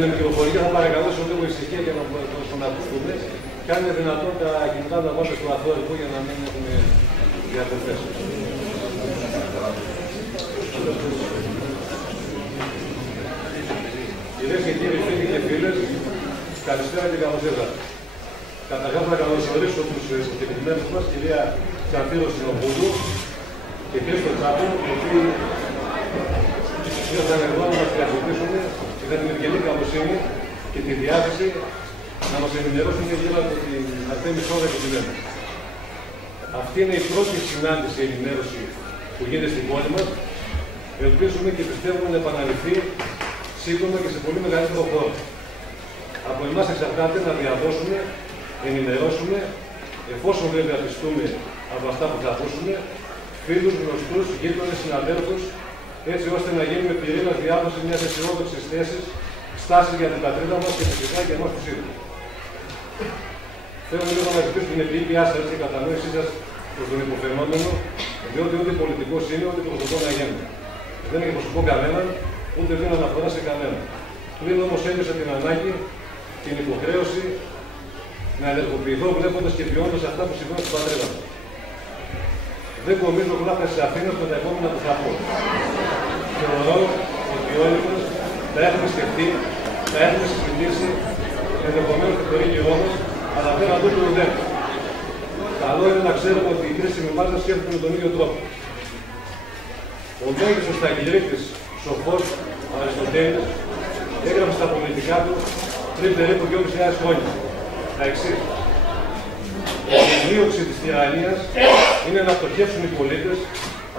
Με μικροφορία θα παρακαλέσω λίγο ησυχία για να μπορέσουμε να ακουστούμε. Και αν είναι δυνατόν τα κινητά να βάλετε στο αθόρυβο για να μην έχουμε διακοπές. Κυρίες και κύριοι, φίλοι και φίλες, καλησπέρα και καλώς ήρθατε. Καταρχάς να καλωσορίσω τους συγκεκριμένους μας, κυρία Τσαντήρο Συνοπούλου και Χρήστο Τσάπο, οι οποίοι ήρθαν εδώ να μας διασωπήσουν και είχαν την ευγενή καλοσύνη και τη διάθεση να μας ενημερώσουν γύρω από την Αρτέμις Όδα και την ΕΜΕ. Αυτή είναι η πρώτη συνάντηση ενημέρωση που γίνεται στην πόλη μας. Ελπίζουμε και πιστεύουμε να επαναληφθεί σύντομα και σε πολύ μεγαλύτερο χώρο. Από εμάς εξαρτάται να διαδώσουμε, ενημερώσουμε, εφόσον βέβαια πιστούμε από αυτά που θα ακούσουμε, φίλους, γνωστούς, γείτονες, συναδέλφους, έτσι ώστε να γίνουμε πυρήνας διάδοση μιας αισιόδοξης θέσης, στάση για την πατρίδα μας και φυσικά για εμάς τους ίδιους. Θέλω λίγο να ζητήσω την επίοικιά σας και κατανόησή σας προς τον υποφαινόμενο, διότι ό,τι πολιτικός είναι, ό,τι προσωπικό να γίνει. Δεν έχει προσωπικό κανέναν, ούτε δεν αναφορά σε κανέναν. Πλην όμως ένιωσα την ανάγκη, την υποχρέωση να ενεργοποιηθώ βλέποντας και βιώνοντας αυτά που συμβαίνουν στην πατρίδα μου. Δεν κομίζω γλάφτα σε Αθήνα με τα επόμενα που θα πω. Θεωρώ ότι όλοι μας τα έχουμε σκεφτεί, τα έχουμε συζητήσει, ενδεχομένως και το ρήγυρό μας, αλλά πέρα τούτου ουδέν. Καλό είναι να ξέρουμε ότι οι κρίσιμοι μάζες σκέφτονται με τον ίδιο τρόπο. Ο μέγιστος ταγγυρίτης σοφός Αριστοτέλης έγραψε στα πολιτικά του πριν περίπου 2.500 χρόνια. Τα εξής. Η δίωξη της τυραννίας είναι να πτωχεύσουν οι πολίτες,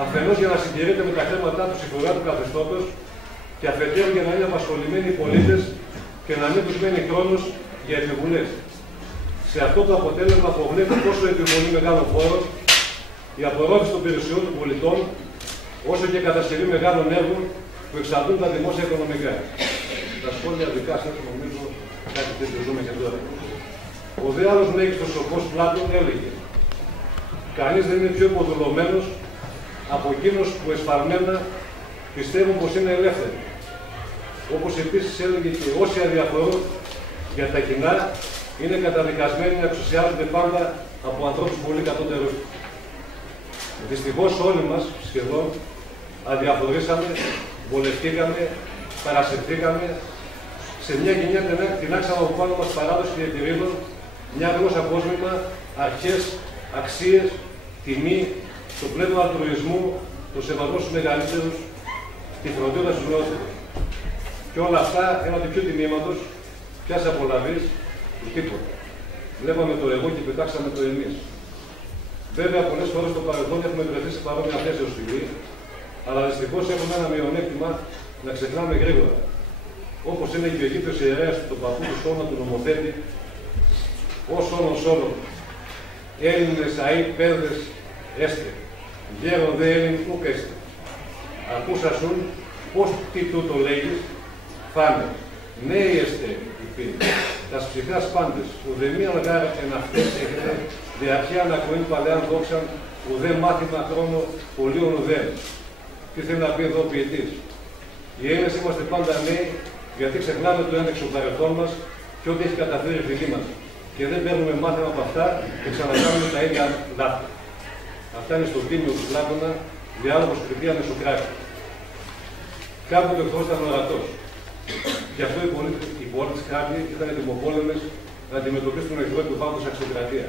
αφενός για να συντηρείται με τα χρήματά τους η φρουρά του καθεστώτος και αφετέρου για να είναι απασχολημένοι οι πολίτες και να μην τους μένει χρόνος για επιβουλές. Σε αυτό το αποτέλεσμα αποβλέπει τόσο επιβολή μεγάλων φόρων, η απορρόφηση των περιουσιών των πολιτών, όσο και κατασκευή μεγάλων έργων που εξαρτούν τα δημόσια οικονομικά. Τα σχόλια δικά σας νομίζω κάτι τέτοιο ζούμε και τώρα. Ο δε άλλος μέγιστος σοφός Πλάτων έλεγε: κανείς δεν είναι πιο υποδουλωμένος από εκείνους που εσφαλμένα πιστεύουν πως είναι ελεύθεροι. Όπως επίσης έλεγε και όσοι αδιαφορούν για τα κοινά είναι καταδικασμένοι να εξουσιάζονται πάντα από ανθρώπους πολύ κατώτερους. Δυστυχώς όλοι μας σχεδόν αδιαφορήσαμε, βολευτήκαμε, παρασυρθήκαμε σε μια γενιά τεινάξαμε από πάνω μας παράδοση και επιρρήδων, μια γλώσσα κόσμημα, αρχές, αξίες, τιμή, το πνεύμα αλτρουισμού, το σεβασμό στους μεγαλύτερους, τη φροντίδα στους νεότερους. Και όλα αυτά έναντι πιο τιμήματος, ποιας απολαβής, του τίποτα. Βλέπαμε το εγώ και πετάξαμε το εμείς. Βέβαια, πολλές φορές στο παρελθόν έχουμε βρεθεί σε παρόμοια θέση ως φιλοί, αλλά δυστυχώς έχουμε ένα μειονέκτημα να ξεχνάμε γρήγορα. Όπως είναι και ο Αιγύπτιος ιερέας του παππού του σώμα του νομοθέτη, ως όνος όλων. Έλληνες αεί πέδες έστε, γέρο δε Έλλην ούκ έστε. Ακούσασουν πώς τι τούτο λέγεις, φάνε. Νέοι έστε υπήν, τας ψυχάς πάντες, ουδεμία γάρα εν αυτές έχετε, διαρχαία ανακοήν παλαιάν δόξαν, ουδέ μάθημα χρόνο πολίων ουδέν. Τι θέλει να πει εδώ ο ποιητής. Οι Έλληνες είμαστε πάντα νέοι, γιατί ξεχνάμε το ένδειξο παρελθόν μας και ό,τι έχει καταφέρει η φυλή μας. Και δεν παίρνουμε μάθημα από αυτά και ξανακάνουμε τα ίδια λάθη. Αυτά είναι στο Τίμιο του Πλάτωνα, διάλογος Κριτία με Σοκράτη. Κάποτε ο εχθρός ήταν ορατός. Γι' αυτό οι πολίτες κάποιοι ήταν ετοιμοπόλεμες να αντιμετωπίσουν τον εχθρό του βάθους αξιοκρατία.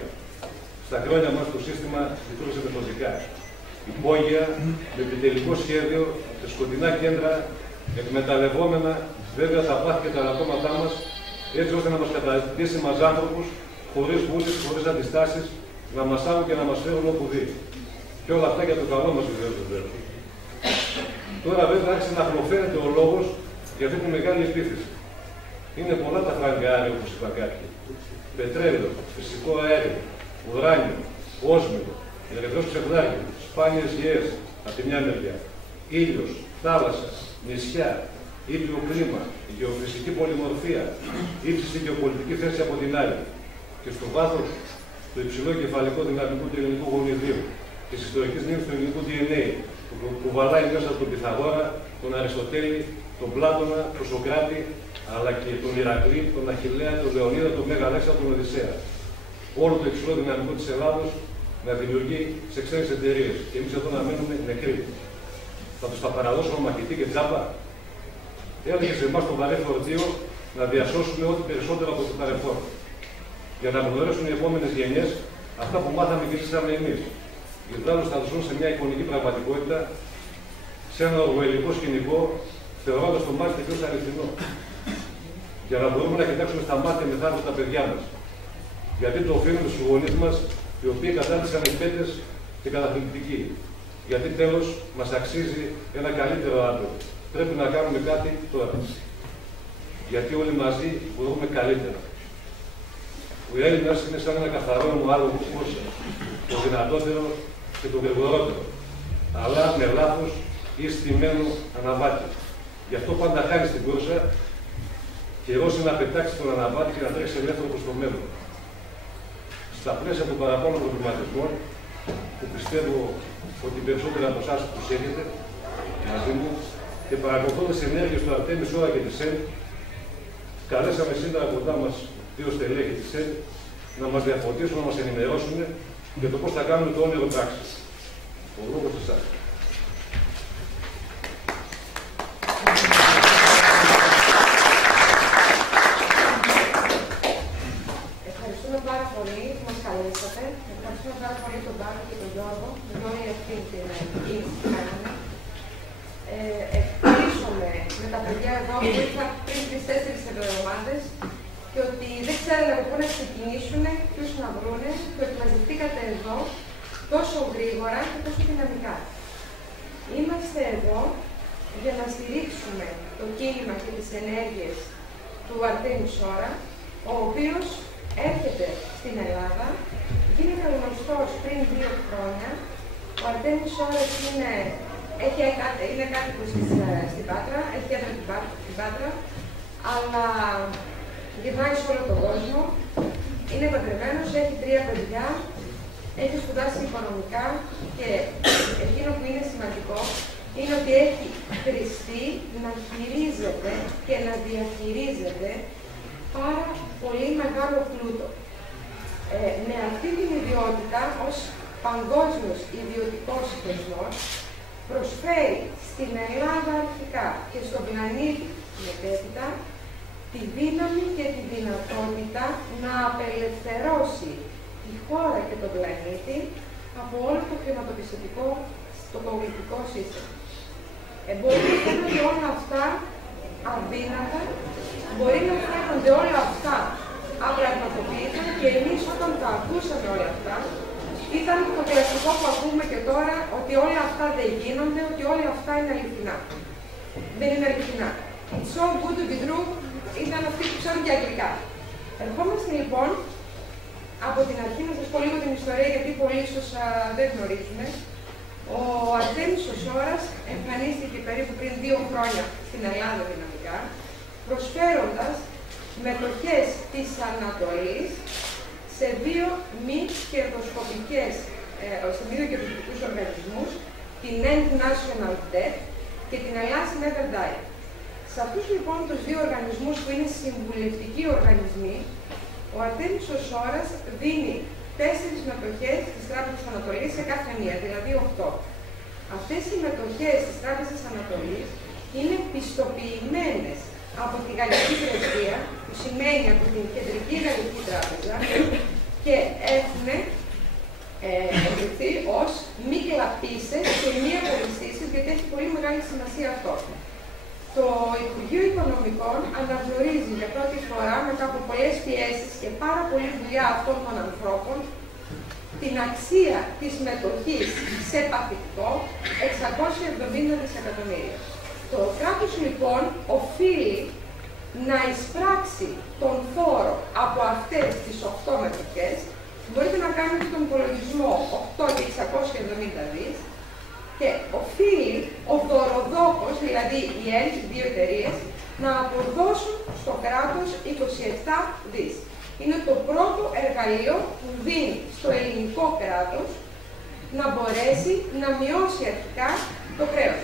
Στα χρόνια μας το σύστημα λειτουργήσε μεθοδικά. Υπόγεια, με επιτελικό σχέδιο, σε σκοτεινά κέντρα, εκμεταλλευόμενα βέβαια τα πάθη και τα ανατώματά μας, έτσι ώστε να μας καταστήσει μας άνθρωπους, χωρίς βούληση, χωρίς αντιστάσεις, να μας άγουν και να μας φέρουν όπου δει. Και όλα αυτά για το καλό μας βεβαίως. Τώρα βέβαια άρχισε να χλωφαίνεται ο λόγος για αυτή τη μεγάλη επίθεση. Είναι πολλά τα φραγκάρια, όπως είπα κάποιοι. Πετρέλαιο, φυσικό αέριο, ουράνιο, όσμιο, ερυθρός ψευδάκι, σπάνιες γεές από τη μια μεριά, ήλιος, θάλασσα, νησιά, ήπιο κλίμα, γεωφυσική πολυμορφία, ύψιστη γεωπολιτική θέση από την άλλη. Και στο βάθος το υψηλό κεφαλικό δυναμικό του ελληνικού γονιδίου, της ιστορικής μνήμης του ελληνικού DNA, που βαλάει μέσα από τον Πυθαγόρα, τον Αριστοτέλη τον Πλάτωνα, τον Σοκράτη, αλλά και τον Ηρακλή, τον Αχιλλέα, τον Λεωνίδα, τον Μέγα Αλέξανδρο, τον Οδυσσέα. Όλο το υψηλό δυναμικό της Ελλάδος να δημιουργεί σε ξένες εταιρείες. Και εμείς εδώ να μένουμε νεκροί. Θα τους τα παραδώσουμε μαχητή και τζάμπα. Έλεγε σε εμάς τον βαρύ φορτίο να διασώσουμε ό,τι περισσότερο από το παρελθόν. Για να γνωρίσουν οι επόμενες γενιές αυτά που μάθαμε και ζήσαμε εμείς. Γιατί άλλως θα ζουν σε μια εικονική πραγματικότητα, σε ένα οργοελικό σκηνικό, θεωρώντας το μάτι τελείως αληθινό. Για να μπορούμε να κοιτάξουμε στα μάτια με θάρρος τα παιδιά μας. Γιατί το οφείλουμε στους γονείς μας, οι οποίοι κατάντησαν εκπαίτες και καταθλιπτικοί. Γιατί τέλος μας αξίζει ένα καλύτερο άτομο. Πρέπει να κάνουμε κάτι τώρα. Γιατί όλοι μαζί μπορούμε καλύτερα. Ο Έλληνας είναι σαν ένα καθαρό άλογο κούρσα, το δυνατότερο και το γρηγορότερο, αλλά με λάθος ή στημένο αναβάτη. Γι' αυτό πάντα χάνει στην κούρσα, καιρός είναι να πετάξει τον αναβάτη και να τρέξει ελεύθερο προς το μέλλον. Στα πλαίσια των παραπάνω προβληματισμών, που πιστεύω ότι περισσότεροι από εσάς τους έχετε μαζί μου, και παρακολουθώντας τις ενέργειες του Αρτέμις Ώρα και της ΣΕΝ, καλέσαμε σήμερα κοντά μας δύο στελέχη της ΣΕΝ να μας διαφωτίσουν, να μας ενημερώσουν για το πώς θα κάνουμε το όνειρο πράξη. Ο λόγος σε εσάς. Ευχαριστούμε πάρα πολύ που μας καλέσατε. Ευχαριστούμε πάρα πολύ τον Πάνο και τον Γιώργο για όλη αυτή την κίνηση που κάναμε. Ευχαριστούμε με τα παιδιά εδώ που ήρθαν πριν τις 4 εβδομάδες και ότι δεν ξέρετε από πού να ξεκινήσουν, ποιους να βρούνε και ότι μαζευτήκατε εδώ τόσο γρήγορα και τόσο δυναμικά. Είμαστε εδώ για να στηρίξουμε το κίνημα και τις ενέργειες του Αρτέμις Ώρα, ο οποίος έρχεται στην Ελλάδα, γίνεται γνωστός πριν 2 χρόνια. Ο Αρτέμις Ώρας είναι κάτοικος στην Πάτρα, έχει έδρα στην Πάτρα, αλλά γυρνάει σε όλο τον κόσμο. Είναι παντρεμένος, έχει 3 παιδιά, έχει σπουδάσει οικονομικά και εκείνο που είναι σημαντικό είναι ότι έχει χρηστεί να χειρίζεται και να διαχειρίζεται πάρα πολύ μεγάλο πλούτο. Με αυτή την ιδιότητα, ως παγκόσμιος ιδιωτικός θεσμός, προσφέρει στην Ελλάδα αρχικά και στον πλανήτη μετέπειτα τη δύναμη και τη δυνατότητα να απελευθερώσει τη χώρα και τον πλανήτη από όλο το χρηματοπιστωτικό, το πολιτικό σύστημα. Μπορεί να φαίνονται όλα αυτά αδύνατα, μπορεί να φαίνονται όλα αυτά απραγματοποιητά και εμείς όταν τα ακούσαμε όλα αυτά, ήταν το κλασικό που ακούμε και τώρα, ότι όλα αυτά δεν γίνονται, ότι όλα αυτά είναι αληθινά. Δεν είναι αληθινά. It's so good to be true, ήταν αυτοί που ξέρουν και αγγλικά. Ερχόμαστε λοιπόν από την αρχή να σας πω λίγο την ιστορία, γιατί πολλοί ίσως δεν γνωρίζουμε. Ο Αρτέμις Ώρας εμφανίστηκε περίπου πριν 2 χρόνια στην Ελλάδα δυναμικά, προσφέροντας μετοχές της Ανατολής σε 2 μη κερδοσκοπικούς οργανισμούς, την End National Debt και την Ελλάς Never Die. Σε αυτούς λοιπόν τους 2 οργανισμούς που είναι συμβουλευτικοί οργανισμοί, ο Αρτέμις Ώρας δίνει 4 μετοχές της Τράπεζας Ανατολής σε κάθε μία, δηλαδή 8. Αυτές οι μετοχές της Τράπεζας Ανατολής είναι πιστοποιημένες από τη Γαλλική Πρεσβεία, που σημαίνει από την Κεντρική Γαλλική Τράπεζα, και έχουν εγκριθεί ως μη κλαπίσες και μη απολυστήσεις, γιατί έχει πολύ μεγάλη σημασία αυτό. Το Υπουργείο Οικονομικών αναγνωρίζει για πρώτη φορά, μετά από πολλές πιέσεις και πάρα πολλή δουλειά αυτών των ανθρώπων, την αξία της μετοχής σε παθητικό 670 δισεκατομμύρια. Το κράτος λοιπόν οφείλει να εισπράξει τον φόρο από αυτές τις 8 μετοχές. Μπορείτε να κάνετε τον υπολογισμό 8 και 670 δις, και οφείλει ο δωροδόκος, δηλαδή οι άλλες 2 εταιρείες, να αποδώσουν στο κράτος 27 δις. Είναι το πρώτο εργαλείο που δίνει στο ελληνικό κράτος να μπορέσει να μειώσει αρχικά το χρέος.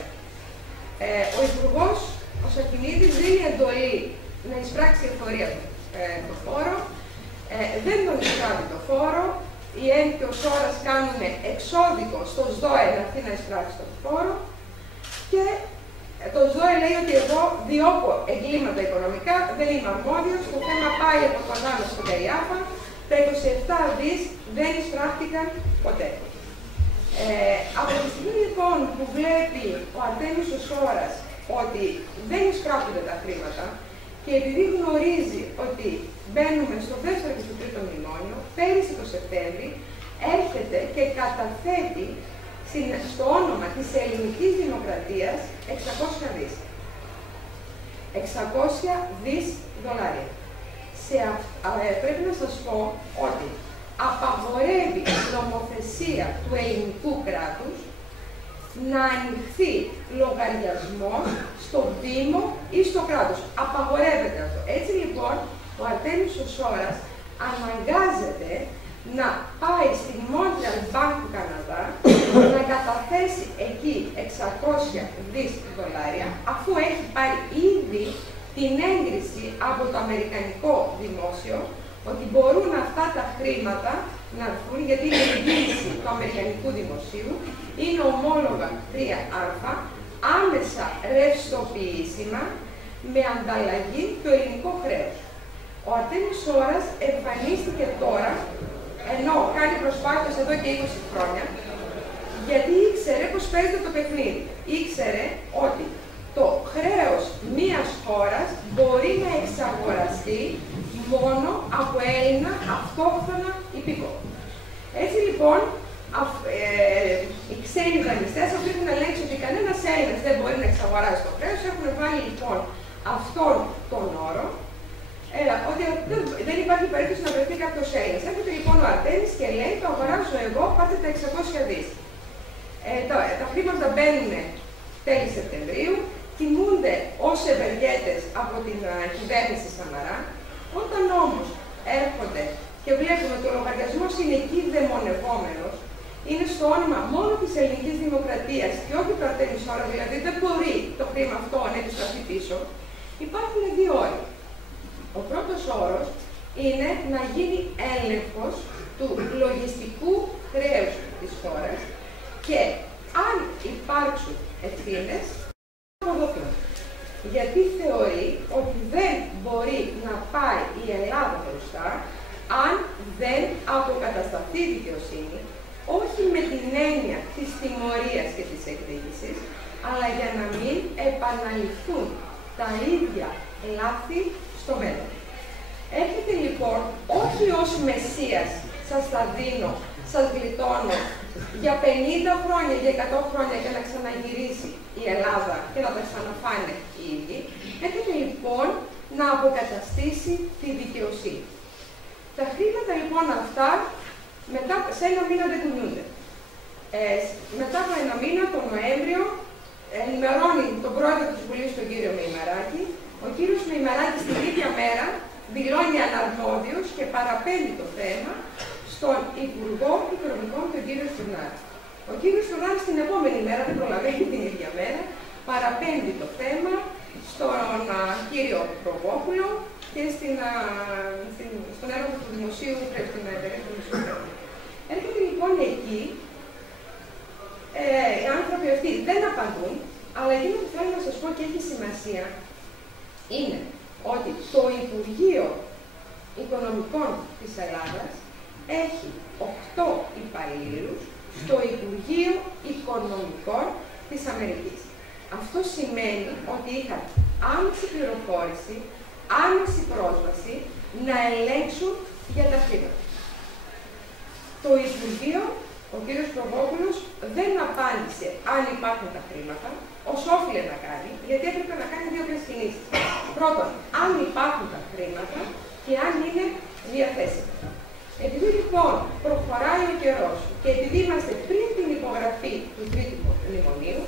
Ο Υπουργός ο Σαχινίδης δίνει εντολή να εισπράξει εφορία το φόρο, δεν τον εισπράττει το φόρο, οι ΕΝ και ο ΣΟΡΑΣ κάνουν εξώδικο στο ΣΔΟΕ να έρθει να εισπράξει τον φόρο και το ΣΔΟΕ λέει ότι εγώ διώκω εγκλήματα οικονομικά, δεν είμαι αρμόδιος, το θέμα πάει από τον Άνω στον ΚΑΙΑΠΑ, τα 27 δις δεν εισπράχτηκαν ποτέ. Από τη στιγμή λοιπόν που βλέπει ο Αρτέμις ο Σόρας ότι δεν εισπράχτονται τα χρήματα και επειδή γνωρίζει ότι μπαίνουμε στο δεύτερο και στο τρίτο μνημόνιο, πέρυσι το Σεπτέμβρη έρχεται και καταθέτει στο όνομα της ελληνικής δημοκρατίας 600 δις. 600 δις δολάρια. Πρέπει να σας πω ότι απαγορεύει η νομοθεσία του ελληνικού κράτους να ανοιχθεί λογαριασμός στο Δήμο ή στο κράτος. Απαγορεύεται αυτό. Έτσι λοιπόν, ο Αρτέμις ο Σόρας αναγκάζεται να πάει στη Montreal Bank του Καναδά να καταθέσει εκεί 600 δις δολάρια, αφού έχει πάρει ήδη την έγκριση από το Αμερικανικό Δημόσιο ότι μπορούν αυτά τα χρήματα να έρθουν, γιατί είναι εγγύηση του Αμερικανικού Δημοσίου, είναι ομόλογα 3α, άμεσα ρευστοποιήσιμα, με ανταλλαγή το ελληνικό χρέος. Ο Αρτέμις Σόρας εμφανίστηκε τώρα, ενώ κάνει προσπάθειες εδώ και 20 χρόνια, γιατί ήξερε πως παίζεται το παιχνίδι. Ήξερε ότι το χρέος μίας χώρας μπορεί να εξαγοραστεί μόνο από Έλληνα αυτόχθονα υπηκό. Έτσι λοιπόν, οι ξένοι δανειστές πρέπει να ελέγξουν ότι κανένας Έλληνας δεν μπορεί να εξαγοράσει το χρέος. Έχουν βάλει λοιπόν αυτόν τον όρο, ότι δεν υπάρχει περίπτωση να βρεθεί κάποιος Έλληνας. Έρχεται λοιπόν ο Αρτέμις και λέει: το αγοράζω εγώ, πάτε τα 600 δις. Τα χρήματα μπαίνουν τέλη Σεπτεμβρίου, τιμούνται ως ευεργέτες από την κυβέρνηση Σαμαρά. Όταν όμως έρχονται και βλέπουμε ότι ο λογαριασμός είναι εκεί δαιμονευόμενος, είναι στο όνομα μόνο της ελληνικής δημοκρατίας και όχι του Αρτέμις Σόρα, δηλαδή δεν μπορεί το χρήμα αυτό να επιστραφεί πίσω, υπάρχουν δύο όροι. Ο πρώτος όρος είναι να γίνει έλεγχος του λογιστικού χρέους της χώρας και αν υπάρξουν ευθύνες, θα αποδοθούν. Γιατί θεωρεί ότι δεν μπορεί να πάει η Ελλάδα μπροστά αν δεν αποκατασταθεί η δικαιοσύνη, όχι με την έννοια της τιμωρίας και της εκδίκησης, αλλά για να μην επαναληφθούν τα ίδια λάθη στο μέλλον. Έρχεται λοιπόν όχι ως Μεσσίας, σας τα δίνω, σας γλιτώνω για 50 χρόνια, για 100 χρόνια και να ξαναγυρίσει η Ελλάδα και να τα ξαναφάνε οι ίδιοι. Έρχεται λοιπόν να αποκαταστήσει τη δικαιοσύνη. Τα χρήματα λοιπόν αυτά σε ένα μήνα δεν κουνιούνται. Μετά από ένα μήνα, τον Νοέμβριο, ενημερώνει τον πρόεδρο της Βουλής, τον κύριο Μεϊμαράκη. Ο κύριος Μεϊμαράκης την ίδια μέρα δηλώνει αναρμόδιος και παραπέμπει το θέμα στον Υπουργό Οικονομικών, τον κύριο Στουρνάρη. Ο κύριος Στουρνάρης την επόμενη μέρα, δεν προλαβαίνει την ίδια μέρα, παραπέμπει το θέμα στον κύριο Προβόπουλο και στον έργο του Δημοσίου στην εταιρεία του Δημοσίου. Έρχεται λοιπόν εκεί, οι άνθρωποι αυτοί δεν απαντούν, αλλά εκείνο που θέλω να σας πω και έχει σημασία είναι ότι το Υπουργείο Οικονομικών της Ελλάδας έχει 8 υπαλλήλους στο Υπουργείο Οικονομικών της Αμερικής. Αυτό σημαίνει ότι είχαν άμεση πληροφόρηση, άμεση πρόσβαση να ελέγξουν για τα χρήματα. Το Υπουργείο, ο κύριος Προβόπουλος, δεν απάντησε αν υπάρχουν τα χρήματα, ως όφιλε να κάνει, γιατί έπρεπε να κάνει δύο κινήσεις. Πρώτον, αν υπάρχουν τα χρήματα και αν είναι διαθέσιμα. Επειδή λοιπόν προχωράει ο καιρός και επειδή είμαστε πριν την υπογραφή του τρίτου μνημονίου,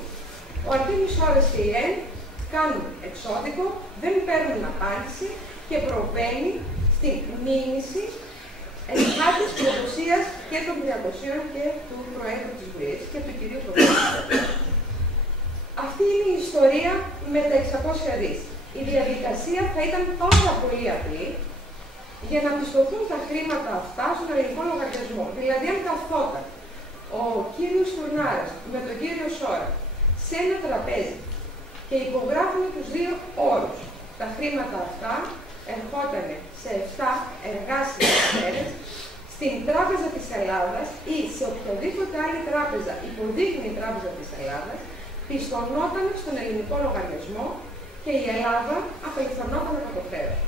ο Αρτέμις Σόρας και η ΕΝ κάνουν εξώδικο, δεν παίρνουν απάντηση και προβαίνει στην μήνυση ενχάτης προδοσίας και των 300 και του Προέδρου της Βουλής και του κυρίου Προβόπουλου. Αυτή είναι η ιστορία με τα 600 δις. Η διαδικασία θα ήταν πάρα πολύ απλή για να πιστωθούν τα χρήματα αυτά στον ελληνικό λογαριασμό. Δηλαδή, αν καθόταν ο κύριος Τουρνάρας με τον κύριο Σόρα σε ένα τραπέζι και υπογράφουν τους δύο όρους, τα χρήματα αυτά ερχόταν σε 7 εργάσιμες μέρες στην Τράπεζα της Ελλάδας ή σε οποιαδήποτε άλλη τράπεζα υποδείχνει η Τράπεζα της Ελλάδας, πιστωνόταν στον ελληνικό λογαριασμό και η Ελλάδα απελευθερωνόταν από το χρέος.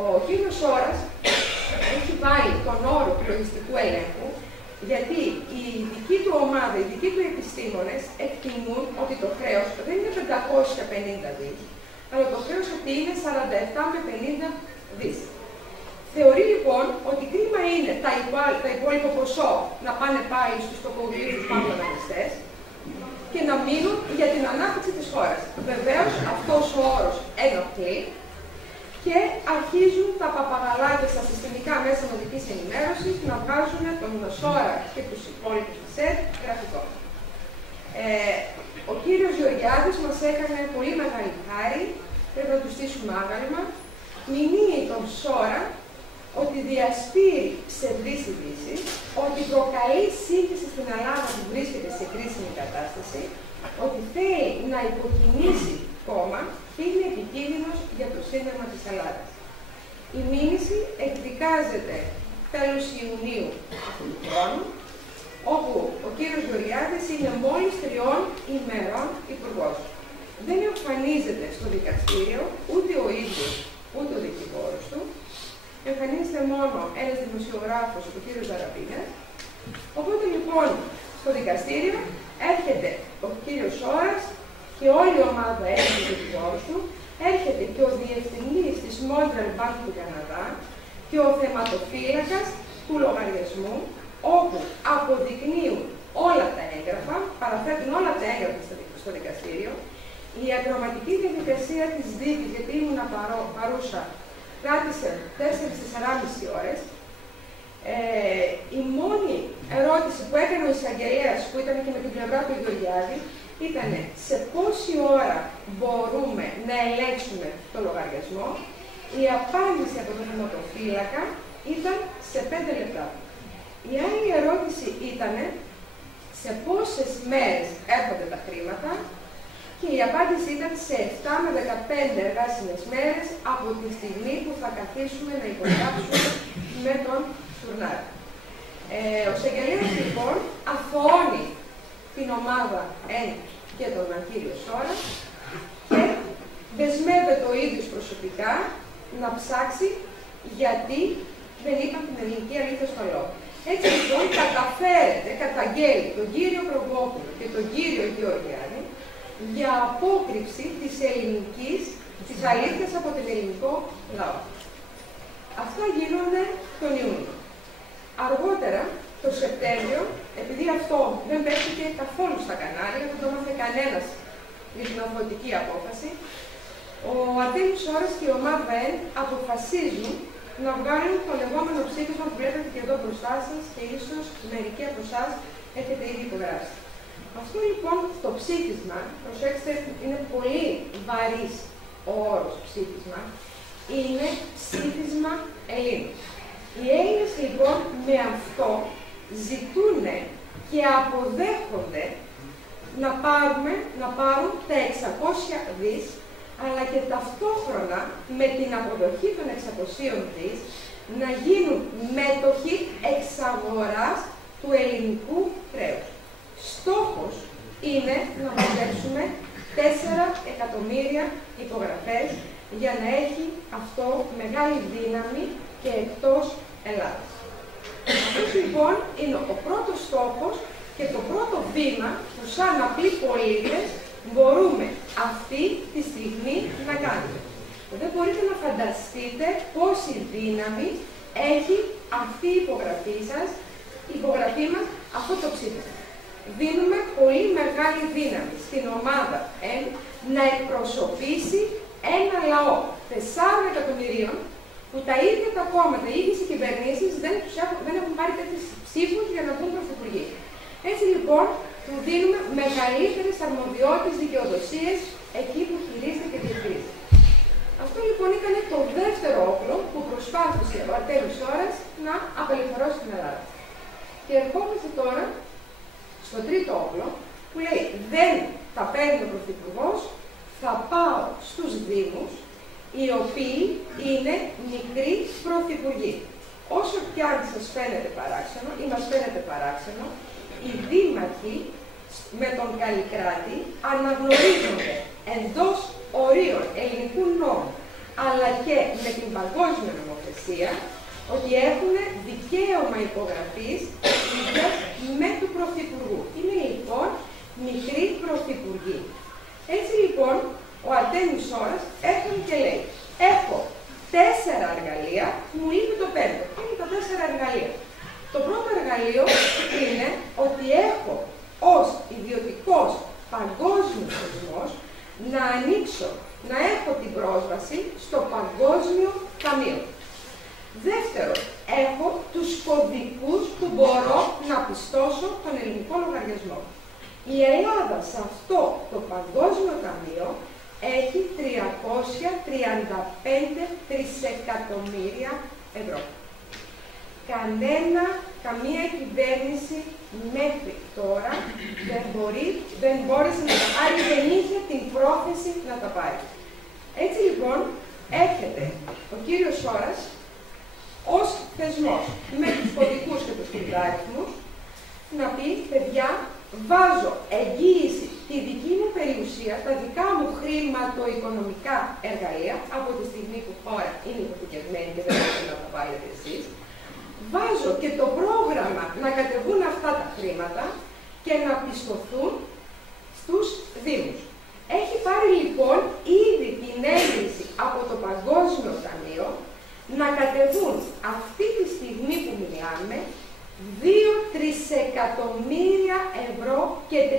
Ο κύριος Σόρας έχει βάλει τον όρο του λογιστικού ελέγχου, γιατί η δική του ομάδα, οι δικοί του επιστήμονες εκτιμούν ότι το χρέος δεν είναι 550 δις, αλλά το χρέος ότι είναι 47 με 50 δις. Θεωρεί λοιπόν ότι κρίμα είναι τα υπόλοιπο ποσό να πάνε πάλι στους τοκογλύφους παγκοσμιστές και να μείνουν για την ανάπτυξη της χώρας. Βεβαίως, αυτός ο όρος ενοχλεί και αρχίζουν τα παπαγαλάκια στα συστημικά μέσα μαζικής ενημέρωσης να βγάζουν τον Σόρα και τους υπόλοιπους της ΕΡΤ γραφικό. Ο κύριος Γεωργιάδης μας έκανε πολύ μεγάλη χάρη, πρέπει να του στήσουμε άγαλμα, μηνύει τον Σόρα ότι διασπείρει ψευδείς ειδήσεις, ότι προκαλεί σύγχυση στην Ελλάδα που βρίσκεται σε κρίσιμη κατάσταση, ότι θέλει να υποκινήσει κόμμα και είναι επικίνδυνος για το Σύνταγμα της Ελλάδας. Η μήνυση εκδικάζεται τέλος Ιουνίου αυτού του χρόνου, όπου ο κύριος Γεωργιάδης είναι μόλις 3 ημερών υπουργός. Δεν εμφανίζεται στο δικαστήριο ούτε ο ίδιος, ούτε ο δικηγόρος του. Εμφανίζεται μόνο ένας δημοσιογράφος, ο κύριος Ζαραπίνας. Οπότε λοιπόν στο δικαστήριο έρχεται ο κύριος Σόρας και όλη η ομάδα έρχεται του δικηγόρου του, έρχεται και ο διευθυντής της Montreal Bank του Καναδά και ο θεματοφύλακας του λογαριασμού, όπου αποδεικνύουν όλα τα έγγραφα, παραθέτουν όλα τα έγγραφα στο δικαστήριο. Η ακροματική διαδικασία της δίκης, γιατί ήμουν παρούσα, κράτησε 4-4,5 ώρες. Η μόνη ερώτηση που έκανε ο εισαγγελέας, που ήταν και με την πλευρά του Γεωργιάδη, ήταν σε πόση ώρα μπορούμε να ελέγξουμε το λογαριασμό. Η απάντηση από τον θεματοφύλακα ήταν σε 5 λεπτά. Η άλλη ερώτηση ήταν σε πόσες μέρες έρχονται τα χρήματα και η απάντηση ήταν σε 7 με 15 εργάσιμες μέρες από τη στιγμή που θα καθίσουμε να υπογράψουμε με τον Τουρνάρα. Ο εισαγγελέας λοιπόν αθωώνει την ομάδα και τον κύριο Σόρα και δεσμεύεται ο ίδιος προσωπικά να ψάξει γιατί δεν είπαν την ελληνική αλήθεια στο λόγο. Έτσι λοιπόν καταγγέλει τον κύριο Προκόπουλο και τον κύριο Γεωργιάδη για απόκρυψη της αλήθειας από τον ελληνικό λαό. Αυτά γίνονται τον Ιούνιο. Αργότερα, το Σεπτέμβριο, επειδή αυτό δεν παίχτηκε καθόλου στα κανάλια, δεν το έμαθε κανένας για την αθωωτική απόφαση, ο Αρτέμις Σόρας και η ομάδα ΕΝ αποφασίζουν να βγάλουν το λεγόμενο ψήφισμα που βλέπετε και εδώ μπροστά σας και ίσως μερικοί από εσάς έχετε ήδη υπογράψει. Αυτό λοιπόν το ψήφισμα, προσέξτε, είναι πολύ βαρύς ο όρος ψήφισμα, είναι ψήφισμα Ελλήνων. Οι Έλληνες λοιπόν με αυτό ζητούν και αποδέχονται να πάρουν τα 600 δις, αλλά και ταυτόχρονα με την αποδοχή των 600 δις να γίνουν μέτοχοι εξαγοράς του ελληνικού χρέους. Στόχος είναι να μαζέψουμε 4 εκατομμύρια υπογραφές για να έχει αυτό μεγάλη δύναμη και εκτός Ελλάδας. Αυτός λοιπόν είναι ο πρώτος στόχος και το πρώτο βήμα που σαν απλοί πολίτες μπορούμε αυτή τη στιγμή να κάνουμε. Δεν μπορείτε να φανταστείτε πόση δύναμη έχει αυτή η υπογραφή μας, αυτό το ψήφισμα. Δίνουμε πολύ μεγάλη δύναμη στην ομάδα να εκπροσωπήσει ένα λαό 4 εκατομμυρίων που τα ίδια τα κόμματα, οι ίδιες οι κυβερνήσεις δεν έχουν πάρει τέτοιες ψήφους για να βγουν πρωθυπουργοί. Έτσι λοιπόν του δίνουμε μεγαλύτερες αρμοδιότητες, δικαιοδοσίες εκεί που χειρίζεται και διαχειρίζεται. Αυτό λοιπόν ήταν το δεύτερο όπλο που προσπάθησε ο Αρτέμις Ώρας να απελευθερώσει την Ελλάδα. Και ερχόμαστε τώρα στο τρίτο όπλο που λέει δεν θα παίρνει ο Πρωθυπουργός, θα πάω στους Δήμους οι οποίοι είναι μικροί πρωθυπουργοί. Όσο κι αν σας φαίνεται παράξενο ή μας φαίνεται παράξενο, οι δήμαρχοι με τον Καλλικράτη αναγνωρίζονται εντός ορίων ελληνικού νόμου, αλλά και με την παγκόσμια νομοθεσία, ότι έχουν δικαίωμα υπογραφής ίδιας με του Πρωθυπουργού. Είναι λοιπόν μικροί πρωθυπουργοί. Έτσι λοιπόν, ο Αρτέμις Ώρας έρχεται και λέει: έχω 4 εργαλεία, μου λείπει το 5. Είναι τα 4 εργαλεία. Το πρώτο εργαλείο είναι ότι έχω ως ιδιωτικός παγκόσμιος θεσμός να ανοίξω, να έχω την πρόσβαση στο Παγκόσμιο Ταμείο. Δεύτερο, έχω τους κωδικούς που μπορώ να πιστώσω τον ελληνικό λογαριασμό. Η Ελλάδα σε αυτό το Παγκόσμιο Ταμείο έχει 335 τρισεκατομμύρια ευρώ. Καμία κυβέρνηση μέχρι τώρα δεν μπόρεσε να τα πάρει, δεν είχε την πρόθεση να τα πάρει. Έτσι λοιπόν έρχεται ο κύριος Ώρας ως θεσμός με τους κωδικούς και τους κρυπτάριθμους να πει: παιδιά, βάζω εγγύηση τη δική μου περιουσία, τα δικά μου χρηματοοικονομικά εργαλεία, από τη στιγμή που χώρα είναι υποθηκευμένη και δεν μπορείτε να τα πάρετε εσείς. Βάζω και το πρόγραμμα να κατεβούν αυτά τα χρήματα και να πιστωθούν στους Δήμους. Έχει πάρει λοιπόν ήδη την έγκριση από το Παγκόσμιο Ταμείο να κατεβούν αυτή τη στιγμή που μιλάμε 2 τρισεκατομμύρια ευρώ και 30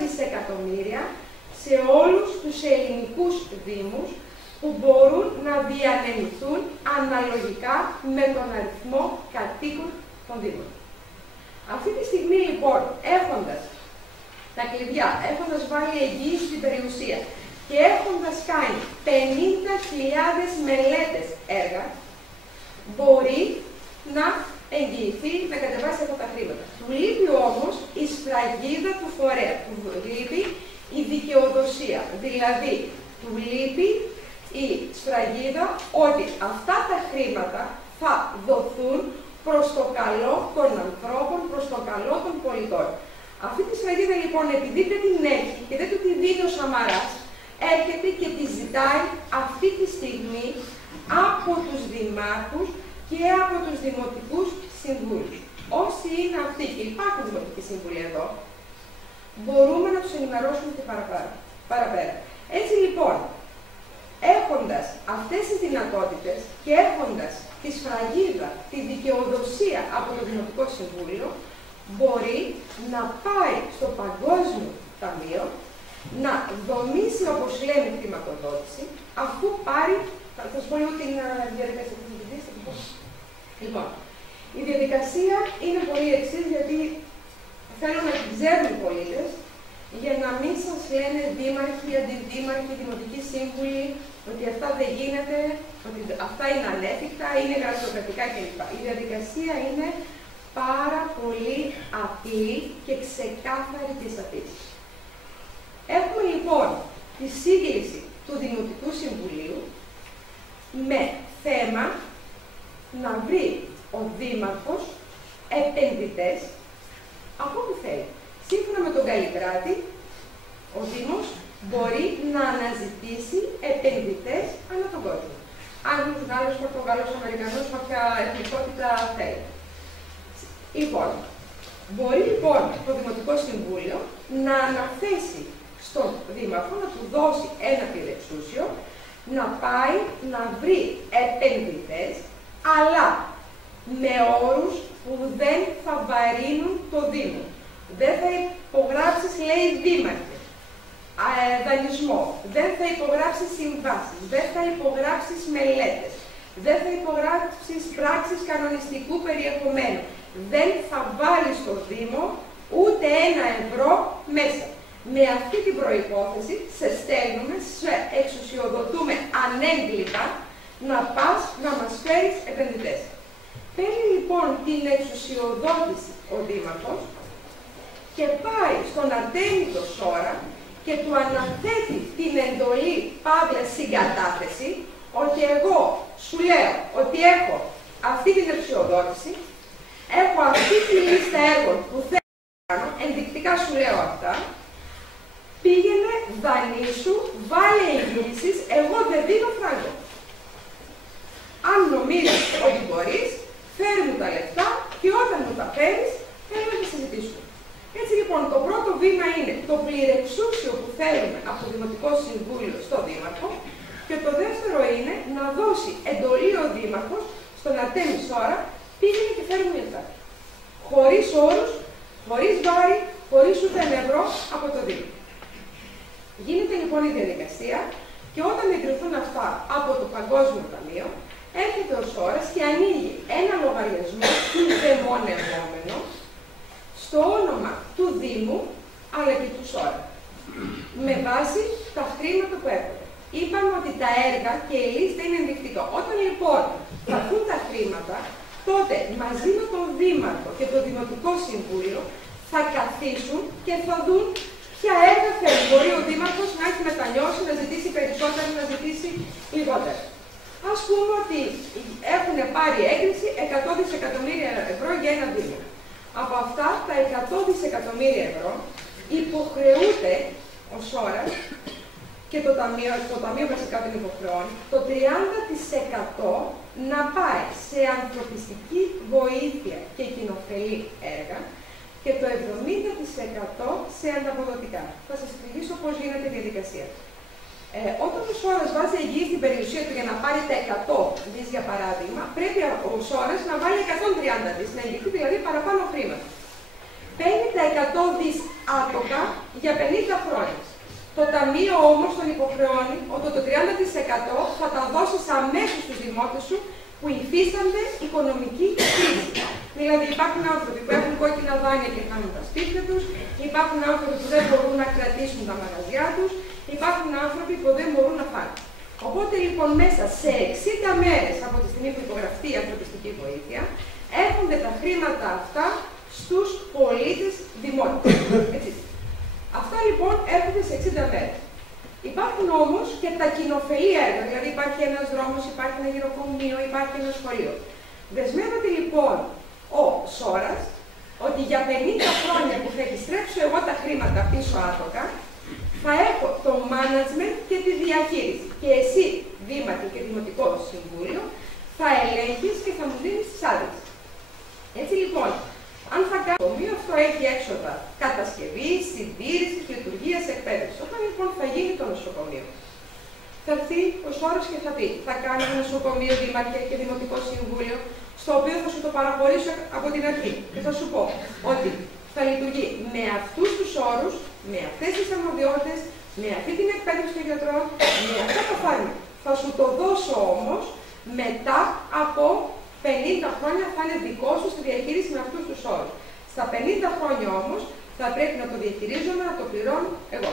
δισεκατομμύρια σε όλους τους ελληνικούς Δήμους που μπορούν να διανεμηθούν αναλογικά με τον αριθμό κατοίκων των Δήμων. Αυτή τη στιγμή λοιπόν, έχοντας τα κλειδιά, έχοντας βάλει εγγύηση στην περιουσία και έχοντας κάνει 50.000 μελέτες έργα, μπορεί να εγγυηθεί, να κατεβάσει αυτά τα χρήματα. Του λείπει όμως η σφραγίδα του φορέα, του λείπει η δικαιοδοσία, δηλαδή του λείπει η σφραγίδα ότι αυτά τα χρήματα θα δοθούν προς το καλό των ανθρώπων, προς το καλό των πολιτών. Αυτή τη σφραγίδα λοιπόν, επειδή δεν την έχει και δεν του τη δίνει ο Σαμαράς, έρχεται και τη ζητάει αυτή τη στιγμή από τους δημάρχους και από τους δημοτικούς συμβούλους. Όσοι είναι αυτοί και υπάρχουν δημοτικοί σύμβουλοι εδώ, μπορούμε να τους ενημερώσουμε και παραπέρα. Έτσι λοιπόν, έχοντας αυτές τις δυνατότητες και έχοντας τη σφραγίδα, τη δικαιοδοσία από το Δημοτικό Συμβούλιο, μπορεί να πάει στο Παγκόσμιο Ταμείο, να δομήσει, όπως λέμε, χρηματοδότηση, αφού πάρει, θα σας πω λίγο την διαδικασία. Λοιπόν, η διαδικασία είναι πολύ εξής, γιατί θέλω να την ξέρουν οι πολίτες, για να μην σας λένε δήμαρχοι, αντιδήμαρχοι, δημοτικοί σύμβουλοι, ότι αυτά δεν γίνεται, ότι αυτά είναι ανέφικτα, είναι γραφειοκρατικά κλπ. Η διαδικασία είναι πάρα πολύ απλή και ξεκάθαρη της αφήσης. Έχουμε λοιπόν τη σύγκληση του Δημοτικού Συμβουλίου με θέμα να βρει ο Δήμαρχος επενδυτές από όπου θέλει. Σύμφωνα με τον Καλλικράτη, ο Δήμος μπορεί να αναζητήσει επενδυτές ανά τον κόσμο. Άγγλους, Γάλλους, Πορτογάλους, Αμερικανούς, όποια εθνικότητα θέλει. Λοιπόν, μπορεί λοιπόν το Δημοτικό Συμβούλιο να αναθέσει στον Δήμαρχο, να του δώσει ένα πυρεξούσιο, να πάει να βρει επενδυτές, αλλά με όρους που δεν θα βαρύνουν το Δήμο. Δεν θα υπογράψεις, λέει, δήμαρχε, δανεισμό, δεν θα υπογράψεις συμβάσεις, δεν θα υπογράψεις μελέτες, δεν θα υπογράψεις πράξεις κανονιστικού περιεχομένου. Δεν θα βάλεις στο Δήμο ούτε €1 μέσα. Με αυτή την προϋπόθεση σε στέλνουμε, σε εξουσιοδοτούμε ανέγκλητα να πας να μας φέρεις επενδυτές. Παίρνει λοιπόν την εξουσιοδότηση ο Δήμαρχος και πάει στον Αρτέμιτο Σόρα και του αναθέτει την εντολή παύλα συγκατάθεση ότι εγώ σου λέω ότι έχω αυτή την εξουσιοδότηση, έχω αυτή τη λίστα έργων που θέλω να κάνω, ενδεικτικά σου λέω αυτά, πήγαινε, δανείσου, βάλε εγγύησεις, εγώ δεν δίνω φράγκο. Αν νομίζεις ότι μπορείς, φέρει μου τα λεφτά και όταν μου τα φέρεις, θέλουμε να συζητήσουμε. Έτσι λοιπόν, το πρώτο βήμα είναι το πληρεξούσιο που θέλουμε από το Δημοτικό Συμβούλιο στο Δήμαρχο και το δεύτερο είναι να δώσει εντολή ο Δήμαρχος στον Αρτέμι Σόρα, πήγαινε και φέρει μου λεφτά. Χωρίς όρους, χωρίς βάρη, χωρίς ούτε €1 από το Δήμο. Γίνεται λοιπόν η διαδικασία και όταν εγκριθούν αυτά από το Παγκόσμιο Ταμείο, έρχεται ο Σόρας και ανοίγει ένα λογαριασμό δαιμονευόμενο στο όνομα του Δήμου αλλά και του Σόρα. Με βάση τα χρήματα που έρχονται. Είπαμε ότι τα έργα και η λίστα είναι ενδεικτικό. Όταν λοιπόν θα έρθουν τα χρήματα, τότε μαζί με τον Δήμαρχο και το Δημοτικό Συμβούλιο θα καθίσουν και θα δουν ποια έργα θέλει. Μπορεί ο Δήμαρχος να έχει μετανιώσει, να ζητήσει περισσότερο, να ζητήσει λιγότερο. Ας πούμε ότι έχουν πάρει έγκριση 100 δισεκατομμύρια ευρώ για ένα Δήμο. Από αυτά τα 100 δισεκατομμύρια ευρώ υποχρεούται ο Σόρας και το Ταμείο βασικά τον υποχρεώνει, το 30% να πάει σε ανθρωπιστική βοήθεια και κοινοφελή έργα και το 70% σε ανταποδοτικά. Θα σας εξηγήσω πώς γίνεται η διαδικασία. Όταν ο Σόρας βάζει εγγύη στην περιουσία του για να πάρει τα 100 δις για παράδειγμα, πρέπει ο Σόρας να βάλει 130 δις, να εγγυηθεί δηλαδή παραπάνω χρήματα. Παίρνει τα 100 δις άτοκα για 50 χρόνια. Το Ταμείο όμως τον υποχρεώνει ότι το 30% θα τα δώσεις αμέσως στους δημότες σου που υφίστανται οικονομική κρίση. Δηλαδή υπάρχουν άνθρωποι που έχουν κόκκινα δάνεια και χάνουν τα σπίτια τους, υπάρχουν άνθρωποι που δεν μπορούν να κρατήσουν τα μαγαζιά τους, υπάρχουν άνθρωποι που δεν μπορούν να φάνε. Οπότε λοιπόν μέσα σε 60 μέρες από τη στιγμή που υπογραφεί η ανθρωπιστική βοήθεια, έρχονται τα χρήματα αυτά στους πολίτες δημότες. Αυτά λοιπόν έρχονται σε 60 μέρες. Υπάρχουν όμως και τα κοινοφελή έργα, δηλαδή υπάρχει ένας δρόμος, υπάρχει ένα γυροκομείο, υπάρχει ένα σχολείο. Δεσμεύεται λοιπόν ο Σόρας ότι για 50 χρόνια που θα επιστρέψω εγώ τα χρήματα πίσω άτοκα, θα έχω το management και τη διαχείριση. Και εσύ, Δήμαρχε και Δημοτικό Συμβούλιο, θα ελέγχεις και θα μου δίνεις τις άδειες. Έτσι λοιπόν, αν θα κάνω το νοσοκομείο, αυτό έχει έξοδα κατασκευή, συντήρηση, λειτουργία, εκπαίδευση. Όταν λοιπόν θα γίνει το νοσοκομείο, θα έρθει ο Σόρας και θα πει: θα κάνω ένα νοσοκομείο, Δήμαρχε και Δημοτικό Συμβούλιο, στο οποίο θα σου το παραχωρήσω από την αρχή. Και θα σου πω ότι θα λειτουργεί με αυτούς τους όρους, με αυτές τις αρμοδιότητες, με αυτή την εκπαίδευση των γιατρών, με αυτά τα φάρμακα. Θα σου το δώσω όμως μετά από 50 χρόνια θα είναι δικό σου στη διαχείριση με αυτούς τους όρους. Στα 50 χρόνια όμως θα πρέπει να το διαχειρίζομαι, να το πληρώνω εγώ.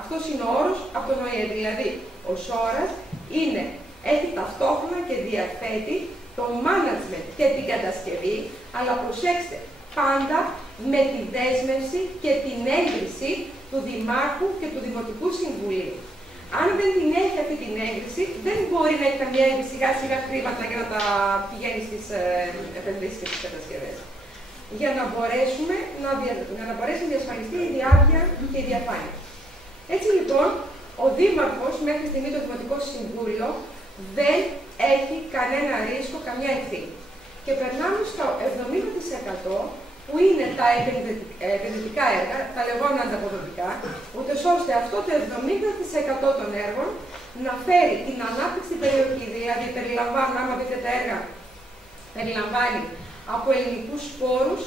Αυτός είναι ο όρος από τον ΟΗΕ. Δηλαδή, ο Σόρας έχει ταυτόχρονα και διαθέτει το management και την κατασκευή, αλλά προσέξτε, πάντα με τη δέσμευση και την έγκριση του Δημάρχου και του Δημοτικού Συμβουλίου. Αν δεν την έχει αυτή την έγκριση, δεν μπορεί να έχει καμία έγκριση σιγά σιγά χρήματα για να τα πηγαίνει στις επενδύσεις και στις κατασκευές. Για να μπορέσει να διασφαλιστεί η διάρκεια και η διαφάνεια. Έτσι λοιπόν, ο Δήμαρχος μέχρι στιγμή το Δημοτικό Συμβούλιο δεν έχει κανένα ρίσκο, καμιά ευθύνη. Και περνάμε στο 70% που είναι τα επενδυτικά έργα, τα λεγόμενα ανταποδοτικά, ούτως ώστε αυτό το 70% των έργων να φέρει την ανάπτυξη στην περιοχή. Δηλαδή, περιλαμβάνει, άμα δείτε τα έργα, περιλαμβάνει από ελληνικούς σπόρους,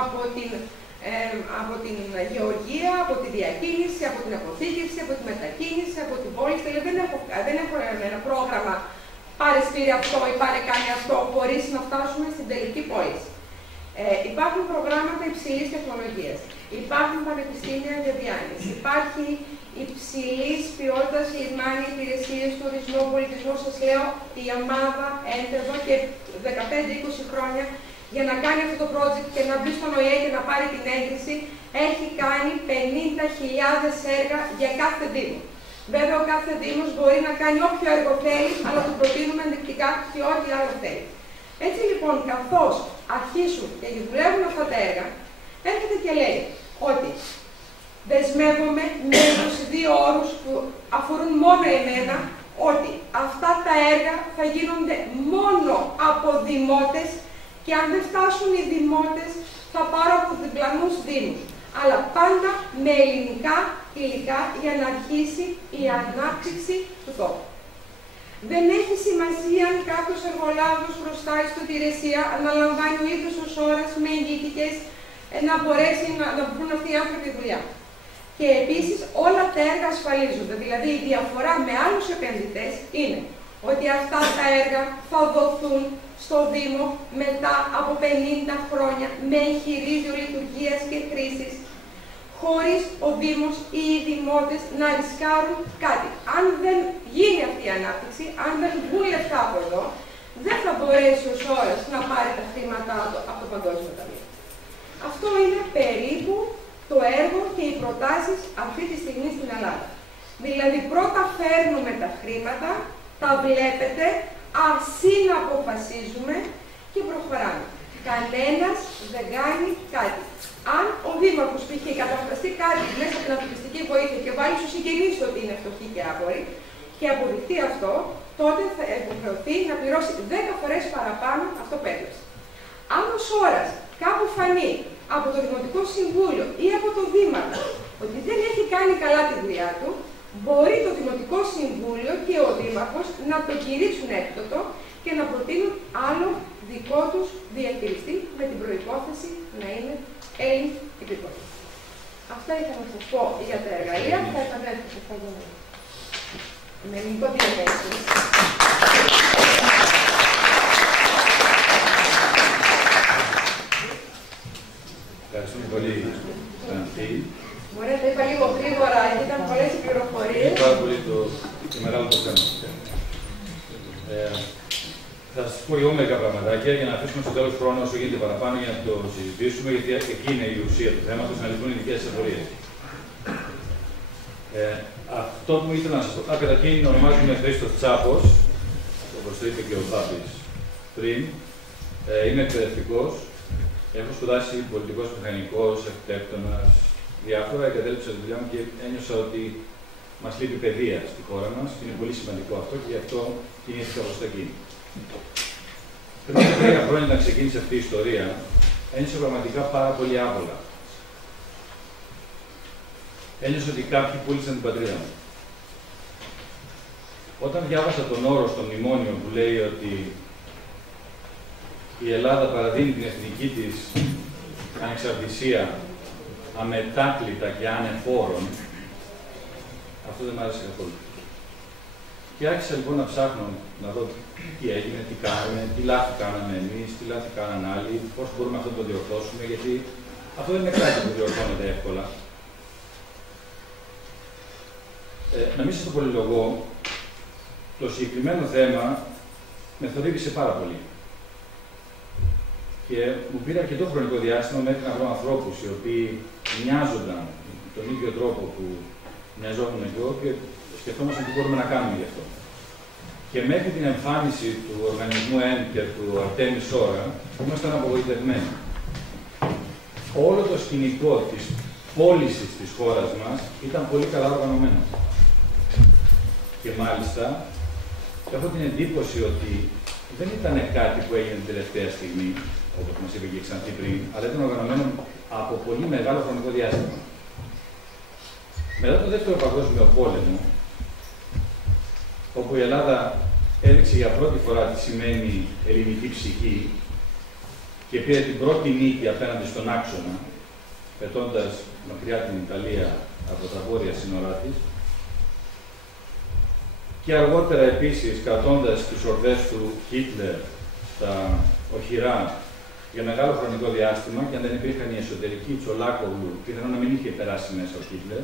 από την γεωργία, από τη διακίνηση, από την αποθήκευση, από τη μετακίνηση, από την πόλη. Δεν έχω ένα πρόγραμμα πάρε σπήρε αυτό ή πάρε κάνει αυτό, χωρίς να φτάσουμε στην τελική πώληση. Υπάρχουν προγράμματα υψηλής τεχνολογίας. Υπάρχουν πανεπιστήμια για διάνοια. Υπάρχει υψηλής ποιότητας λιμάνια, υπηρεσίες, τουρισμό, πολιτισμό. Σας λέω, η ομάδα εδώ και 15-20 χρόνια για να κάνει αυτό το project και να μπει στον ΟΗΕ και να πάρει την έγκριση, έχει κάνει 50.000 έργα για κάθε δήμο. Βέβαια, ο κάθε δήμος μπορεί να κάνει όποιο έργο θέλει, αλλά του προτείνουμε ενδεικτικά και ό,τι άλλο θέλει. Έτσι λοιπόν, καθώς αρχίσουν και δουλεύουν αυτά τα έργα, έρχεται και λέει ότι δεσμεύομαι με 22 όρους που αφορούν μόνο εμένα, ότι αυτά τα έργα θα γίνονται μόνο από δημότες και αν δεν φτάσουν οι δημότες θα πάρω από διπλανούς δήμους. Αλλά πάντα με ελληνικά υλικά για να αρχίσει η ανάπτυξη του τόπου. Δεν έχει σημασία αν κάποιος εργολάβος χρωστάει στην υπηρεσία, αναλαμβάνει ο ίδιος ως ώρας με εγγυητικές να μπορέσει να βρουν αυτοί οι άνθρωποι δουλειά. Και επίσης όλα τα έργα ασφαλίζονται. Δηλαδή η διαφορά με άλλους επενδυτές είναι ότι αυτά τα έργα θα δοθούν στο Δήμο μετά από 50 χρόνια με εγχειρίδιο λειτουργίας και χρήσης, χωρίς ο Δήμος ή οι δημότες να ρισκάρουν κάτι. Αν δεν γίνει αυτή η ανάπτυξη, αν δεν βγουν λεφτά από εδώ, δεν θα μπορέσει ως ώρας να πάρει τα χρήματα από το Παγκόσμιο Ταμείο. Αυτό είναι περίπου το έργο και οι προτάσεις αυτή τη στιγμή στην Ελλάδα. Δηλαδή πρώτα φέρνουμε τα χρήματα, τα βλέπετε, να αποφασίζουμε και προχωράμε. Κανένας δεν κάνει κάτι. Αν ο Δήμαρχος π.χ. καταφραστεί κάτι μέσα από την ανθρωπιστική βοήθεια και βάλει στους συγγενείς του ότι είναι φτωχοί και άποροι και αποδειχτεί αυτό, τότε θα υποχρεωθεί να πληρώσει 10 φορές παραπάνω αυτό που έκλεψε. Αν ως ώρας κάπου φανεί από το Δημοτικό Συμβούλιο ή από το Δήμαρχο ότι δεν έχει κάνει καλά τη δουλειά του, μπορεί το Δημοτικό Συμβούλιο και ο Δήμαρχος να το κηρύξουν έκπτωτο και να προτείνουν άλλο δικό τους διαχειριστή με την προϋπόθεση να είναι Έλληνες υπηκόοι. Αυτά ήθελα να σας πω για τα εργαλεία. Θα επανέλθω σε αυτό με ελληνικό διαχείριση. Ευχαριστούμε πολύ, Ανθή. Ωραία, τα είπα λίγο γρήγορα, γιατί ήταν πολλές οι πληροφορίες. Είναι πάρα πολύ το μεγάλο το θέμα. Θα σας πω εγώ μερικά πραγματάκια για να αφήσουμε στο τέλος χρόνο όσο γίνεται παραπάνω για να το συζητήσουμε, γιατί εκεί είναι η ουσία του θέματος, να λυθούν οι δικές σας απορίες. Αυτό που ήθελα να σας πω. Καταρχήν, ονομάζομαι Χρήστος Τσάπος, όπως το είπε και ο Φάπης πριν. Είμαι εκπαιδευτικός. Έχω σπουδάσει πολιτικός μηχανικός, αρχιτέκτονας, διάφορα. Εγκατέλειψα τη δουλειά μου και ένιωσα ότι μας λείπει παιδεία στη χώρα μας. Είναι πολύ σημαντικό αυτό και γι' αυτό κινήθηκα προς τα εκεί. Πριν από 3 χρόνια, όταν ξεκίνησε αυτή η ιστορία, ένιωσα πραγματικά πάρα πολύ άβολα. Ένιωσα ότι κάποιοι πούλησαν την πατρίδα μου. Όταν διάβασα τον όρο στο μνημόνιο που λέει ότι η Ελλάδα παραδίνει την εθνική της ανεξαρτησία αμετάκλητα και ανεφόρον, αυτό δεν μ' άρεσε καθόλου. Και άρχισα λοιπόν να ψάχνω να δω τι έγινε, τι κάνουμε, τι λάθη κάναμε εμείς, τι λάθη κάνανε άλλοι, πώς μπορούμε αυτό να το διορθώσουμε, γιατί αυτό δεν είναι κάτι που διορθώνεται εύκολα. Να μην σας το πολυλογώ, το συγκεκριμένο θέμα με θορύβησε πάρα πολύ. Και μου πήρε αρκετό χρονικό διάστημα μέχρι να βρω ανθρώπους οι οποίοι μοιάζονταν τον ίδιο τρόπο που μοιαζόμουν εγώ και σκεφτόμαστε τι μπορούμε να κάνουμε γι' αυτό. Και μέχρι την εμφάνιση του οργανισμού ΕΝ και του Αρτέμις Ώρα, ήμασταν απογοητευμένοι. Όλο το σκηνικό της πώλησης της χώρας μας ήταν πολύ καλά οργανωμένο. Και μάλιστα, έχω την εντύπωση ότι δεν ήταν κάτι που έγινε την τελευταία στιγμή, όπως μας είπε και η Ξανθή πριν, αλλά ήταν οργανωμένο από πολύ μεγάλο χρονικό διάστημα. Μετά το Δεύτερο Παγκόσμιο Πόλεμο, όπου η Ελλάδα έδειξε για πρώτη φορά τι σημαίνει ελληνική ψυχή και πήρε την πρώτη νίκη απέναντι στον άξονα, πετώντας μακριά την Ιταλία από τα βόρεια σύνορά της, και αργότερα επίσης κρατώντας τις ορδές του Χίτλερ στα οχυρά για μεγάλο χρονικό διάστημα και αν δεν υπήρχαν οι εσωτερικοί Τσολάκογλου, πιθανόν να μην είχε περάσει μέσα ο Χίτλερ.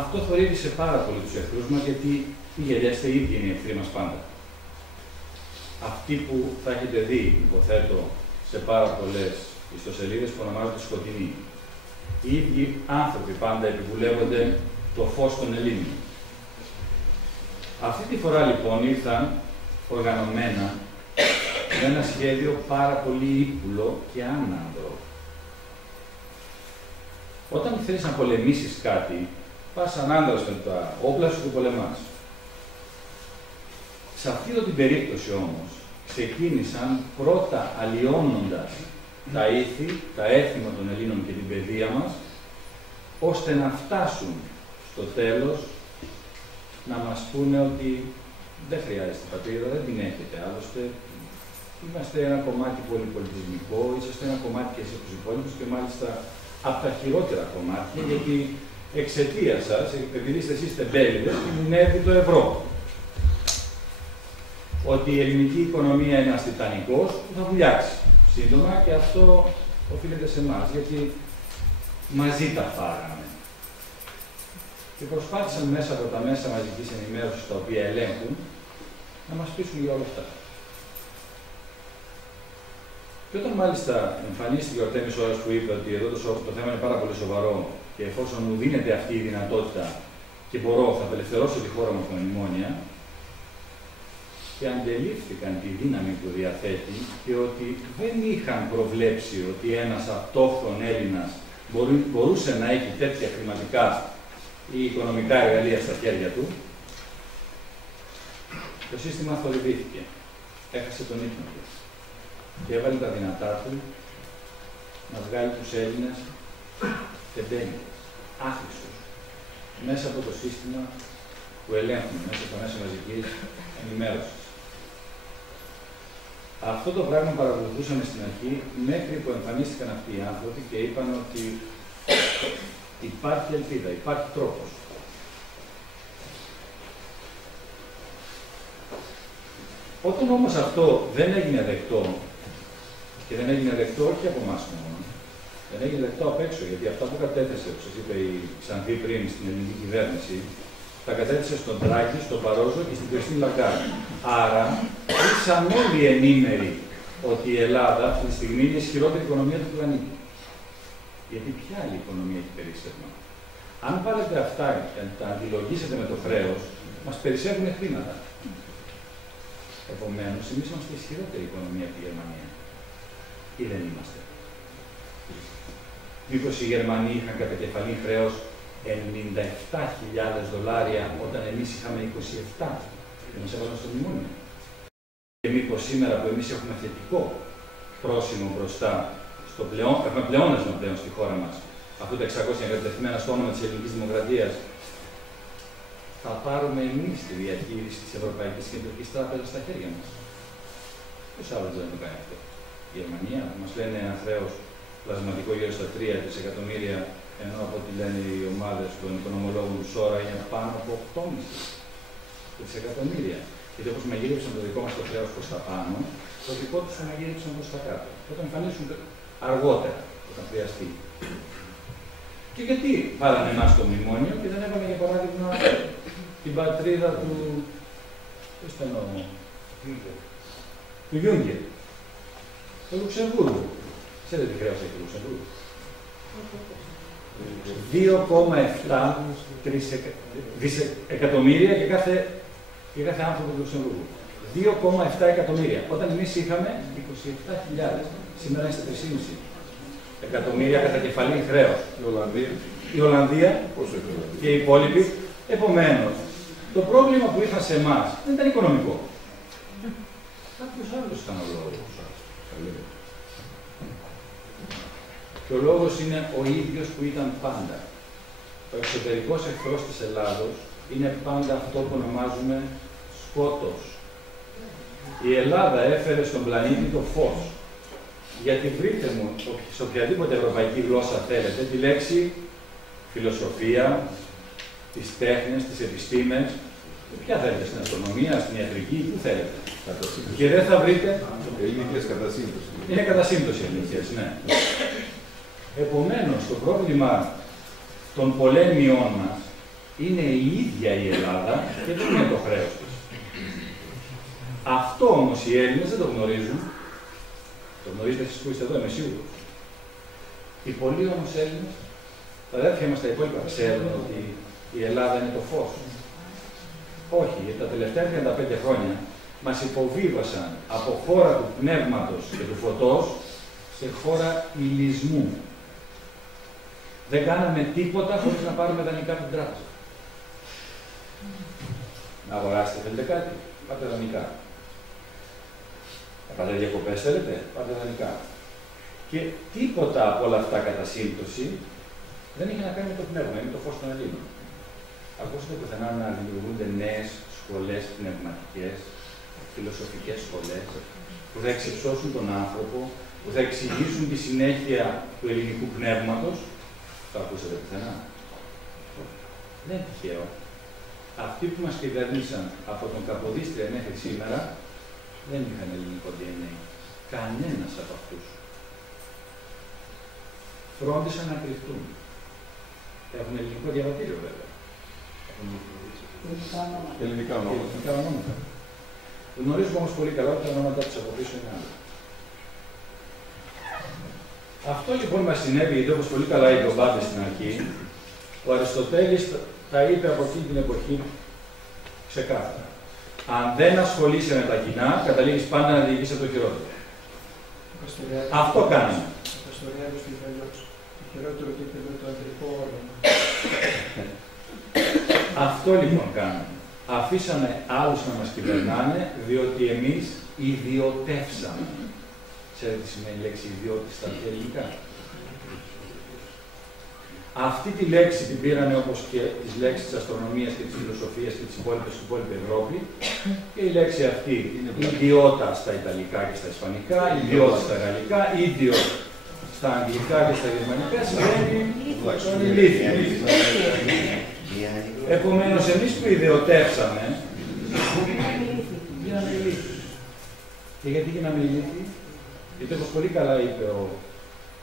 Αυτό θορύβησε πάρα πολύ τους εχθρούς μας, γιατί οι γελιαστές οι ίδιοι είναι οι εχθροί μας πάντα. Αυτοί που θα έχετε δει, υποθέτω, σε πάρα πολλές ιστοσελίδες που ονομάζονται σκοτεινοί. Οι ίδιοι άνθρωποι πάντα επιβουλεύονται το φως των Ελλήνων. Αυτή τη φορά λοιπόν ήρθαν οργανωμένα με ένα σχέδιο πάρα πολύ ύπουλο και άνανδρο. Όταν θέλεις να πολεμήσεις κάτι, πας σαν άνδρας με τα όπλα σου και πολεμάς. Σε αυτή την περίπτωση όμως, ξεκίνησαν πρώτα αλλοιώνοντας τα ήθη, τα έθιμα των Ελλήνων και την παιδεία μας, ώστε να φτάσουν στο τέλος να μας πούνε ότι δεν χρειάζεται πατρίδα, δεν την έχετε άλλωστε. Είμαστε ένα κομμάτι πολυπολιτισμικό, είσαστε ένα κομμάτι και σε τους υπόλοιπους και μάλιστα από τα χειρότερα κομμάτια, γιατί εξαιτίας σας, επειδή είστε εσείς τεμπέληδες, κινδυνεύει το ευρώ. Ότι η ελληνική οικονομία είναι ένας τιτανικός που θα βουλιάξει σύντομα και αυτό οφείλεται σε εμάς, γιατί μαζί τα φάγαμε. Και προσπάθησαν μέσα από τα μέσα μαζικής ενημέρωσης, τα οποία ελέγχουν, να μας πείσουν για όλα αυτά. Και όταν μάλιστα εμφανίστηκε ο Αρτέμις Ώρας που είπε ότι εδώ το θέμα είναι πάρα πολύ σοβαρό και εφόσον μου δίνεται αυτή η δυνατότητα και μπορώ, θα απελευθερώσω τη χώρα μου από την μνημόνια, και αντελήφθηκαν τη δύναμη που διαθέτει και ότι δεν είχαν προβλέψει ότι ένας αυτόχθον Έλληνας μπορούσε να έχει τέτοια χρηματικά ή οικονομικά εργαλεία στα χέρια του, το σύστημα θορυβήθηκε. Έχασε τον ύπνο του και έβαλε τα δυνατά του να βγάλει τους Έλληνες τεμπέληδες, άχρηστους, μέσα από το σύστημα που ελέγχουν, μέσα από τα μέσα μαζικής ενημέρωσης. Αυτό το πράγμα παρακολουθούσαμε στην αρχή, μέχρι που εμφανίστηκαν αυτοί οι άνθρωποι και είπαν ότι υπάρχει ελπίδα, υπάρχει τρόπος. Όταν όμως αυτό δεν έγινε δεκτό, και δεν έγινε δεκτό όχι από εμάς μόνο, δεν έγινε δεκτό απ' έξω, γιατί αυτά που κατέθεσε, όπως σας είπε η Ξανθή πριν στην ελληνική κυβέρνηση, τα κατέθεσε στον Τράκη, στον Παρόζο και στην Κριστίν Λαγκάρντ. Άρα, ήσαν όλοι ενήμεροι ότι η Ελλάδα αυτή τη στιγμή είναι η ισχυρότερη οικονομία του πλανήτη. Γιατί ποια άλλη οικονομία έχει περίσσευμα? Αν πάρετε αυτά και τα αντιλογίσετε με το χρέος, μας περισσεύουν χρήματα. Επομένως, εμείς είμαστε η ισχυρότερη οικονομία από τη Γερμανία. Ή δεν είμαστε? Μήπως οι Γερμανοί είχαν κατά κεφαλή χρέος $97.000 όταν εμείς είχαμε 27 και μας έβαλαν στο μνημόνιο? Και μήπως σήμερα που εμείς έχουμε θετικό πρόσημο μπροστά, έχουμε πλεόνασμα πλέον στη χώρα μας, αφού τα 600 εγκαταστημένα στο όνομα της ελληνικής δημοκρατίας, θα πάρουμε εμείς τη διαχείριση της Ευρωπαϊκής Κεντρικής Τράπεζας στα χέρια μας? Ποιος άλλος δεν το κάνει αυτό? Η Γερμανία, που μας λένε ένα χρέος πλασματικό γύρω στα 3 δισεκατομμύρια, ενώ από ό,τι λένε οι ομάδες των οικονομολόγων του ΣΟΡΑ είναι πάνω από 8,5 δισεκατομμύρια. Γιατί όπως μαγείρεψαν το δικό μας το χρέος προς τα πάνω, το δικό τους θα μαγείρεψαν προς τα κάτω. Και όταν εμφανίσουν αργότερα, όταν χρειαστεί. Και γιατί βάλαμε εμάς το μνημόνιο και δεν έβαλε για παράδειγμα την πατρίδα του. Ποιος ήταν του Γιούγκερ, το Λουξεμβούργο. Ξέρετε τι χρέος έχει το Λουξεμβούργο? 2,7 δισεκατομμύρια για κάθε άνθρωπο του Λουξεμβούργου. 2,7 εκατομμύρια. Όταν εμείς είχαμε 27.000, σήμερα είστε 3,5 εκατομμύρια κατά κεφαλή χρέος. Η Ολλανδία και οι υπόλοιποι. Επομένως, το πρόβλημα που είχα σε εμάς δεν ήταν οικονομικό. Κάποιος άλλος ήταν ο λόγος. Και ο λόγος είναι ο ίδιος που ήταν πάντα. Ο εξωτερικός εχθρός της Ελλάδος είναι πάντα αυτό που ονομάζουμε σκότος. Η Ελλάδα έφερε στον πλανήτη το φως. Γιατί βρείτε μου, σε οποιαδήποτε ευρωπαϊκή γλώσσα θέλετε, τη λέξη φιλοσοφία, τις τέχνες, τις επιστήμες, Ποια θέλετε, στην αστρονομία, στην ιατρική, πού θέλετε. Και δεν θα βρείτε. Ελληνικές κατά σύμπτωση. Είναι κατά σύμπτωση ελληνικές, ναι. Επομένως, το πρόβλημα των πολέμιών μας είναι η ίδια η Ελλάδα και δεν είναι το χρέος της. Αυτό όμως οι Έλληνες δεν το γνωρίζουν. Το γνωρίζετε εσείς που είστε εδώ, είμαι σίγουρος. Οι πολλοί όμως Έλληνες, τα αδέρφια μας τα υπόλοιπα, ξέρουν ότι η Ελλάδα είναι το φως. Όχι, γιατί τα τελευταία 35 χρόνια μας υποβίβασαν από χώρα του πνεύματος και του φωτός σε χώρα ηλισμού. Δεν κάναμε τίποτα χωρίς να πάρουμε δανεικά από την τράπεζα. Να αγοράσετε, θέλετε κάτι, πάτε δανεικά. Να πάτε διακοπές, θέλετε, πάτε δανεικά. Και τίποτα από όλα αυτά κατά σύμπτωση δεν είχε να κάνει με το πνεύμα, με το φως των Ελλήνων. Ακούσατε πουθενά να δημιουργούνται νέες σχολές πνευματικές, φιλοσοφικές σχολές, που θα εξυψώσουν τον άνθρωπο, που θα εξηγήσουν τη συνέχεια του ελληνικού πνεύματος. Το ακούσατε πουθενά. Δεν είναι τυχαίο. Αυτοί που μας κυβέρνησαν από τον Καποδίστρια μέχρι σήμερα δεν είχαν ελληνικό DNA. Κανένας από αυτούς. Φρόντισαν να κρυφτούν. Έχουν ελληνικό διαβατήριο βέβαια. Ελληνικά ονόματα. Γνωρίζουμε όμως πολύ καλά ότι τα ονόματα τους από πίσω είναι άλλα. Αυτό λοιπόν μας συνέβη, γιατί όπως πολύ καλά είπε ο Μπάντες στην αρχή, ο Αριστοτέλης τα είπε από εκείνη την εποχή ξεκάθαρα. Αν δεν ασχολείσαι με τα κοινά, καταλήγεις πάντα να διοικείς το χειρότερο. Αυτό κάνουμε. Το χειρότερο επίπεδο το αντρικό όργανο. Αυτό λοιπόν κάνουμε. Αφήσαμε άλλους να μας κυβερνάνε, διότι εμείς ιδιωτεύσαμε. Ξέρετε τι σημαίνει η λέξη ιδιώτης στα ελληνικά. Αυτή τη λέξη την πήρανε όπως και τις λέξεις της αστρονομίας και της φιλοσοφίας και της υπόλοιπης του υπόλοιπη Ευρώπη. Και η λέξη αυτή είναι ιδιώτα στα Ιταλικά και στα Ισπανικά, ιδιώτα στα Γαλλικά, ίδιο στα Αγγλικά και στα Γερμανικά, σημαίνει τον ηλίθιο. Επομένως, εμείς που ιδεωτεύσαμε, γίναμε ηλίθιοι. Και γιατί γίναμε ηλίθιοι? Γιατί όπως πολύ καλά είπε ο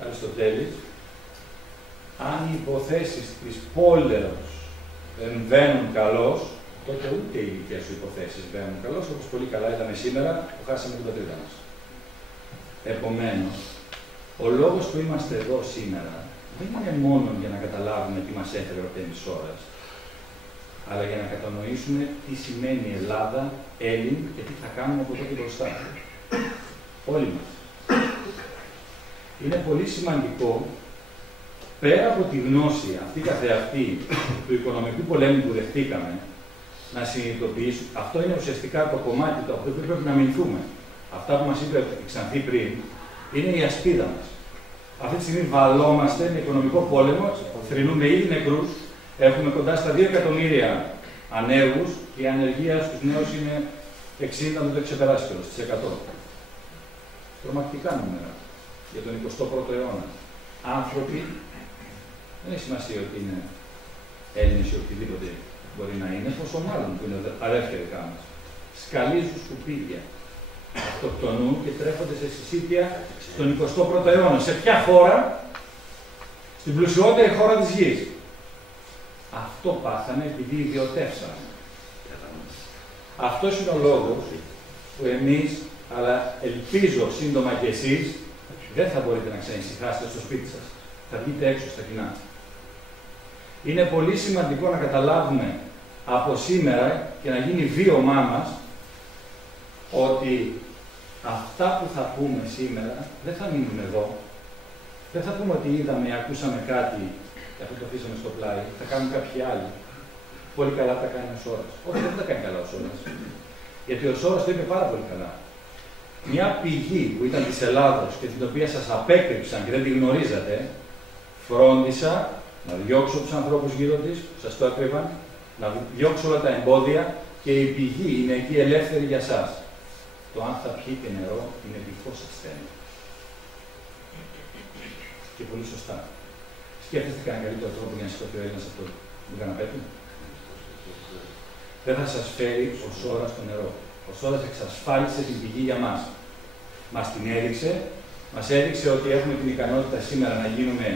Αριστοτέλης, αν οι υποθέσεις της πόλεως δεν βαίνουν καλώς, τότε ούτε οι δικές σου υποθέσεις βαίνουν καλώς, όπως πολύ καλά είδαμε σήμερα, που χάσαμε την πατρίδα μας. Επομένως, ο λόγος που είμαστε εδώ σήμερα δεν είναι μόνο για να καταλάβουμε τι μας έφερε ο τέμις ώρας, αλλά για να κατανοήσουμε τι σημαίνει Ελλάδα, Έλλην και τι θα κάνουμε από εδώ και μπροστά. Όλοι μας. Είναι πολύ σημαντικό, πέρα από τη γνώση αυτή καθεαυτή του οικονομικού πολέμου που δεχτήκαμε, να συνειδητοποιήσουμε. Αυτό είναι ουσιαστικά το κομμάτι το οποίο πρέπει να μηνθούμε. Αυτά που μας είπε η Ξανθή πριν, είναι η ασπίδα μας. Αυτή τη στιγμή βαλόμαστε με οικονομικό πόλεμο, θρηνούμε ήδη νεκρούς, έχουμε κοντά στα 2 εκατομμύρια ανέργους και η ανεργία στους νέους είναι 60, δεν το ξεπεράσει κιόλας, στις 100. Τρομακτικά νούμερα για τον 21ο αιώνα. Άνθρωποι, δεν έχει σημασία ότι είναι Έλληνες ή οτιδήποτε μπορεί να είναι, πόσο μάλλον που είναι αδέρφια δικά μας. Σκαλίζουν σκουπίδια, αυτοκτονούν και τρέφονται σε συσίτια στον 21ο αιώνα. Σε ποια χώρα? Στην πλουσιότερη χώρα της γης. Αυτό πάθαμε επειδή ιδιωτεύσαμε. Αυτός είναι ο λόγος που εμείς, αλλά ελπίζω σύντομα κι εσείς, δεν θα μπορείτε να ξενησυχάσετε στο σπίτι σας. Θα βγείτε έξω στα κοινά. Είναι πολύ σημαντικό να καταλάβουμε από σήμερα και να γίνει βίωμά μας ότι αυτά που θα πούμε σήμερα δεν θα μείνουν εδώ. Δεν θα πούμε ότι είδαμε, ακούσαμε κάτι και αυτό το αφήσαμε στο πλάι. Θα κάνουν κάποιοι άλλοι. Πολύ καλά τα κάνει ο Σόρας. Όχι, δεν τα κάνει καλά ο Σόρας. Γιατί ο Σόρας το είπε πάρα πολύ καλά. Μια πηγή που ήταν της Ελλάδος και την οποία σας απέκρυψαν και δεν τη γνωρίζατε, φρόντισα να διώξω τους ανθρώπους γύρω της, σας το έκρυβαν, να διώξω όλα τα εμπόδια και η πηγή είναι εκεί ελεύθερη για σας. Το αν θα πιείτε νερό είναι δικό σας θέμα. Και πολύ σωστά. Σκέφτεστε κανένα καλύτερο τρόπο για να σηκωθεί ο Έλληνας από τον καναπέ του? δεν θα σας φέρει ο Σόρας στο νερό. Ο Σόρας εξασφάλισε την πηγή για μας. Μας την έδειξε, μας έδειξε ότι έχουμε την ικανότητα σήμερα να γίνουμε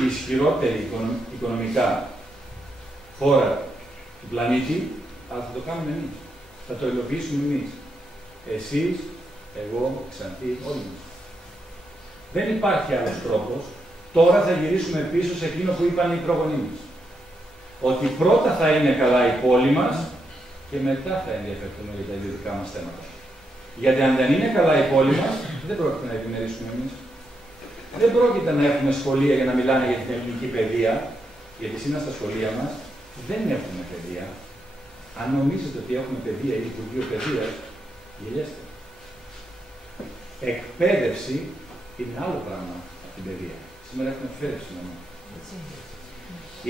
η ισχυρότερη οικονομικά χώρα του πλανήτη, αλλά θα το κάνουμε εμείς. Θα το υλοποιήσουμε εμείς. Εσείς, εγώ, Ξαντή, όλοι μας. Δεν υπάρχει άλλος τρόπος. Τώρα θα γυρίσουμε πίσω σε εκείνο που είπαν οι προγονείς μας. Ότι πρώτα θα είναι καλά η πόλη μας και μετά θα ενδιαφερθούμε για τα ιδιωτικά μας θέματα. Γιατί αν δεν είναι καλά η πόλη μας, δεν πρόκειται να ευημερίσουμε εμείς. Δεν πρόκειται να έχουμε σχολεία για να μιλάνε για την ελληνική παιδεία, γιατί σήμερα στα σχολεία μας δεν έχουμε παιδεία. Αν νομίζετε ότι έχουμε παιδεία ή Υπουργείο Παιδείας, γελιέστε. Εκπαίδευση είναι άλλο πράγμα από την παιδεία. Σήμερα έχουμε εκπαίδευση μόνο.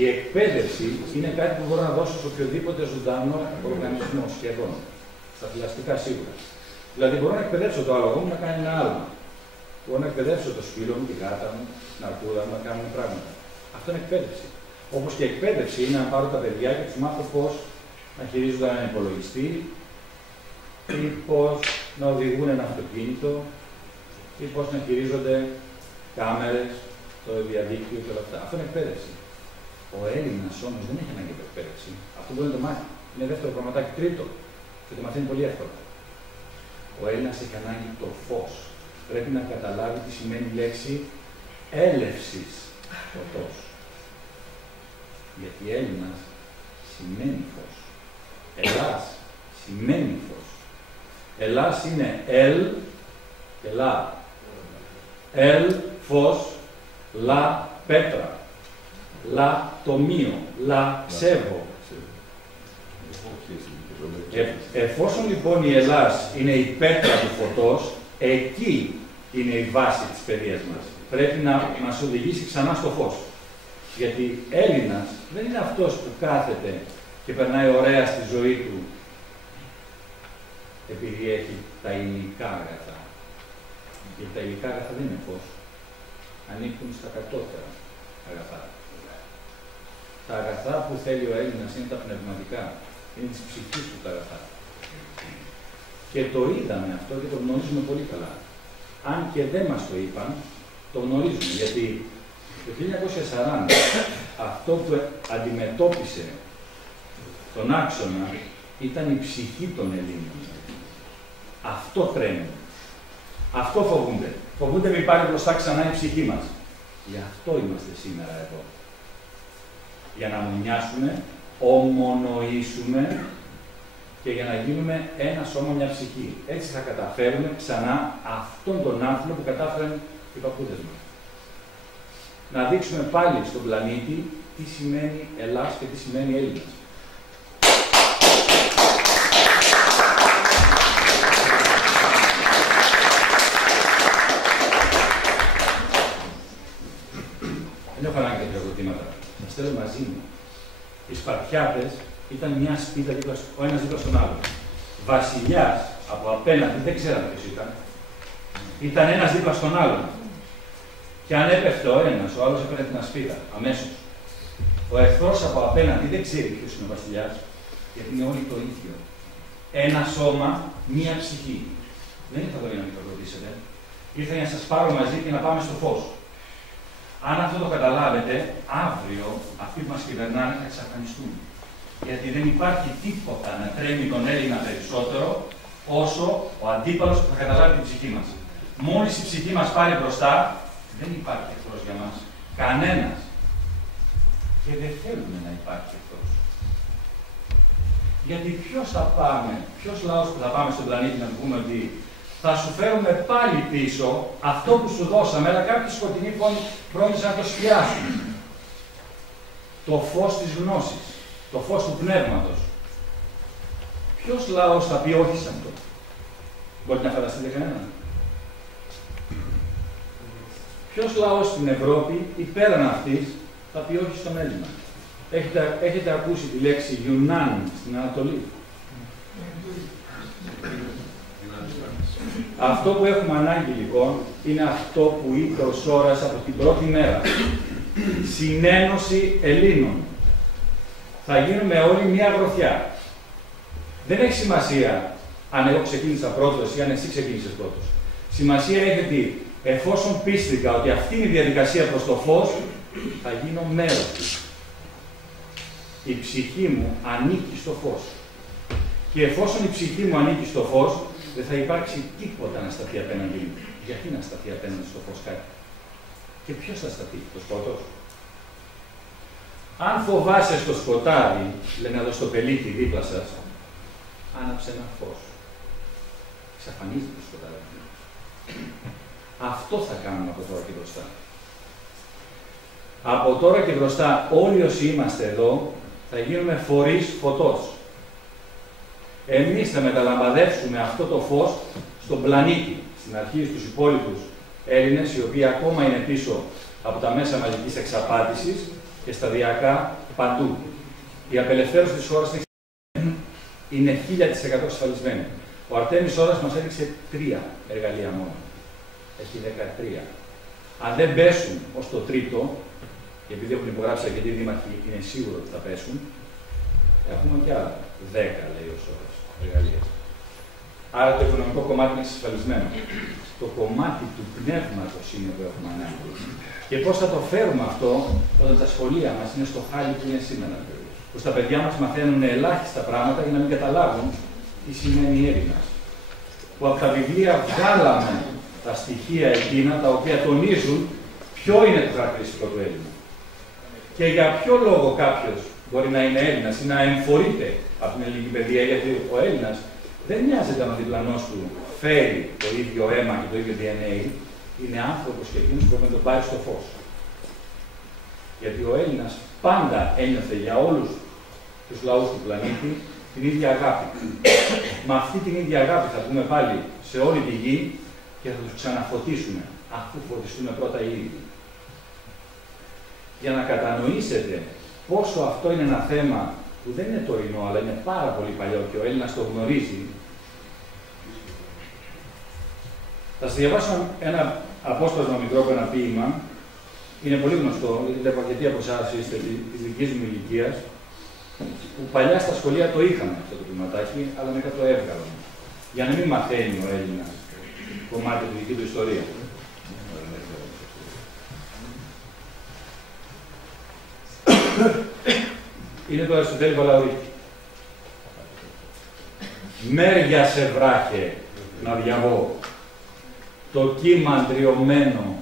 Η εκπαίδευση είναι κάτι που μπορώ να δώσω σε οποιοδήποτε ζωντανό οργανισμό σχεδόν. Στα θηλαστικά σίγουρα. Δηλαδή, μπορώ να εκπαιδεύσω το άλογο μου να κάνει ένα άλμα. Μπορώ να εκπαιδεύσω το σκύλο μου, τη γάτα μου, την αρκούδα μου να κάνουν πράγματα. Αυτό είναι εκπαίδευση. Όπως και εκπαίδευση είναι να πάρω τα παιδιά και τους μάθω πώς να χειρίζονται έναν υπολογιστή, ή πώς να οδηγούν ένα αυτοκίνητο, ή πώς να χειρίζονται κάμερες, το διαδίκτυο και όλα αυτά. Αυτό είναι εκπαίδευση. Ο Έλληνας όμως δεν έχει ανάγκη από εκπαίδευση. Αυτό μπορεί να το μάθει. Είναι δεύτερο πραγματάκι, τρίτο. Και το μαθαίνει πολύ εύκολα. Ο Έλληνας έχει ανάγκη το φως. Πρέπει να καταλάβει τι σημαίνει η λέξη έλευσης φωτός. Γιατί Έλληνας σημαίνει φως. Ελλάς σημαίνει φως. Ελλάς είναι ελ και λα. Ελ, φως, λα, πέτρα. Λα, τομείο. Λα, ψεύω. Εφόσον λοιπόν η Ελλάς είναι η πέτρα του φωτός, εκεί είναι η βάση της παιδείας μας. Πρέπει να μας οδηγήσει ξανά στο φως. Γιατί Έλληνας δεν είναι αυτός που κάθεται και περνάει ωραία στη ζωή του επειδή έχει τα υλικά αγαθά. Γιατί τα υλικά αγαθά δεν είναι φως. Ανήκουν στα κατώτερα αγαθά. Τα αγαθά που θέλει ο Έλληνας είναι τα πνευματικά. Είναι της ψυχής του τα αγαθά. Και το είδαμε αυτό και το γνωρίζουμε πολύ καλά. Αν και δεν μας το είπαν, το γνωρίζουμε. Γιατί το 1940 αυτό που αντιμετώπισε τον άξονα ήταν η ψυχή των Ελλήνων. Αυτό τρέμει. Αυτό φοβούνται. Φοβούνται μη πάρει μπροστά ξανά η ψυχή μας. Γι' αυτό είμαστε σήμερα εδώ. Για να μονιάσουμε, ομονοήσουμε και για να γίνουμε ένα σώμα, μια ψυχή. Έτσι θα καταφέρουμε ξανά αυτόν τον άνθρωπο που κατάφεραν οι παππούδες μας. Να δείξουμε πάλι στον πλανήτη τι σημαίνει Ελλάς και τι σημαίνει Έλληνας. Δεν έχω ανάγκη τέτοια ερωτήματα. Θα στέλνω μαζί μου. Οι Σπαρτιάτες ήταν μια σπίτα ο ένας δίπλα στον άλλο. Βασιλιάς από απέναντι, δεν ξέραμε ποιος ήταν. Ήταν ένας δίπλα στον άλλον. Και αν έπεφτε ο ένας, ο άλλος έπαιρνε την ασπίδα, αμέσως. Ο εχθρός από απέναντι δεν ξέρει ποιος είναι ο βασιλιάς, γιατί είναι όλοι το ίδιο. Ένα σώμα, μία ψυχή. Δεν ήρθα εδώ για να με προκροτήσετε. Ήρθα για να σας πάρω μαζί και να πάμε στο φως. Αν αυτό το καταλάβετε, αύριο αυτοί που μας κυβερνάνε θα εξαφανιστούν. Γιατί δεν υπάρχει τίποτα να τρέμει τον Έλληνα περισσότερο όσο ο αντίπαλος που θα καταλάβει την ψυχή μας. Μόλις η ψυχή μας πάρει μπροστά, δεν υπάρχει εχθρός για μας. Κανένας. Και δεν θέλουμε να υπάρχει εχθρός. Γιατί ποιος λαός που θα πάμε στον πλανήτη να πούμε ότι θα σου φέρουμε πάλι πίσω αυτό που σου δώσαμε, αλλά κάποιοι σκοτεινοί φρόντισαν να το σκιάσουν. Το φως της γνώσης, το φως του πνεύματος. Ποιος λαός θα πει όχι σε αυτό? Μπορείτε να φανταστείτε κανέναν? Ποιος λαός στην Ευρώπη, υπέραν αυτής, θα πει όχι στον Έλληνα? Έχετε ακούσει τη λέξη Ιουνάν στην Ανατολή? Αυτό που έχουμε ανάγκη λοιπόν είναι αυτό που είπε ο Σόρας από την πρώτη μέρα. Συνένωση Ελλήνων. Θα γίνουμε όλοι μία γροθιά. Δεν έχει σημασία αν εγώ ξεκίνησα πρώτος ή αν εσύ ξεκίνησες πρώτος. Σημασία έχει ότι εφόσον πίστηκα ότι αυτή είναι η διαδικασία προς το φως, θα γίνω μέρος του. Η ψυχή μου ανήκει στο φως. Και εφόσον η ψυχή μου ανήκει στο φως, δεν θα υπάρξει τίποτα να σταθεί απέναντι μου. Γιατί να σταθεί απέναντι στο φως κάτι? Και ποιος θα σταθεί? Το σκότος? Αν φοβάσαι στο σκοτάδι, λένε εδώ στο πελίτη δίπλα σας, άναψε ένα φως. Εξαφανίζεται το σκοτάδι. Αυτό θα κάνουμε από τώρα και μπροστά. Από τώρα και μπροστά, όλοι όσοι είμαστε εδώ, θα γίνουμε φορείς φωτός. Εμείς θα μεταλαμπαδεύσουμε αυτό το φως στον πλανήτη, στην αρχή στους υπόλοιπους Έλληνες, οι οποίοι ακόμα είναι πίσω από τα μέσα μαζικής εξαπάτησης και σταδιακά παντού. Η απελευθέρωση της χώρας είναι 1000% ασφαλισμένη. Ο Αρτέμις Ώρας μας έδειξε 3 εργαλεία μόνο. Έχει 13. Αν δεν πέσουν ως το τρίτο, και επειδή έχουν υπογράψει αρκετοί δήμαρχοι, είναι σίγουρο ότι θα πέσουν, έχουμε και άλλα 10, λέει ο Σώρας, εργαλεία. Άρα το οικονομικό κομμάτι είναι εξασφαλισμένο. Το κομμάτι του πνεύματος είναι που έχουμε ανάγκη. Και πώς θα το φέρουμε αυτό όταν τα σχολεία μας είναι στο χάλι που είναι σήμερα. Που τα παιδιά μας μαθαίνουν ελάχιστα πράγματα για να μην καταλάβουν τι σημαίνει Έλληνας. Που από τα βιβλία βγάλαμε τα στοιχεία εκείνα τα οποία τονίζουν ποιο είναι το χαρακτηριστικό του Έλληνα. Και για ποιο λόγο κάποιος μπορεί να είναι Έλληνας ή να εμφορείται από την ελληνική παιδεία, γιατί ο Έλληνας δεν νοιάζεται αν ο διπλανός του φέρει το ίδιο αίμα και το ίδιο DNA, είναι άνθρωπος και εκείνος που πρέπει να τον πάρει στο φως. Γιατί ο Έλληνας πάντα ένιωθε για όλους τους λαούς του πλανήτη την ίδια αγάπη. Με αυτή την ίδια αγάπη θα πούμε πάλι σε όλη τη γη και θα τους ξαναφωτίσουμε, αφού φωτιστούμε πρώτα οι ίδιοι. Για να κατανοήσετε πόσο αυτό είναι ένα θέμα που δεν είναι τωρινό, αλλά είναι πάρα πολύ παλιό και ο Έλληνας το γνωρίζει, θα σας διαβάσω ένα απόσπασμα μικρό από ένα ποίημα. Είναι πολύ γνωστό, γιατί αρκετοί από εσάς είστε της δικής μου ηλικίας, που παλιά στα σχολεία το είχαμε αυτό το ποιηματάκι, αλλά μετά το έβγαλαν. Για να μην μαθαίνει ο Έλληνας κομμάτι του δική του ιστορία. Είναι το Αριστοτέλη Βαλαωρίτη. Μέριασε βράχε να διαβώ, το κύμα αντριωμένο,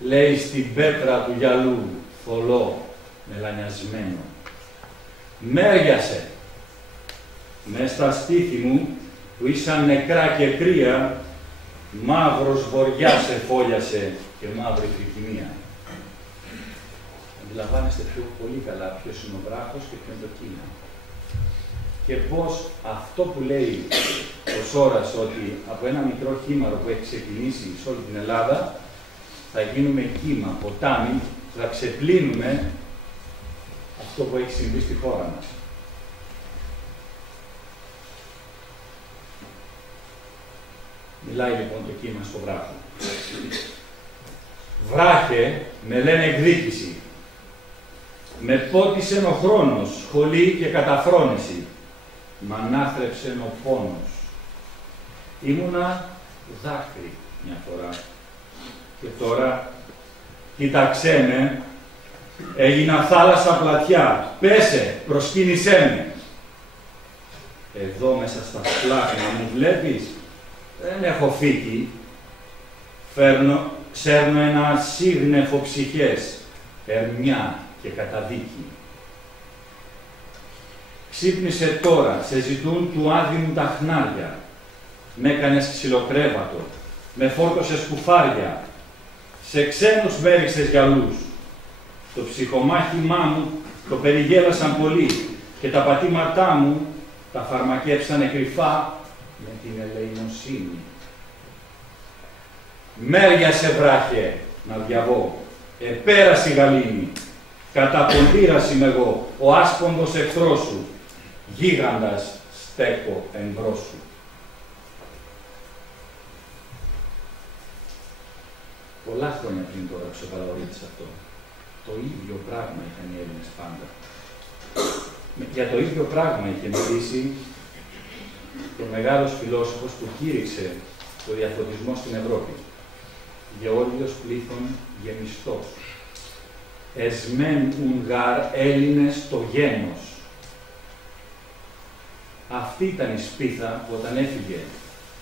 λέει στην πέτρα του γυαλού, θολό, μελανιασμένο. Μέριασε, μες στα στήθη μου, που ήσαν νεκρά και κρύα, μαύρος βοριάς εφόλιασε και μαύρη τρικυμία. Αντιλαμβάνεστε πολύ καλά ποιος είναι ο βράχος και ποιο είναι το κύμα. Και πώς αυτό που λέει ο Σώρας, ότι από ένα μικρό χήμαρο που έχει ξεκινήσει σε όλη την Ελλάδα, θα γίνουμε κύμα, ποτάμι, θα ξεπλύνουμε αυτό που έχει συμβεί στη χώρα μας. Μιλάει λοιπόν το κύμα στο βράχο. Βράχε, με λένε εκδίκηση. Με πότισεν ο χρόνος, σχολή και καταφρόνηση. Μ' ανάθρεψεν ο πόνος. Ήμουνα δάκρυ μια φορά. Και τώρα, κοίταξέ με, έγινα θάλασσα πλατιά. Πέσε, προσκύνησέ με. Εδώ μέσα στα σπλάχνα μου βλέπεις, δεν έχω φύγει. Σέρνω ένα σύγνεφο ψυχές, ερμιά και καταδίκη. Ξύπνησε τώρα, σε ζητούν του άδειμου τα χνάρια. Μ' έκανες ξυλοκρέβατο, με φόρτωσες κουφάρια, σε ξένους μέριξες γυαλούς. Το ψυχομάχημά μου το περιγέλασαν πολύ και τα πατήματά μου τα φαρμακέψανε κρυφά με την ελεημοσύνη. Μέριασε βράχε να διαβώ, επέρασε η γαλήνη, καταποντήρας είμαι εγώ, ο άσπονδος εχθρός σου, γίγαντας στέκω εμπρός σου. Πολλά χρόνια πριν το έγραψε ο Βαλαωρίτης αυτό. Το ίδιο πράγμα είχαν οι Έλληνες πάντα. Για το ίδιο πράγμα είχε μιλήσει και ο μεγάλος φιλόσοφος που κήρυξε το διαφωτισμό στην Ευρώπη. Γεώργιος Πλήθων Γεμιστός. Εσμέν ουγγάρ Έλληνες το γένος. Αυτή ήταν η σπίθα που όταν έφυγε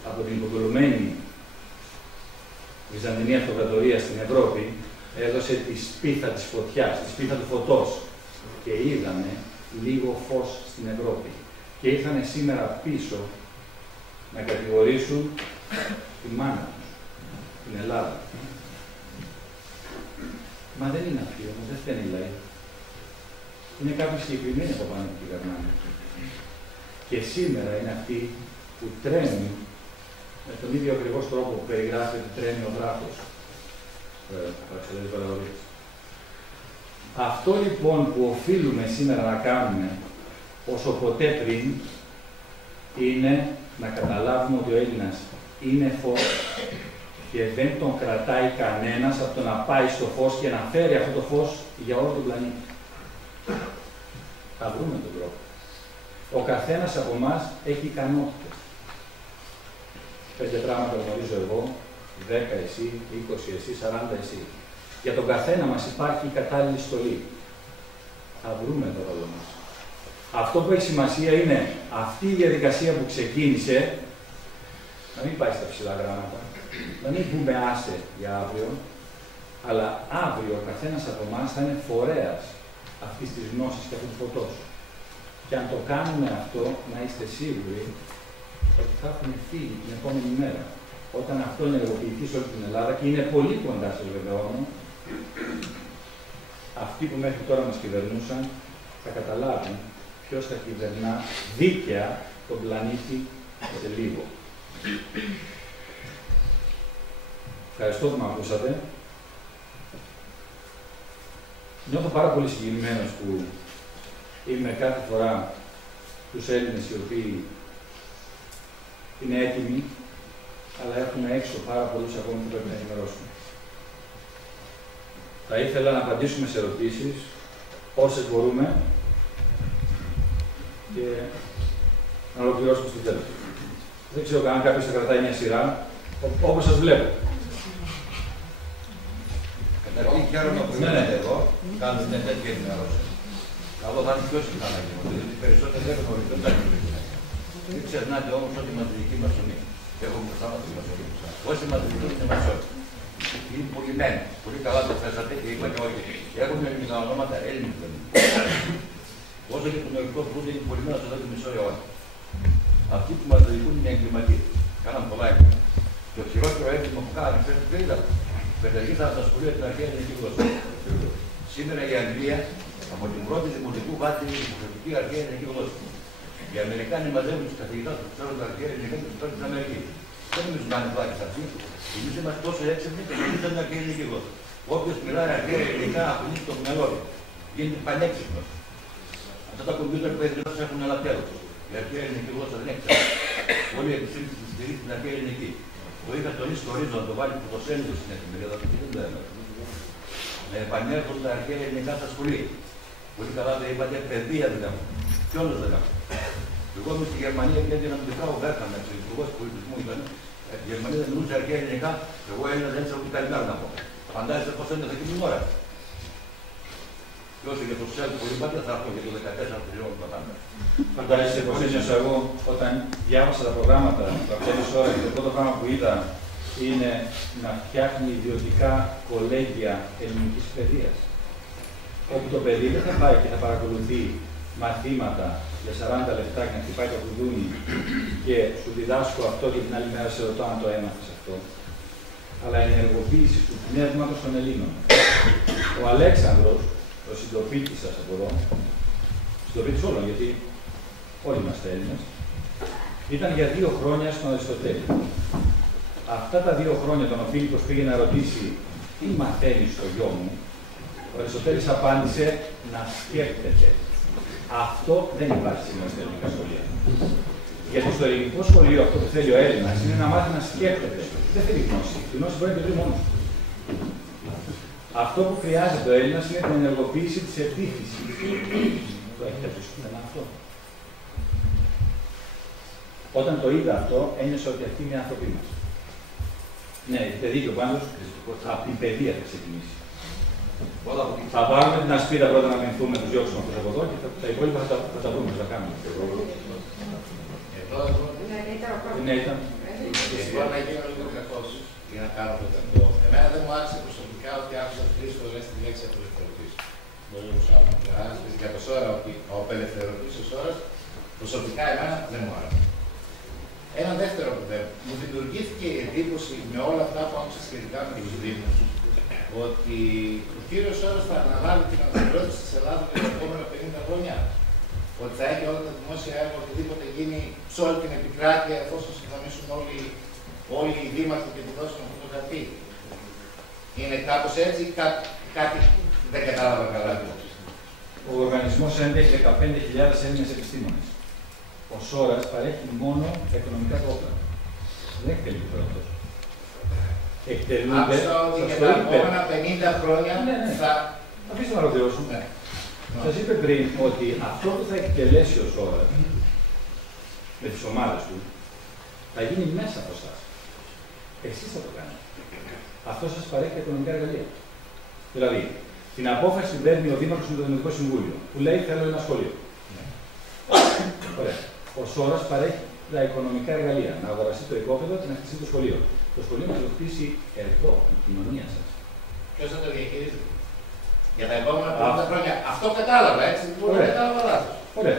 από την υποκολουμένη Βυζαντινή Αυτοκρατορία στην Ευρώπη, έδωσε τη σπίθα της φωτιάς, τη σπίθα του φωτός. Και είδαμε λίγο φως στην Ευρώπη. Και ήρθανε σήμερα πίσω να κατηγορήσουν τη μάνα τους, την Ελλάδα. Μα δεν είναι αυτοί όμως, δεν φταίνει οι λαοί. Είναι κάποιοι συγκεκριμένοι από πάνω που την καρνάνε. Και σήμερα είναι αυτοί που τρέμουν με τον ίδιο ακριβώς τρόπο που περιγράφει ότι τρέμει ο βράχος. Αυτό λοιπόν που οφείλουμε σήμερα να κάνουμε όσο ποτέ πριν είναι να καταλάβουμε ότι ο Έλληνας είναι φως και δεν τον κρατάει κανένας από το να πάει στο φως και να φέρει αυτό το φως για όλο τον πλανήτη. Θα βρούμε τον τρόπο. Ο καθένας από εμάς έχει ικανότητες. 5 πράγματα γνωρίζω εγώ, 10 εσύ, 20 εσύ, 40 εσύ. Για τον καθένα μας υπάρχει η κατάλληλη στολή. Θα βρούμε το ρόλο μας. Αυτό που έχει σημασία είναι αυτή η διαδικασία που ξεκίνησε να μην πάει στα ψηλά γράμματα, να μην πούμε άσε για αύριο, αλλά αύριο ο καθένας από εμάς θα είναι φορέας αυτής της γνώσης και αυτού του φωτός. Και αν το κάνουμε αυτό, να είστε σίγουροι ότι θα έχουν φύγει την επόμενη μέρα. Όταν αυτό ενεργοποιηθεί σε όλη την Ελλάδα, και είναι πολύ κοντά σας βεβαιώνω, αυτοί που μέχρι τώρα μας κυβερνούσαν θα καταλάβουν ποιος θα κυβερνά δίκαια τον πλανήτη σε λίγο. Ευχαριστώ που με ακούσατε. Νιώθω πάρα πολύ συγκινημένος που είμαι κάθε φορά τους Έλληνες οι οποίοι είναι έτοιμοι, αλλά έχουμε έξω πάρα πολλούς ακόμη που πρέπει να ενημερώσουμε. Θα ήθελα να απαντήσουμε σε ερωτήσεις, όσες μπορούμε, και να ολοκληρώσουμε στο τέλος. Δεν ξέρω αν κάποιος θα κρατάει μια σειρά, όπως σας βλέπω. Καταρχήν χαίρομαι που είστε εδώ, κάνετε μια τέτοια ενημέρωση. Καλό θα είναι πιο συχνά να γίνονται, γιατί περισσότεροι δεν γνωρίζουν τα κοινωνικά. Μην ξεχνάτε όμως ότι η μαζική μασονή, έχουμε μπροστά μας τη μασονή. Όσοι μαζικοί είναι μασόνοι. Είναι πουλημένοι. Πολύ καλά το θέσατε και είπα και όχι. Έχουμε ελληνικά ονόματα Έλληνες. Όσο και το νοητικό φρούτο είναι πουλημένο εδώ και μισό αιώνα. Αυτοί που μας διοικούν είναι εγκληματίες. Κάναν πολλά έγκλημα. Και το χειρότερο έγκλημα που κάνανε χθες δεν ήταν. Πεταγήσαν στα σχολεία την αρχαία ελληνική γλώσσα. Σήμερα η Αγγλία από την πρώτη δημοτικού βάζει την υποχρεωτική αρχαία ελληνική γλώσσα. Οι Αμερικάνοι μαζεύουν τους καθηγητάς που ξέρουν τα αρχαία ελληνικά και τους παίρνουν στην Αμερική. Δεν νομίζουν να είναι πλάκες αυτοί. Εμείς είμαστε τόσο έξυπνοι και εμείς δεν είναι αρχαία ελληνική γλώσσα. Όποιος μιλάει αρχαία ελληνικά απολύτως το μυαλό του. Γίνεται πανέξυπνος. Αυτά τα κομπιούτερ που έχει γλώσσα έχουν ένα τέλος. Η αρχαία ελληνική γλώσσα δεν έχει τέλος. Όλοι οι επιστήμονες τη στηρίζουν την αρχαία ελληνική. Το είχα τονίσει στο ορίζοντα να το βάλει πρωτοσέλιδο στην εφημερίδα του και δεν το έμεινε. Να επανέλθω στα αρχαία ελληνικά στα σχολεία. Πολύ καλά δεν είπατε, παιδεία δεν έχουν. Ποιόνος δεν έχουν. Εγώ είμαι στη Γερμανία και έδινα τον Τετράγο Βέρκανα, ο υπουργός πολιτισμού ήταν. Η Γερμανία δεν μιλούσε αρχαία ελληνικά, εγώ Έλληνα δεν ξέρω τι καλημέρα να πω. Φαντάζεστε πώς έμεινε εκείνη την ώρα. Και όσο για το ΣΕΛ που είπατε, θα έρθω και το 14 τριών που θα πάμε. Φαντάζεστε πώς ένιωσα εγώ όταν διάβασα τα προγράμματα τα πρώτη ώρα και το πρώτο πράγμα που είδα είναι να φτιάχνει ιδιωτικά κολέγια ελληνικής παιδείας. Όπου το παιδί δεν θα πάει και θα παρακολουθεί μαθήματα για 40 λεπτά και να χτυπάει το κουδούνι και σου διδάσκω αυτό και την άλλη μέρα σε ρωτώ αν το έμαθες αυτό. Αλλά η ενεργοποίηση του πνεύματος των Ελλήνων. Ο Αλέξανδρος, ο συντροφίτης σας από εδώ, συντροφίτης όλων, γιατί όλοι είμαστε Έλληνες, ήταν για 2 χρόνια στον Αριστοτέλη. Αυτά τα 2 χρόνια τον ο Φίλιππος πήγε να ρωτήσει τι μαθαίνει στο γιο μου, ο Αριστοτέλης απάντησε να σκέφτεται. Αυτό δεν υπάρχει σήμερα στα ελληνικά σχολεία. Γιατί στο ελληνικό σχολείο αυτό που θέλει ο Έλληνας είναι να μάθει να σκέφτεται. Δεν θέλει γνώση. Η γνώση μπορεί να το δει μόνο. Αυτό που χρειάζεται ο Έλληνας είναι την ενεργοποίηση της επίθεσης. Το έχετε ακούσει αυτό. Όταν το είδα αυτό, ένιωσα ότι αυτή είναι η άνθρωποι μας. Ναι, έχετε δίκιο πάντως, από την παιδεία θα ξεκινήσει. Θα πάρουμε την ασπίδα πρώτα να μηνθούμε, τους διώξουμε αυτούς από εδώ και τα υπόλοιπα θα τα βρούμε, θα τα κάνουμε. Ναι, ήταν. Εγώ να γίνω λίγο κακός για να κάνω το κακό. Εμένα δεν μου άρεσε προσωπικά ότι άκουσα 3 φορές τη λέξη απελευθερωτής. Για το Σόρα, ότι ο απελευθερωτής ο Σόρας προσωπικά εμένα δεν μου άρεσε. Ένα δεύτερο πρόβλημα. Μου δημιουργήθηκε η εντύπωση με όλα αυτά που άκουσα σχετικά με τους Δήμους ότι ο κύριος Σόρας θα αναλάβει την αναπληρώθηση της Ελλάδας για τα επόμενα 50 χρόνια. Ότι θα έχει όλα τα δημόσια έργα, οτιδήποτε γίνει σε όλη την επικράτεια, εφόσον συμφωνήσουν όλοι οι δήμαρχοι και τη δώσουν αυτό το χαρτί. Είναι κάπως έτσι ή κάτι δεν κατάλαβα καλά. Ο οργανισμός έντεχε 15.000 Έλληνες επιστήμονες. Ο Σόρας παρέχει μόνο οικονομικά όπλα. Δεν έχει τελειώσει αυτό. Εκτελούνται. Άκουσα ότι για τα επόμενα 50 χρόνια θα. Αφήστε να ρωτήσω. Σας είπε πριν ότι αυτό που θα εκτελέσει ο Σόρας με τις ομάδες του θα γίνει μέσα από εσάς. Εσείς θα το κάνετε. Αυτό σας παρέχει τα οικονομικά εργαλεία. Δηλαδή, την απόφαση παίρνει ο Δήμαρχος με το Δημοτικό Συμβούλιο που λέει: θέλω ένα σχολείο. Ωραία. Ο Σόρας παρέχει τα οικονομικά εργαλεία να αγοραστεί το οικόπεδο και να χτιστεί το σχολείο. Το σχολείο να το χτίσει εδώ, η κοινωνία σας. Ποιος θα το διαχειρίζεται? Για τα επόμενα 50 χρόνια. Αυτό κατάλαβα, έτσι. Μπορεί να κατάλαβα λάθος.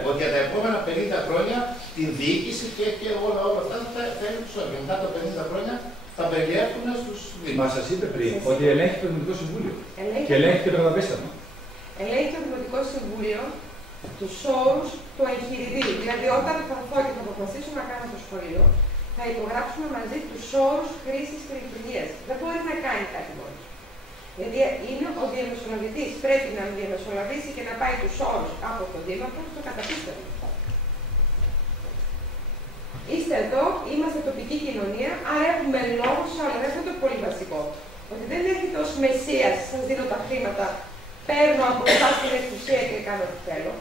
Ότι για τα επόμενα 50 χρόνια την διοίκηση και όλα αυτά θα είναι του Σόρια. Μετά τα 50 χρόνια θα περιέχουν στους Δήμους. Μα σας είπε πριν ότι ελέγχει το Δημοτικό Συμβούλιο. Και ελέγχει και το καταπίστευμα. Ελέγχει το Δημοτικό Συμβούλιο τους όρους του εγχειριδίου. Δηλαδή, όταν θα έρθω και θα αποφασίσω να κάνω το σχολείο, θα υπογράψουμε μαζί τους όρους χρήσης και λειτουργίας. Δεν μπορεί να κάνει κάτι μόνο. Γιατί είναι ο διαμεσολαβητής. Πρέπει να διαμεσολαβήσει και να πάει τους όρους από τον Δήμαρχο στο καταπίστευμα. Είστε εδώ, είμαστε τοπική κοινωνία, άρα έχουμε λόγο σε όλα. Αυτό είναι το πολύ βασικό. Ότι δεν έρχεται ως Μεσσίας, σας δίνω τα χρήματα, παίρνω από εσάς την εξουσία και κάνω τι θέλω.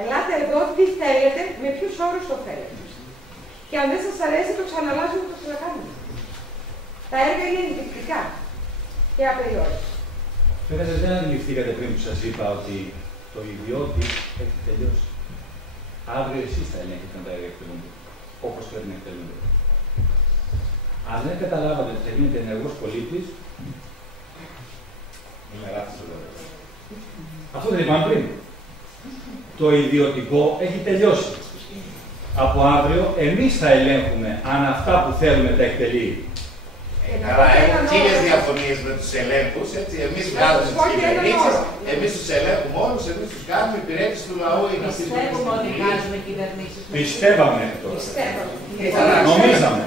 Ελάτε εδώ, τι θέλετε, με ποιους όρους το θέλετε. Και αν δεν σας αρέσει, το ξαναλάζουμε και το ξανακάνουμε. Τα έργα είναι ενδεικτικά και απεριόριστα. Φαίνεται δεν αντιληφθήκατε πριν που σας είπα ότι το ιδιώτη έχει τελειώσει. Αύριο εσείς θα ελέγχετε αν τα έργα εκτελούνται, όπως πρέπει να εκτελούνται. Αν δεν καταλάβατε ότι θα γίνετε ενεργός πολίτης, είναι λάθος εδώ. Αυτό δεν είπαμε πριν. Το ιδιωτικό έχει τελειώσει. Από αύριο εμείς θα ελέγχουμε αν αυτά που θέλουμε τα εκτελεί. Καλά, έχουν 1000 διαφωνίες με τους ελέγχους, έτσι. Εμείς βγάζουμε τις κυβερνήσεις, εμείς τους ελέγχουμε όλους, εμείς τους κάνουμε υπηρέτηση του λαού. Πιστεύουμε ότι βγάζουμε κυβερνήσεις. Πιστεύαμε τώρα. Νομίζαμε.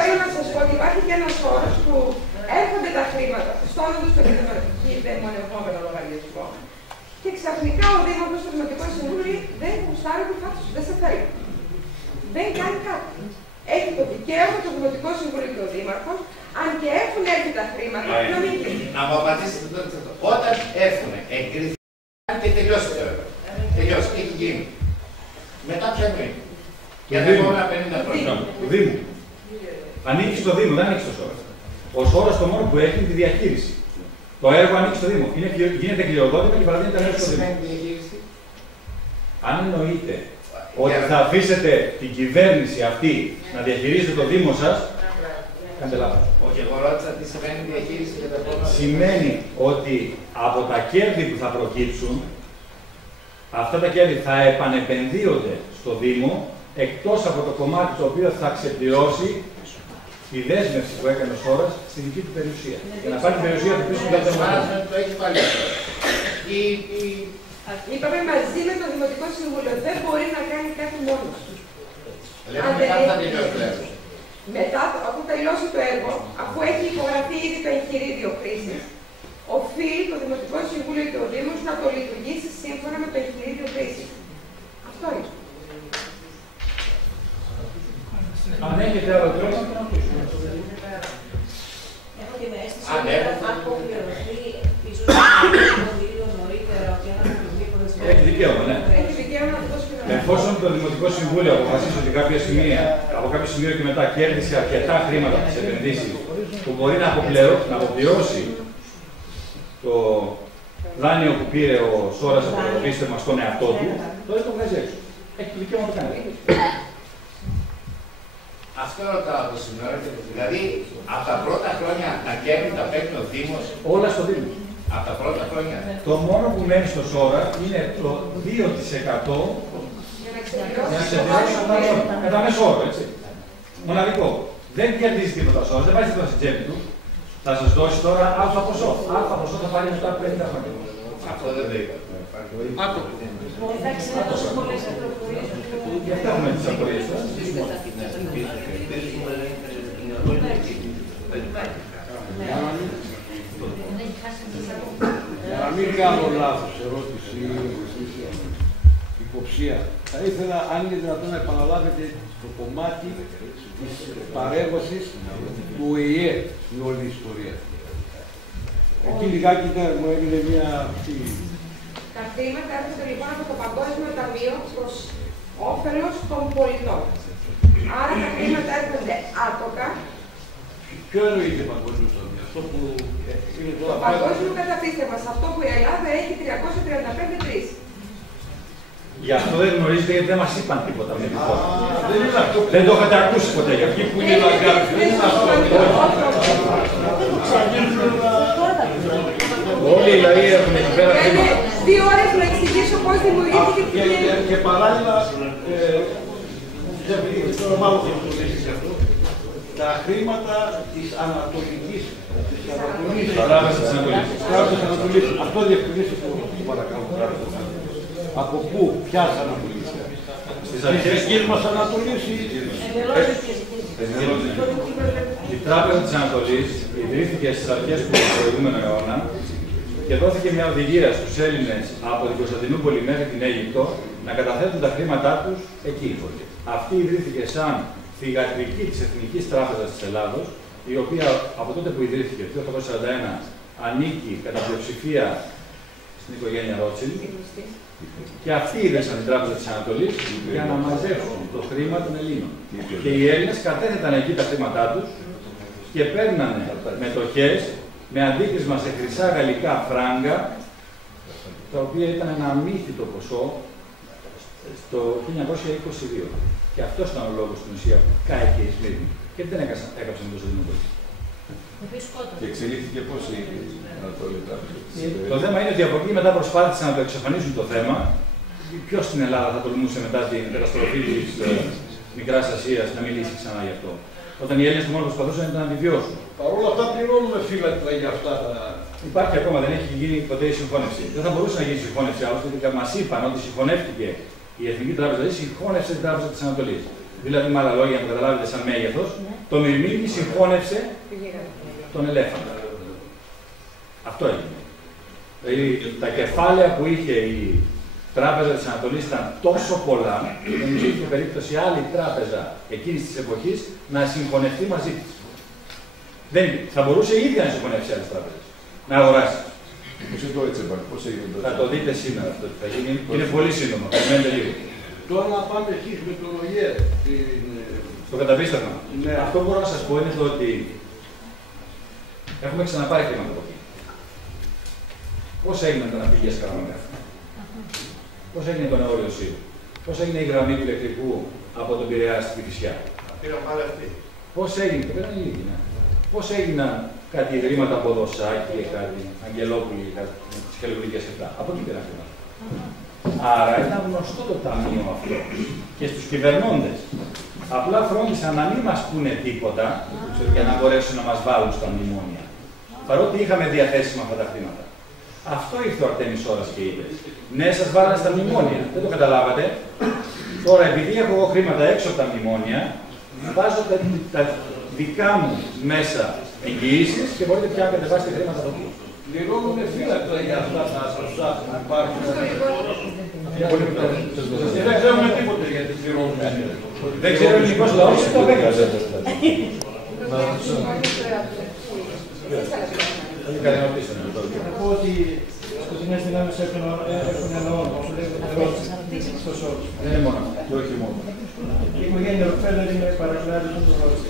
Θέλω να σας πω ότι υπάρχει και ένας όρος που έρχονται τα χρήματα, στώνοντας στο κυδεμονευόμενο λογαριασμό. Και ξαφνικά ο Δήμαρχος στο Δημοτικό Συμβούλιο δεν γουστάρει τη φάση σου, δεν σε θέλει. Δεν κάνει κάτι. Έχει το δικαίωμα το Δημοτικό Συμβούλιο και ο Δήμαρχος, αν και έχουν έρθει τα χρήματα, να μην γίνει. Να μου απαντήσετε τώρα αυτό. Όταν έρθουν, εγκριθούν και τελειώσει το έργο. Τελειώσει, έχει γίνει. Μετά ποια είναι? Για τα επόμενα 50 χρόνια. Του Δήμου. Ανήκει στο Δήμο, δεν ανήκει στο Σόρα. Ο Σόρα το μόνο που έχει είναι τη διαχείριση. Το έργο ανήκει στο Δήμο. Γίνεται κληροδότημα και παραδίνεται μέσα στο Δήμο. Αν εννοείτε ότι θα αφήσετε την κυβέρνηση αυτή να διαχειρίζεται το Δήμο σας, κάντε λάθος. Όχι, εγώ ρώτησα τι σημαίνει διαχείριση για τα επόμενα. Σημαίνει ότι από τα κέρδη που θα προκύψουν, αυτά τα κέρδη θα επανεπενδύονται στο Δήμο, εκτός από το κομμάτι το οποίο θα ξεπληρώσει τη δέσμευση που έκανε ο Σόρας στη δική του περιουσία. Για να πάρει την περιουσία του πίσω του το έχει πάλι αυτό. Είπαμε μαζί με το Δημοτικό Συμβούλιο, δεν μπορεί να κάνει κάτι μόνος του. Μετά θα τελειώσει το έργο. Μετά, αφού τελειώσει το έργο, αφού έχει υπογραφεί ήδη το εγχειρίδιο χρήσης, οφείλει το Δημοτικό Συμβούλιο και ο Δήμος να το λειτουργήσει σύμφωνα με το εγχειρίδιο χρήσης. Αυτό είναι. Αν έχετε άλλο τρόπο, να το ακούσουμε. Έχω την αίσθηση ότι αν αποπληρωθεί ίσως λίγο νωρίτερα ότι ένα κονδύλιο έχει δικαίωμα, ναι. Έχει δικαίωμα να το δώσει. Εφόσον το Δημοτικό Συμβούλιο αποφασίσει ότι από κάποιο σημείο και μετά κέρδισε αρκετά χρήματα από τις επενδύσεις που μπορεί να αποπληρώσει το δάνειο που πήρε ο Σόρας από το πίστευμα στον εαυτό του, τότε το βγάζει έξω. Έχει το δικαίωμα να το κάνει. Αυτό ρωτάω το σήμερα. Δηλαδή, από τα πρώτα χρόνια τα κέρδη τα παίρνει ο Δήμος. Όλα στο Δήμο. Από τα πρώτα χρόνια. Το μόνο που μένει στο Σόρα είναι το 2% για να ξεπληρώσει κατά μέσο όρο, έτσι. Μοναδικό. Δεν κερδίζει τίποτα ο Σόρας, δεν βάζει τίποτα στην τσέπη του. Θα σας δώσει τώρα αλφα ποσό. Αλφα ποσό θα πάρει μετά από 50 χρόνια. Αυτό δεν το είπα. Εντάξει, είναι τόσο πολλές πληροφορίες. Γι' αυτό έχουμε τις απορίες τώρα. Για να μην κάνω λάθος ερώτηση ή υποψία, θα ήθελα, αν είναι δυνατόν, να επαναλάβετε το κομμάτι της παρέμβασης του ΟΗΕ στην όλη ιστορία. Εκεί λιγάκι μου έγινε μια... Τα χρήματα έρχονται λοιπόν από το Παγκόσμιο Ταμείο προς όφελος των πολιτών. Άρα τα χρήματα έρχονται άτοκα. Ποιο εννοείται Παγκόσμιο Ταμείο? Αυτό που είναι Το τώρα... Παγκόσμιο Καταπίστευμα, σε αυτό που η Ελλάδα έχει 335 Γι' αυτό δεν γνωρίζετε, γιατί δεν μας είπαν τίποτα με την χώρα. Δεν το είχατε ακούσει ποτέ. Για εκεί που είναι λαγκάρι. Δεν είναι αυτό. Όλοι οι λαοί έχουν εκεί πέρα χρήματα. 2 ώρες να εξηγήσω πώς δημιουργήθηκε και παράλληλα, τώρα μάλλον θα το λύσεις αυτό, τα χρήματα της Ανατολικής, της Ανατολής. Τράπεζα της Ανατολής. Αυτό διευκρινίσει το παρακαλώ. Από πού, ποιας Ανατολής? Στις αρχές της μας Ανατολής ή... Η Τράπεζα της Ανατολής ιδρύθηκε στις αρχές του προηγούμενου αιώνα και δόθηκε μια οδηγία στους Έλληνες από την Κωνσταντινούπολη μέχρι την Αίγυπτο να καταθέτουν τα χρήματά τους εκεί. Αυτή ιδρύθηκε σαν θυγατρική της Εθνικής Τράπεζας της Ελλάδος, η οποία από τότε που ιδρύθηκε, το 1841, ανήκει κατά πλειοψηφία στην οικογένεια Ρότσιλντ. Και αυτοί ίδρυσαν την Τράπεζα της Ανατολής για να μαζέψουν το χρήμα των Ελλήνων. Και οι Έλληνες κατέθεταν εκεί τα χρήματά τους και παίρνανε μετοχές με αντίκρισμα σε χρυσά γαλλικά φράγκα, τα οποία ήταν ένα αμύθιτο ποσό το 1922. Και αυτός ήταν ο λόγος στην ουσία που κάηκε η Σμύρνη. Και δεν έκαψαν τόσο δημοκρατία. Και εξελίχθηκε πώς η Ανατολή Τράπεζα. Το θέμα είναι ότι από εκεί μετά προσπάθησαν να το εξαφανίσουν το θέμα. Ποιος στην Ελλάδα θα τολμούσε μετά την καταστροφή της Μικράς Ασίας να μιλήσει ξανά γι' αυτό? Όταν οι Έλληνες το μόνο που προσπαθούσαν ήταν να επιβιώσουν. Παρ' όλα αυτά πληρώνουμε φύλακτα για αυτά τα... Υπάρχει ακόμα, δεν έχει γίνει ποτέ η συμφώνευση. Δεν θα μπορούσε να γίνει συμφώνευση άλλωστε, γιατί μας είπαν ότι συγχωνεύτηκε η Εθνική Τράπεζα, δηλαδή συγχώνευσε την Τράπεζα της Ανατολής. Δηλαδή, με άλλα λόγια, να το καταλάβετε σαν μέγεθος, το Μυρμήγκι συγχώνευσε τον ελέφαντα. Αυτό έγινε. Δηλαδή, τα κεφάλαια που είχε η Τράπεζα της Ανατολής ήταν τόσο πολλά, δεν υπήρχε περίπτωση άλλη τράπεζα εκείνης της εποχής να συγχωνευτεί μαζί της. Θα μπορούσε η ίδια να συγχωνεύσει άλλες τράπεζες, να αγοράσει. Πώς έγινε το Θα το δείτε σήμερα αυτό που θα γίνει. Είναι πολύ σύντομο. Περιμένετε λίγο. Τώρα να πάμε εσείς με τον ΟΗΕ. Στο καταπίστευμα. Ναι. Αυτό που μπορώ να σας πω είναι το ότι έχουμε ξαναπάρει χρήματα από εκεί. Πώς έγιναν τα ναυπηγεία Σκαραμanga? Πώς έγινε το νεόριο ΣΥΡ? Πώς έγινε η γραμμή του ηλεκτρικού από τον Πειραιά στην Κηφισιά? Πήραν πάλι αυτοί. Πώς έγινε, το πήραν οι ίδιοι, ναι. Πώς έγιναν κάτι ιδρύματα από Δωσάκη, κάτι Αγγελόπουλοι, κάτι τις χελουργικές και αυτά? Από εκεί πήραν χρήματα. Άρα ήταν γνωστό το ταμείο αυτό και στους κυβερνώντες. Απλά φρόντισαν να μην μας πούνε τίποτα για να μπορέσουν να μας βάλουν στα μνημόνια. Παρότι είχαμε διαθέσιμα αυτά τα χρήματα. Αυτό ήρθε ο Αρτέμις Σόρας και είπε: ναι, σας βάλανε στα μνημόνια. Δεν το καταλάβατε. Τώρα, επειδή έχω εγώ χρήματα έξω από τα μνημόνια, βάζω τα δικά μου μέσα εγγυήσεις και μπορείτε πια να κατεβάσετε χρήματα από εκεί. Πληρώνουμε φύλακτα για αυτά τα ποσά που υπάρχουν. Δεν ξέρουμε τίποτε γιατί πληρώνουμε. Δεν ξέρω ο ελληνικός λαός ή το απέκρασε. Να πω ότι σκοτεινές δυνάμεις έχουν ένα όνομα, όσο λέγεται ερώτηση, αυτός όρος. Δεν είναι μόνο, και όχι μόνο. Η οικογένεια Ροκφέλλερ είναι παρακλάδι του Ρότσε.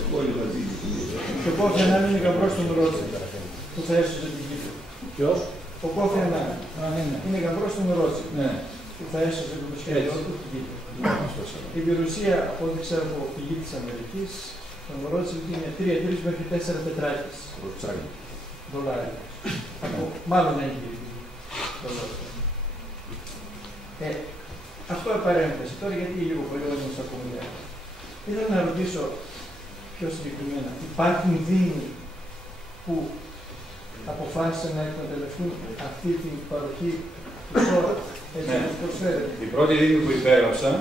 Και ο Κόφι Ανάν είναι γαμπρός του Ρότσε, που θα έσωσε την γη του. Ποιος? Ο Κόφι Ανάν είναι γαμπρός του Ρότσε, που θα έσωσε το σχέδιό του την γη του. Η Ρωσία, από ό,τι ξέρω από πηγή της Αμερικής, τον Ρότσε είναι 3 μέχρι 4 τετράκες δολάρια. Μάλλον έχει δολάρια. Αυτό παρέμβαση. Τώρα γιατί λίγο πολύ όμως ακόμη. Ήθελα να ρωτήσω πιο συγκεκριμένα. Υπάρχουν δήμοι που αποφάσισαν να εκμεταλλευτούν αυτή την παροχή του ΣΟΡΑ, έτσι όπως προσφέρεται. Οι πρώτοι δήμοι που υπέγραψαν.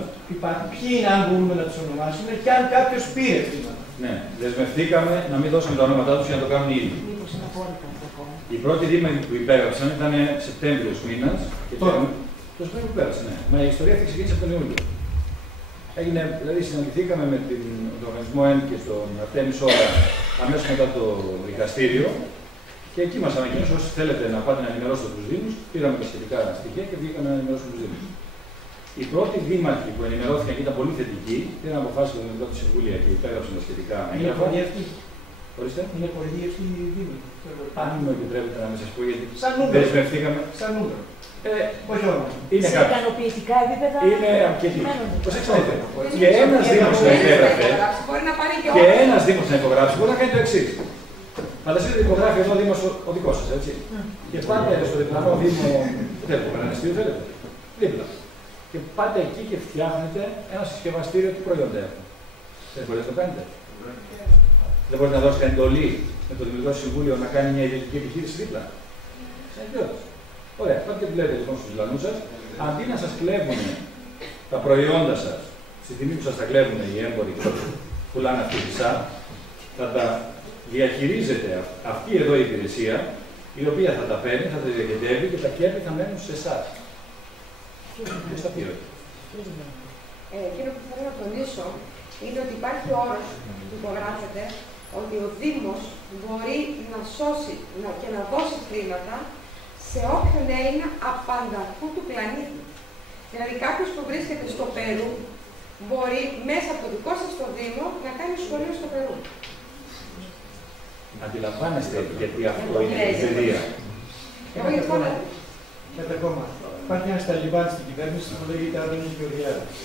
Ποιοι είναι, αν μπορούμε να τους ονομάσουμε, και αν κάποιος πήρε χρήματα. Ναι, δεσμευτήκαμε να μην δώσουμε τα ονόματά τους για να το κάνουν οι ίδιοι. Οι πρώτοι δήμοι που υπέγραψαν ήταν Σεπτέμβριος μήνας. Το Σεπτέμβριο που πέρασε, ναι. Μα η ιστορία θα ξεκίνησε από τον Ιούλιο. Δηλαδή συναντηθήκαμε με τον οργανισμό ΕΝΚ και στον Αρτέμι Σόρα αμέσως μετά το δικαστήριο και εκεί μας ανακοίνωσε όσοι θέλετε να πάτε να ενημερώσετε τους Δήμους, πήραμε τα σχετικά στοιχεία και βγήκαμε να ενημερώσουμε τους Δήμους. Οι πρώτοι δήμαρχοι που ενημερώθηκαν και ήταν πολύ θετικοί, πήραν αποφάσεις στο Δημοτικό του Συμβούλια και υπέγραψαν τα σχετικά έγγραφα. Ορίστε. Είναι πολύ αυτοί οι Δήμοι. Αν μου επιτρέπετε να μην σας πω, γιατί δεσμευτήκαμε. Σαν νούμερο. Όχι όλα. Είναι σε ικανοποιητικά επίπεδα. Είναι αρκετοί. Και ένας Δήμος να υπέγραφε. Και ένας Δήμος να υπογράψει μπορεί να κάνει το εξής. Φανταστείτε ότι υπογράφει εδώ ο Δήμος ο δικός σας, έτσι. Και πάτε στο διπλανό Δήμο, θέλετε, Παραναστήριο, θέλετε. Δίπλα. Και πάτε εκεί και φτιάχνετε ένα συσκευαστήριο τι προϊόντα έχουν. Δεν μπορείτε να το κάνετε. Δεν μπορείτε να δώσετε εντολή με το Δημοτικό Συμβούλιο να κάνει μια ιδιωτική επιχείρηση δίπλα. Είναι ιδιότητα. Ωραία, πάτε και λέτε λοιπόν στους Ισλανούς σας, αντί να σας κλέβουν τα προϊόντα σας, στη τιμή που σας τα κλέβουν οι έμποροι που πουλάνε αυτή τη ΣΑ, θα τα διαχειρίζεται αυτή εδώ η υπηρεσία, η οποία θα τα παίρνει, θα τα διοικητεύει και τα κέρδη θα μένουν σε εσάς. Ποιος θα πει όχι. Εκείνο που θέλω να τονίσω είναι ότι υπάρχει όρος που υπογράφεται ότι ο Δήμος μπορεί να σώσει και να δώσει χρήματα σε όποιον Έλληνα απανταχού του πλανήτη. Δηλαδή κάποιος που βρίσκεται στο Περού μπορεί μέσα από το δικό σας το Δήμο να κάνει σχολείο στο Περού. Αντιλαμβάνεστε γιατί αυτό είναι η παιδεία. Εγώ λοιπόν... Κάτι ακόμα. Υπάρχει ένας Ταλιμπάν στην κυβέρνηση που λέγεται Άδωνης Γεωργιάδης.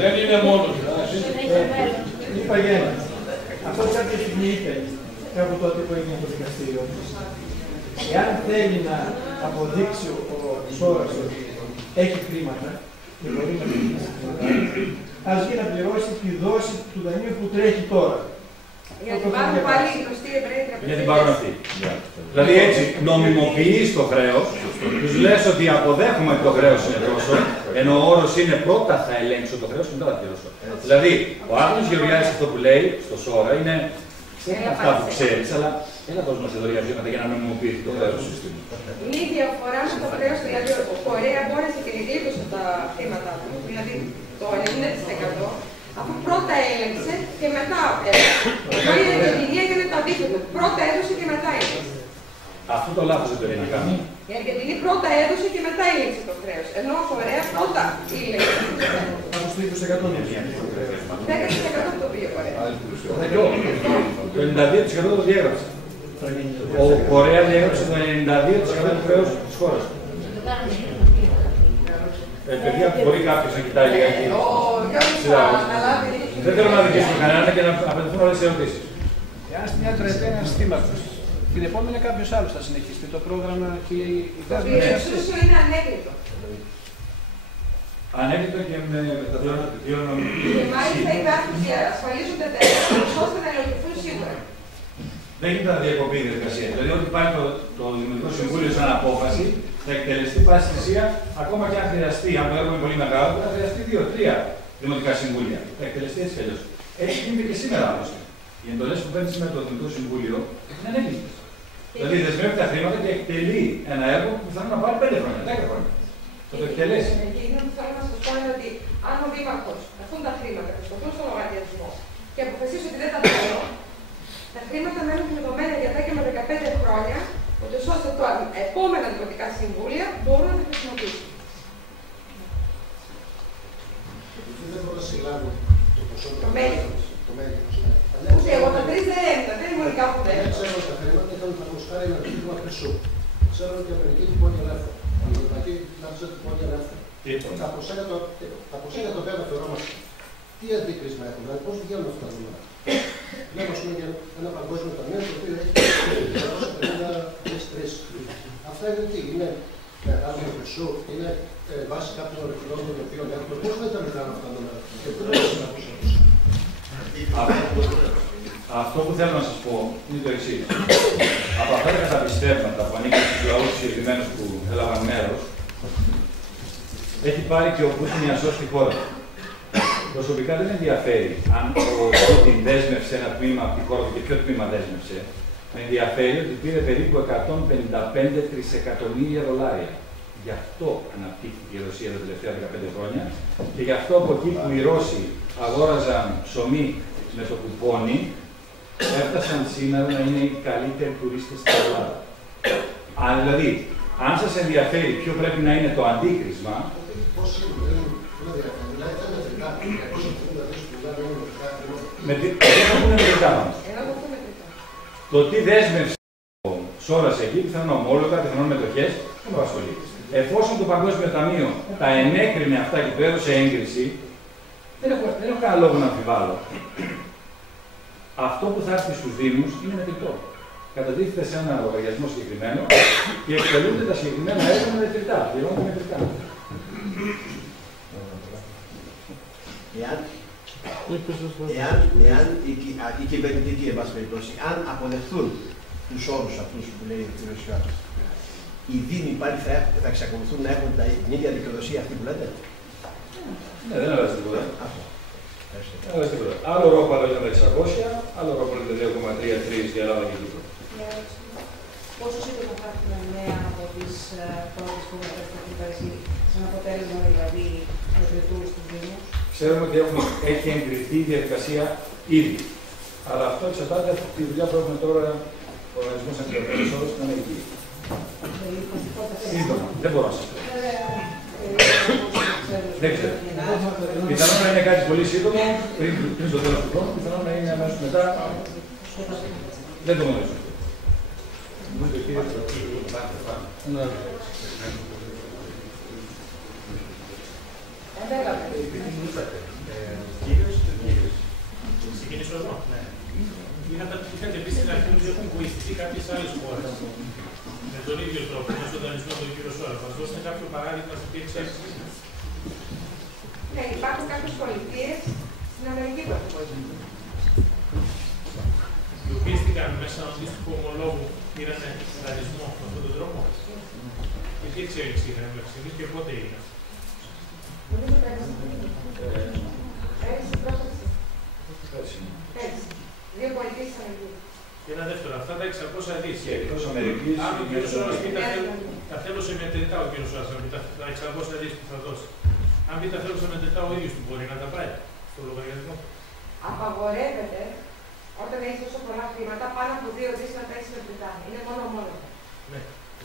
Δεν είναι μόνος. Είπα για ένα. Αυτό κάποια στιγμή είπε, από τότε που έγινε το δικαστήριο, εάν θέλει να αποδείξει ο Σόρας ότι έχει χρήματα και μπορεί να πληρώσει χρήματα, ας βγει να πληρώσει τη δόση του δανείου που τρέχει τώρα. Για την πάρουν πάλι οι γνωστοί Εβραίοι τραπεζίτες. Για την πάρουν αυτή. Δηλαδή έτσι νομιμοποιείς το χρέος, τους λες ότι αποδέχομαι ότι το χρέος είναι τόσο, ενώ ο όρος είναι πρώτα θα ελέγξω το χρέος και μετά θα πληρώσω. Δηλαδή, ο Άδωνης Γεωργιάδης αυτό που λέει στο Σόρα είναι αυτά που ξέρεις, αλλά έλα δώσ' μας εδώ βήματα για να νομιμοποιήσει το χρέος. Είναι η διαφορά με το χρέος, δηλαδή ο Κορέα μπόρεσε και γλίτωσε τα χρήματά του, δηλαδή το 90%. Αφού πρώτα έλεγξε και μετά έλεγξε. Ενώ η Αργεντινή έγινε το αντίθετο. Πρώτα έδωσε και μετά έλεγξε. Αυτό το λάθος δεν πρέπει να κάνει. Η Αργεντινή πρώτα έδωσε και μετά έλεγξε το χρέος. Ενώ ο Κορέα πρώτα έλεγξε. Από στο 20% δεν είναι. 10% το πήγε ο Κορέα. Το 92% το διέγραψε. Ο Κορέα διέγραψε το 92% του χρέους της χώρας. Παιδιά, μπορεί κάποιος να κοιτάει λιγάκι. Δεν θέλω να δικήσω κανέναν και να απαντηθούν όλες τις ερωτήσεις. Εάν στην μια τριετία είναι αστήματος, την επόμενη κάποιος άλλος θα συνεχίσει το πρόγραμμα και η δέσμευση. Το εξούσιο είναι ανέκριτο. Ανέκριτο και με τα δύο νομιμοποίηση. Και μάλιστα υπάρχουν και ασφαλίζονται τέτοια, ώστε να ελεγχθούν σίγουρα. Δεν γίνεται να διακοπεί η διαδικασία. Δηλαδή, ό,τι πάει το Δημοτικό Συμβούλιο σαν απόφαση, θα εκτελεστεί πάση θυσία, ακόμα και αν χρειαστεί, αν το έργο είναι πολύ μεγάλο, θα χρειαστεί 2-3 Δημοτικά Συμβούλια. Θα εκτελεστεί έτσι κι αλλιώς. Έτσι γίνεται και σήμερα άλλωστε. Οι εντολές που παίρνει σήμερα το Δημοτικό Συμβούλιο είναι ανέκδοτες. Δηλαδή, δεσμεύει τα χρήματα και εκτελεί ένα έργο που θα να πάρει 5 χρόνια, 10 χρόνια. Θα το εκτελέσει. Και εκείνο που θέλω να σας πω είναι ότι αν ο Δήμαρχος αυτούν τα χρήματα προσταθούν στον λογαριασμό και αποφασίσει ότι δεν τα θέλω, τα χρήματα μένουν πληρωμένα για 10 με 15 χρόνια, ούτως ώστε τα επόμενα δημοτικά συμβούλια μπορούν να τα χρησιμοποιήσουν. Δεν μπορώ να συλλάβω το ποσό το μέγεθος. Ούτε εγώ τα 3 δεν έμεινα, δεν ήμουν κάπου δεν. Δεν ξέρω τα χρήματα ήταν παραδοσιακά ένα τίτλο χρυσού. Ξέρω ότι η Αμερική του πόνια ελεύθερα. Η Ευρωπαϊκή Τράπεζα του πόνια ελεύθερα. Τα ποσά για το οποίο αναφερόμαστε, τι αντίκρισμα έχουν, δηλαδή πώς βγαίνουν αυτά τα νούμερα. Λέμε, ας πούμε, για ένα παγκόσμιο ταμείο το οποίο έχει 250 αυτά είναι τι, είναι άδειο χρυσού, είναι βάση κάποιων ορεικτών των οποίων έχουμε. Πώς δεν τα μετράνε αυτά τα νούμερα, και πού δεν τα ποσά. Αυτό που θέλω να σας πω είναι το εξής. Από αυτά τα καταπιστεύματα που ανήκουν στους λαούς συγκεκριμένους που έλαβαν μέρος, έχει πάρει και ο Πούτιν για να σώσει τη χώρα. Προσωπικά δεν με ενδιαφέρει αν ο Πούτιν δέσμευσε ένα τμήμα από τη χώρα και ποιο τμήμα δέσμευσε. Με ενδιαφέρει ότι πήρε περίπου 155 τρισεκατομμύρια δολάρια. Γι' αυτό αναπτύχθηκε η Ρωσία τα τελευταία 15 χρόνια και γι' αυτό από εκεί που οι Ρώσοι αγόραζαν ψωμί με το κουπόνι, έφτασαν σήμερα να είναι οι καλύτεροι τουρίστες στην Ελλάδα. Δηλαδή, αν σας ενδιαφέρει ποιο πρέπει να είναι το αντίκρισμα. Δεν θα πούνε μετρητά όμως. Το τι δέσμευσε ο Σόρας εκεί, πιθανόν ομόλογα, πιθανόν μετοχές, δεν με απασχολεί. Εφόσον το Παγκόσμιο Ταμείο τα ενέκρινε αυτά και του έδωσε έγκριση, δεν έχω κανένα λόγο να αμφιβάλλω. Αυτό που θα έρθει στους Δήμους είναι μετρητό. Κατατίθεται σε ένα λογαριασμό συγκεκριμένο και εκτελούνται τα συγκεκριμένα έργα με μετρητά. Πληρώνονται μετρητά. Εάν οι κυβερνητικοί, εν πάση περιπτώσει, αν αποδεχθούν τους όρους αυτούς που λέει ο κ. Σιώτης, οι Δήμοι πάλι θα εξακολουθούν να έχουν την ίδια δικαιοδοσία αυτή που λέτε. Ναι, δεν αλλάζει τίποτα. Άλλο ρόπαλο ήταν τα 600, άλλο ρόπαλο ήταν 2,33 για Ελλάδα και Κύπρο. Πόσο σύντομα θα έχουμε νέα από τις πρώτες που έχουν πέσει, σαν αποτέλεσμα δηλαδή μετρητού στους Δήμους? Ξέρουμε ότι έχει εγκριθεί η διαδικασία ήδη. Αλλά αυτό εξαρτάται από τη δουλειά που έχουμε τώρα ο Οργανισμός Αντιπροσωπευτικής Όρους στην Αμερική. Σύντομα, δεν μπορώ να σας πω. Δεν ξέρω. Πιθανόν να είναι κάτι πολύ σύντομο, πριν το τέλος του χρόνου, πιθανόν να είναι αμέσως μετά. Δεν το γνωρίζω. Ξεκινήσω εδώ. Είχατε πει στην αρχή ότι έχουν βοηθηθεί κάποιες άλλες χώρες με τον ίδιο τρόπο, με τον δανεισμό του κ. Σόρα. Θα δώσετε κάποιο παράδειγμα στο τι εξέλιξη? Ναι, υπάρχουν κάποιες πολιτείες στην Αμερική που έχουν βοηθήσει. Οι οποίες τι κάνουν, μέσα από αντίστοιχο ομολόγου πήραν δανεισμό με αυτόν τον τρόπο? Και τι εξέλιξη είχαν μέχρι στιγμής και πότε ήταν? Νομίζω πέρυσι πρόταση. Πέρυσι. 2 πολιτείες στην Αμερική. Και ένα δεύτερο, αυτά τα 600 δις. Και εκτός Αμερικής. Αν ο κ. Σόρας πει τα θέλω σε μετρητά, ο κ. Σόρας, τα 600 δις που θα δώσει. Αν πει τα θέλω σε μετρητά, ο ίδιος του μπορεί να τα πάει στο λογαριασμό. Απαγορεύεται όταν έχει τόσο πολλά χρήματα πάνω από 2 δις να τα έχει μετρητά. Είναι μόνο. Ναι.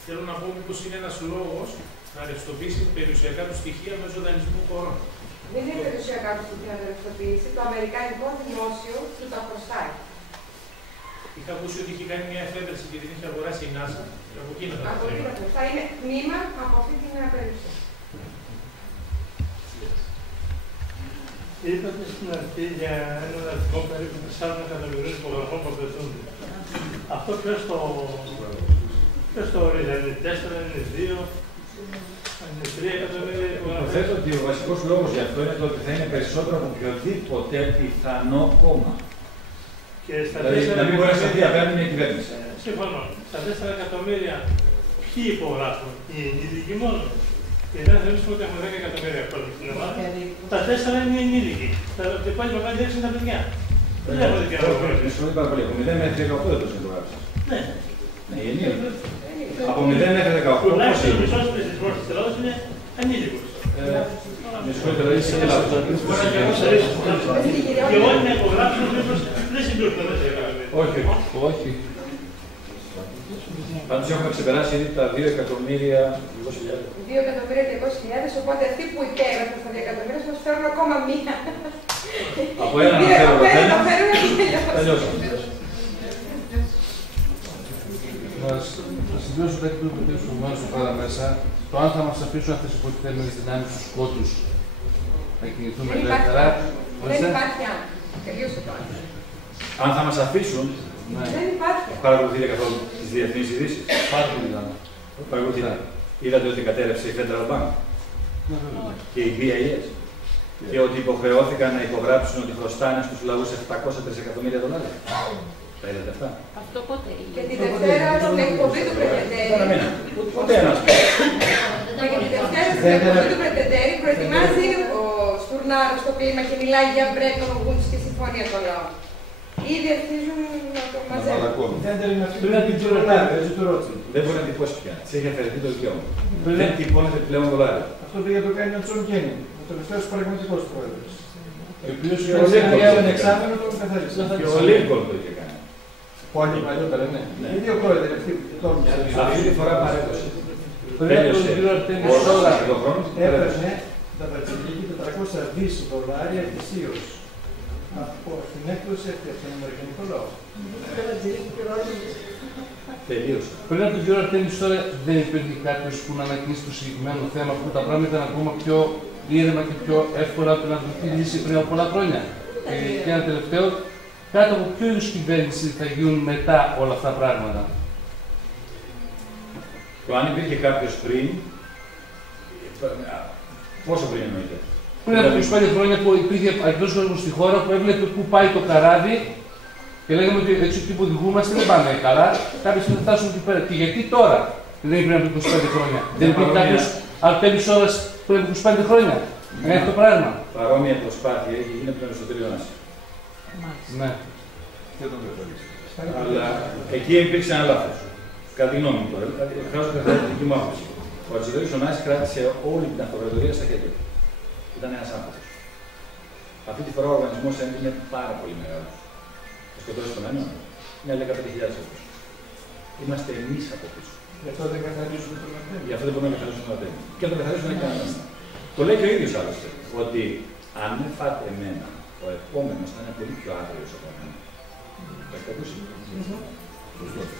Θέλω να πω μήπως είναι ένας λόγος να ρευστοποιήσει περιουσιακά του στοιχεία μέσω δανεισμού χωρών. Δεν είναι περιουσιακά του στοιχεία να ρευστοποιήσει. Το αμερικανικό δημόσιο του τα χρωστάει. Είχα ακούσει ότι είχε κάνει μια εφεύρεση και την είχε αγοράσει η NASA. Από εκεί να τα χρωστάει. Θα είναι τμήμα από αυτή την περιουσία. Είπατε στην αρχή για έναν αριθμό περίπου 4 εκατομμυρίων υπογραφών που απαιτούνται. Αυτό ποιος το ορίζει, είναι 4, είναι 2, είναι 3 εκατομμύρια υπογραφές? Υποθέτω ότι ο βασικός λόγος γι' αυτό είναι το ότι θα είναι περισσότερο από οποιοδήποτε πιθανό κόμμα. Δηλαδή να μην μπορέσει να διαφέρει μια κυβέρνηση. Συμφωνώ. Στα 4 εκατομμύρια ποιοι υπογράφουν, οι ενήλικοι μόνο? Και δεν θεωρήσουμε ότι έχουμε 10 εκατομμύρια κόσμο στην Ελλάδα. Τα 4 είναι οι ενήλικοι. Τα υπόλοιπα 5-6 είναι τα παιδιά. Δεν έχουμε δικαίωμα. Με συγχωρείτε πάρα πολύ. Από 0 μέχρι 18 δεν το συντογράψα. Ναι. Ναι, οι ενήλικοι. Από 0 μέχρι 18. Τουλάχιστον ο μισός πληθυσμός της Ελλάδας είναι ανήλικος. Με συγχωρείτε, δηλαδή είσαι λάθος. Και όλοι να υπογράψουν μήπως δεν συμπληρώνουν τα 10 εκατομμύρια. Όχι. Πάντως έχουμε ξεπεράσει ήδη τα 2.200.000. 2.200.000, οπότε αυτοί που υπέγραφαν στα 2 εκατομμύρια μας φέρουν ακόμα μία. Από ένα να φέρουν τελειώσαμε. Να συμπληρώσω κάτι που είπε ο κ. στο πάρα μέσα. Το αν θα μας αφήσουν αυτές οι πολυτέλειες δυνάμεις στους σκότους να κινηθούμε ελεύθερα. Δεν υπάρχει αν. Τελείωσε το αν. Αν θα μας αφήσουν. Ναι. Δεν υπάρχει. Παρακολουθείτε καθόλου τις διεθνείς ειδήσεις. Πάρα πολύ καλά. Παρακολουθείτε. Είδατε ότι κατέρευσε η Federal Bank και οι BIS και ότι υποχρεώθηκαν να υπογράψουν ότι χρωστάνε στους λαούς 700 δισεκατομμύρια δολάρια. Τα είδατε αυτά. Αυτό πότε. Και τη Δευτέρα στην εκπομπή του Πρετεντέρη. Ούτε ένας. Και τη Δευτέρα στην εκπομπή του Πρετεντέρη προετοιμάζει ο Στουρνάρος το κλίμα και μιλάει για Bretton Woods και συμφωνία των λαών. Ήδη αρχίζουν να το μαζεύουν. Πριν να την τυρολάρει, έτσι το ρώτησε. Δεν μπορεί να τυπώσει πια. Της έχει αφαιρεθεί το δικαίωμα. Δεν τυπώνεται πλέον δολάρια. Αυτό πήγε να το κάνει ο Τζον Κένι, ο τελευταίος πραγματικός πρόεδρος. Ο οποίος για ένα εξάμενο τον καθάρισε. Και ο Λίνκολν το είχε κάνει. Πολύ παλιότερα, ναι. Οι δύο πρόεδροι αυτοί. Αυτή τη φορά παρέδωσε. Τέλειωσε. Όλα το χρόνο. Έπαιρνε τα Βαρκελίκη 400 δις δολάρια ετησίως. Από την έκδοση από τον Αμερικανικό λαό. Τελείωσε. Πριν από τον κύριο Αρτέμις τώρα δεν υπήρχε κάποιος που να ανακοινήσει το συγκεκριμένο θέμα που τα πράγματα ήταν ακόμα πιο ήρεμα και πιο εύκολα από την αντιληπτή λύση πριν από πολλά χρόνια. Και ένα τελευταίο, κάτω από ποιο είδους κυβέρνηση θα γίνουν μετά όλα αυτά τα πράγματα. Το αν υπήρχε κάποιος πριν, πόσο πριν εννοείται. Πριν από 25 χρόνια που υπήρχε αρκετός κόσμος στη χώρα που έβλεπε πού πάει το καράβι και λέγαμε ότι έτσι που οδηγούμαστε δεν πάμε καλά, κάποιοι θα φτάσουν εκεί πέρα. Και γιατί τώρα δεν είναι πριν από 25 χρόνια. Δεν υπήρχε κάποιος Αρτέμις ώρας πριν από 25 χρόνια. Είναι αυτό το πράγμα. Παρόμοια προσπάθεια έχει γίνει από τον Αριστοτέλειο Ωνάση. Ναι. Αλλά εκεί υπήρξε ένα λάθος. Κατά τη γνώμη μου τώρα, εκφράζω τη δική μου άποψη. Ο Αριστοτέλειος Ωνάσης κράτησε όλη την αυτοκρατορία στα χέρια του. Ήταν ένας άνθρωπος. Αυτή τη φορά ο οργανισμός είναι πάρα πολύ μεγάλος. Θα σκοτώσει τον έναν, μια λέει 5.000 euros. Είμαστε εμείς από πίσω. Γι' αυτό δεν καθαρίζουμε τον Αρτέμι. Γι' αυτό δεν μπορούμε να καθαρίσουμε τον Αρτέμι. Και αν το καθαρίσουμε είναι κανένα. Το λέει και ο ίδιος άλλωστε. Ότι αν με φάτε εμένα, ο επόμενος θα είναι πολύ πιο άγριος από εμένα. Το έχετε ακούσει.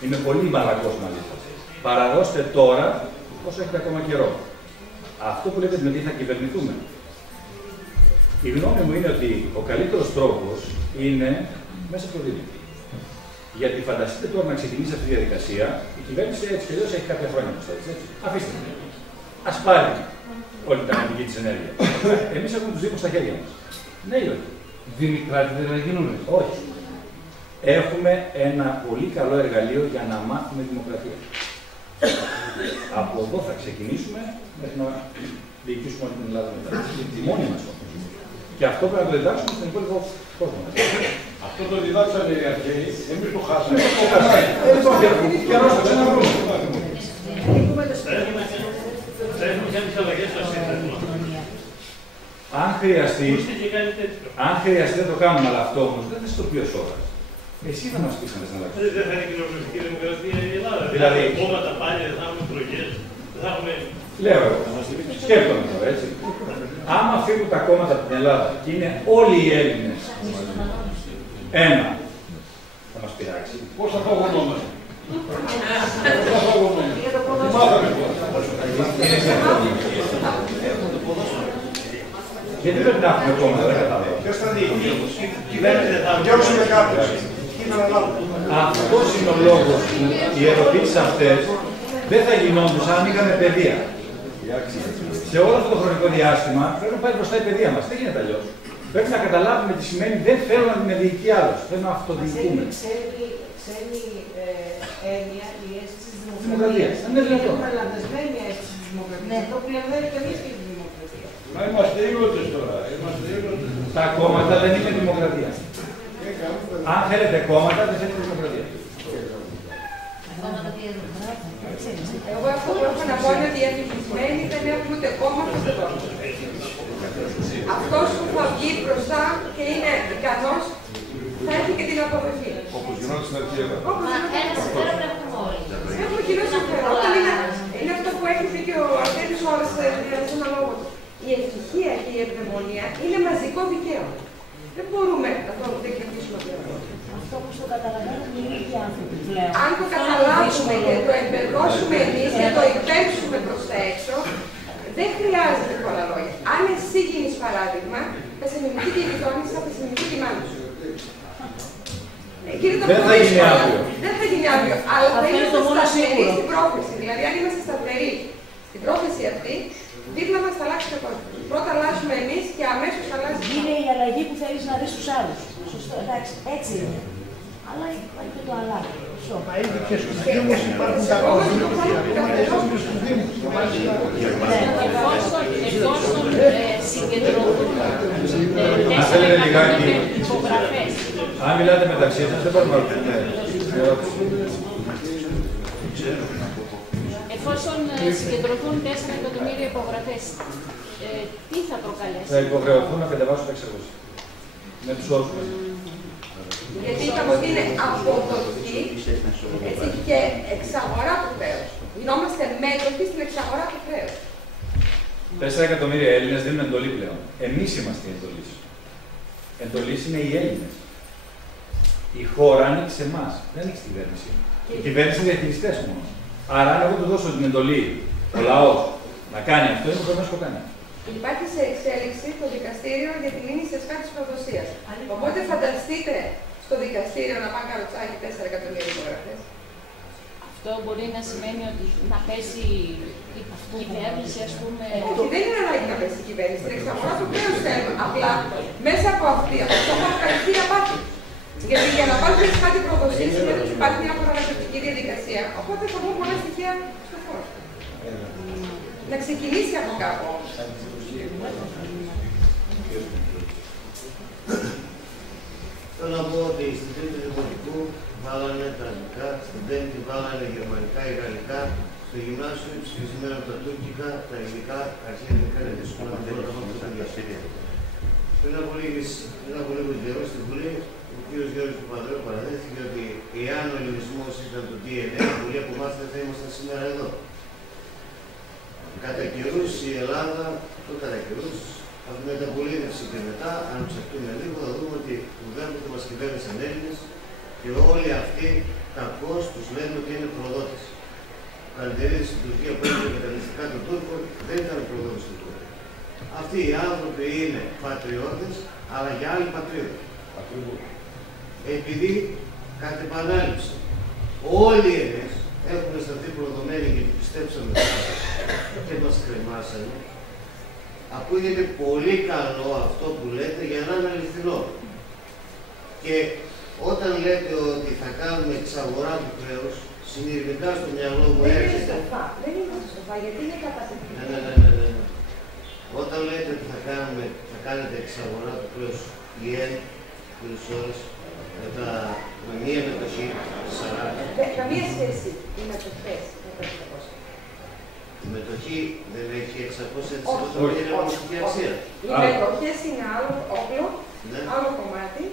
Είμαι πολύ μαλακός μαζί σας. Παραδώστε τώρα όσο έχετε ακόμα καιρό. Αυτό που λέτε με τι θα κυβερνηθούμε. Η γνώμη μου είναι ότι ο καλύτερος τρόπος είναι μέσα από το δίκτυο. Γιατί φανταστείτε τώρα να ξεκινήσει αυτή τη διαδικασία, η κυβέρνηση έτσι κι αλλιώς έχει κάποια χρόνια μπροστά της. Αφήστε την. Ας πάρει όλη την αναγκή της ενέργειας. Εμείς έχουμε τους δήμους στα χέρια μας. Ναι ή όχι. Δημοκράτη δεν θα γίνουμε. Όχι. Έχουμε ένα πολύ καλό εργαλείο για να μάθουμε δημοκρατία. Από εδώ θα ξεκινήσουμε μέχρι να διοικήσουμε όλη την Ελλάδα μετά. Τη μόνη μας όμως. Και αυτό πρέπει να το διδάξουμε στον υπόλοιπο κόσμο. Αυτό το διδάξανε οι αρχαίοι, εμείς το χάσαμε. Και να το ξαναβρούμε. Αν χρειαστεί θα το κάνουμε, αλλά αυτό όμως δεν είναι στο ποιο ώρα. Εσύ θα μας πεις αν δεν αλλάξεις. Δεν θα είναι κοινοβουλευτική δημοκρατία η Ελλάδα. Δηλαδή, κόμματα πάλι δεν θα έχουμε εκλογές. Δεν θα έχουμε. Λέω, σκέφτομαι τώρα, έτσι. Άμα φύγουν τα κόμματα από την Ελλάδα και είναι όλοι οι Έλληνες ένα, θα μας πειράξει. Πώς θα φαγωνόμαστε. Πώς θα φαγωνόμαστε. Μάθαμε Γιατί πρέπει να έχουμε κόμματα, δεν κατάλαβα. Ποιος θα δει. Θα διώξουμε κάποιους. Αυτός είναι ο λόγος που οι ερωτήσεις αυτές δεν θα γινόντουσαν αν είχαμε παιδεία. Σε όλο αυτό το χρονικό διάστημα πρέπει να πάει μπροστά η παιδεία μας. Δεν γίνεται αλλιώς. Πρέπει να καταλάβουμε τι σημαίνει δεν θέλω να με διοικεί άλλος. Θέλω να αυτοδιοικούμε. Ξέρει έννοια η αίσθηση της δημοκρατίας. Είναι δυνατόν. Είναι παραλαμβασμένη η αίσθηση της δημοκρατίας. Αυτό που λέμε δεν είναι καμία σχέση με τη δημοκρατία. Μα είμαστε ήλωτες τώρα. Τα κόμματα δεν είναι δημοκρατία. Αν θέλετε κόμματα, δεν θέλετε δημοκρατία. Εγώ αυτό που έχω να πω είναι ότι οι ευτυχισμένοι δεν έχουν ούτε κόμματα ούτε δόξα. Αυτός που θα βγει μπροστά και είναι ικανός θα έχει και την αποδοχή. Όπως γινόταν στην αρχή. Όπως γινόταν στην αρχή. κοινό συμφερόντων είναι αυτό που έχει πει και ο Αρτέμις Ώρας σε ένα λόγο του. Η ευτυχία και η ευδαιμονία είναι μαζικό δικαίωμα. Δεν μπορούμε να το διεκδικήσουμε αυτό. Αυτό που το καταλαβαίνουν οι ίδιοι άνθρωποι πλέον. Αν το καταλάβουμε και το εμπεδώσουμε εμείς και το υπέρξουμε προς τα έξω, δεν χρειάζεται πολλά λόγια. Αν εσύ γίνεις παράδειγμα, θα σε μιμηθεί και η γειτόνισσα, θα σε μιμηθεί και η μάνα σου. Δεν θα γίνει αύριο. Δεν θα γίνει αύριο, αλλά θα είμαστε σταθεροί στην πρόθεση. Δηλαδή, αν είμαστε σταθεροί στην πρόθεση αυτή, δίπλα μας θα αλλάξει το κόσμο. Πρώτα αλλάζουμε εμείς και αμέσως αλλάζει. Είναι η αλλαγή που θέλεις να δεις στους άλλους. Σωστό, εντάξει, έτσι είναι. Αλλά υπάρχει και το αλλά. Μα ήδη και στους Δήμους υπάρχουν τα κόμματα. Εφόσον συγκεντρωθούν 4 εκατομμύρια υπογραφές. Αν μιλάτε μεταξύ σας, δεν μπορούμε να ρωτήσουμε. Εφόσον συγκεντρωθούν 4 εκατομμύρια υπογραφές, τι θα προκαλέσει? Θα υποχρεωθούν να κατεβάσουν τα εξαγωγή. Με τους όρους μας. Γιατί είπαμε ότι είναι αποδοχή και εξαγορά του χρέους. Γινόμαστε μέτοχοι στην εξαγορά του χρέους. 4 εκατομμύρια Έλληνες δίνουν εντολή πλέον. Εμείς είμαστε οι εντολείς. Εντολείς είναι οι Έλληνες. Η χώρα ανήκει σε εμάς. Δεν ανήκει στην κυβέρνηση. Η κυβέρνηση είναι διαχειριστές μόνο. Άρα, αν εγώ του δώσω την εντολή, ο λαός, να κάνει αυτό, είναι ο να το κάνει. Υπάρχει σε εξέλιξη το δικαστήριο για την μήνυση εσφάλισης προδοσίας. Οπότε φανταστείτε στο δικαστήριο να πάνε καροτσάκι 4 εκατομμύρια υπογραφές. Αυτό μπορεί να σημαίνει ότι να πέσει η κυβέρνηση, ας πούμε. Όχι, δεν είναι ανάγκη να πέσει η κυβέρνηση. Την εξαγορά του χρέους θέλουμε. Απλά μέσα από αυτή θα χαρακτηριστεί η απάτη. Γιατί για να βάλει κάτι προδοσία σημαίνει ότι υπάρχει μια παραγωγική διαδικασία. Οπότε θα βγουν πολλά στοιχεία στο φως. Να ξεκινήσει από κάπου όμως. Θέλω να πω ότι στην τρίτη δημοτικού βάλανε τα αγγλικά, στην πέμπτη βάλανε γερμανικά, γαλλικά, στο γυμνάσιο ψηφισμένα τα τουρκικά, τα ελληνικά, αρχαία ελληνικά είναι δύσκολα να μπορούν να διασύρια. Πριν από λίγο καιρό στην Βουλή, ο κ. Γιώργος Παπανδρέου παραδέχθηκε ότι εάν ο ελληνισμός ήταν το DNA, πολλοί από εμάς δεν θα ήμασταν σήμερα εδώ. Κατά καιρούς η Ελλάδα, το κατά καιρούς, από τη μεταπολίτευση και μετά, αν ψαχτούμε λίγο, θα δούμε ότι ουδέποτε μας κυβέρνησαν Έλληνες και όλοι αυτοί κακώς τους λένε ότι είναι προδότες. Ο Καλυτερίδης στην Τουρκία που έγινε καταληστικά των Τούρκων δεν ήταν προδότης του Τούρκου. Αυτοί οι άνθρωποι είναι πατριώτες, αλλά για άλλη πατρίδα. Επειδή κατ' επανάληψη όλοι εμείς έχουμε σταθεί προδομένοι και πιστέψαμε και μας κρεμάσανε, ακούγεται πολύ καλό αυτό που λέτε για να είναι αληθινό. Και όταν λέτε ότι θα κάνουμε εξαγορά του χρέους, συνειδητά στο μυαλό μου έρχεται. Δεν είναι σοφά, γιατί είναι καταστατική. Ναι. Όταν λέτε ότι θα κάνετε εξαγορά του χρέους η ΕΝ, τις ώρες, με μία μετοχή 40. Καμία σχέση οι μετοχές με το 600. Η μετοχή δεν έχει 600% είναι ομοσπονδιακή αξία. Οι μετοχές είναι άλλο όπλο, άλλο κομμάτι.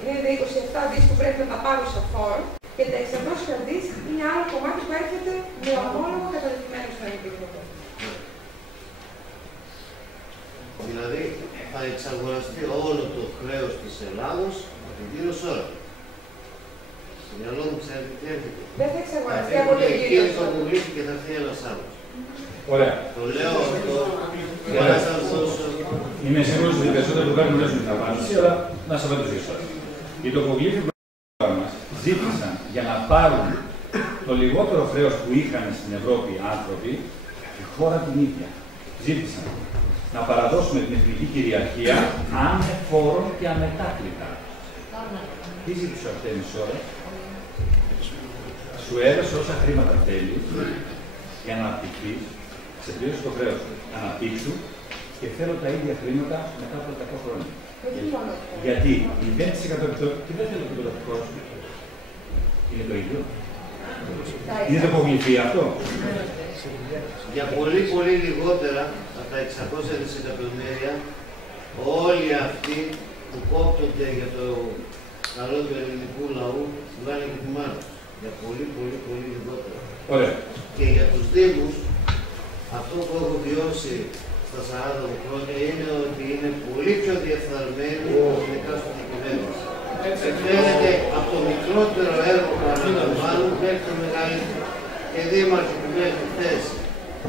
Είναι τα 27 δις που πρέπει να τα πάρουν σε φόρο και τα 600 δις είναι άλλο κομμάτι που έρχεται με ομόλογο καταδεχημένο στον επίπεδο. Δηλαδή θα εξαγοραστεί όλο το χρέος της Ελλάδος από την κύριο Σόρα. Στο μυαλό μου ξέρετε τι έρχεται. Δεν θα εξαγοραστεί από τον κύριο Σόρα. Θα πουλήσει και θα έρθει ένας άλλος. Ωραία. Το λέω αυτό για να σας δώσω. Είμαι σίγουρος ότι οι περισσότεροι που κάνουν την απάντηση, αλλά να σας απαντήσω. Οι τοπογλύφοι που μας ζήτησαν για να πάρουν το λιγότερο χρέος που είχαν στην Ευρώπη άνθρωποι, η χώρα την ίδια. Ζήτησαν να παραδώσουμε την εθνική κυριαρχία ανεφόρον και αμετάκλητα. Τι ζήτησε ο Αρτέμις Ώρας? Σου έδωσε όσα χρήματα θέλει για να αναπτυχθείς, σε πλήρωσε το χρέος. Αναπτύξου και θέλω τα ίδια χρήματα μετά από 100 χρόνια. Γιατί 0% επιτόκιο και δεν θέλω το τοπικό σου. Είναι το ίδιο. Είναι το υπογλυφή αυτό. Για πολύ λιγότερα από τα 600 δισεκατομμύρια όλοι αυτοί που κόπτονται για το καλό του ελληνικού λαού βγάλουν και τη μάνα. Για πολύ λιγότερα. Ωραία. Και για τους Δήμους, αυτό που έχω βιώσει στα 40 μου χρόνια είναι ότι είναι πολύ πιο διεφθαρμένοι γενικά στην κυβέρνηση. Φαίνεται από το μικρότερο έργο που αναλαμβάνουν μέχρι το μεγαλύτερο. Και δήμαρχοι που μέχρι χθες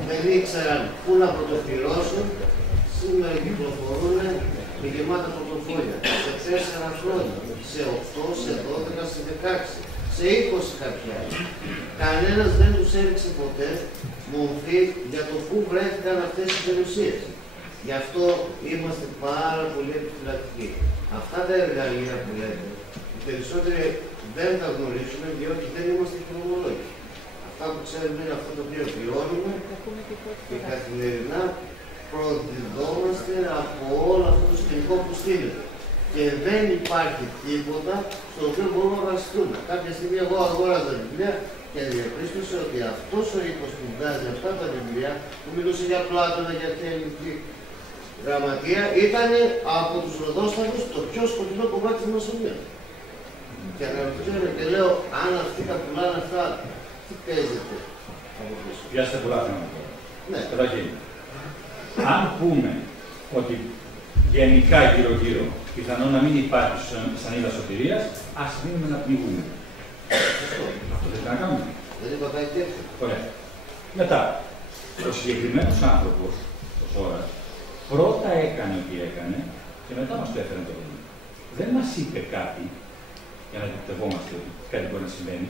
δεν ήξεραν πού να πρωτοπληρώσουν, σήμερα κυκλοφορούν με γεμάτα πορτοφόλια. Σε 4 χρόνια, σε 8, σε 12, σε 16, σε 20 κάποια. Κανένας δεν τους έριξε ποτέ μορφή για το πού βρέθηκαν αυτές οι περιουσίες. Γι' αυτό είμαστε πάρα πολύ επιφυλακτικοί. Αυτά τα εργαλεία που λέτε, οι περισσότεροι δεν τα γνωρίζουμε διότι δεν είμαστε κοινωνολόγοι. Αυτά που ξέρουμε είναι αυτό το οποίο βιώνουμε και καθημερινά προδιδόμαστε από όλο αυτό το σκηνικό που στείλεται. Και δεν υπάρχει τίποτα στο οποίο μπορούμε να βασιστούμε. Κάποια στιγμή εγώ αγόραζα βιβλία και διαπίστωσα ότι αυτός ο οίκος που βγάζει αυτά τα βιβλία, που μιλούσε για Πλάτωνα, για την ελληνική γραμματεία, ήταν από τους Ροδόσταθους το πιο σκοτεινό κομμάτι της Μασονίας. Και αναρωτιέμαι και λέω, αν αυτοί τα πουλάνε αυτά, τι παίζεται από πίσω. Πιάστε πολλά θέματα. Ναι. Καταρχήν, αν πούμε ότι γενικά γύρω-γύρω πιθανόν να μην υπάρχει σανίδα σωτηρίας, ας μείνουμε να πνιγούμε. Αυτό δεν θα κάνουμε. Δεν είπα κάτι τέτοιο. Ωραία. Μετά, ο συγκεκριμένος άνθρωπος, ο Σόρας, πρώτα έκανε ό,τι έκανε και μετά μας το έφερε το δούμε. Δεν μας είπε κάτι για να διαπτευόμαστε ότι κάτι μπορεί να συμβαίνει.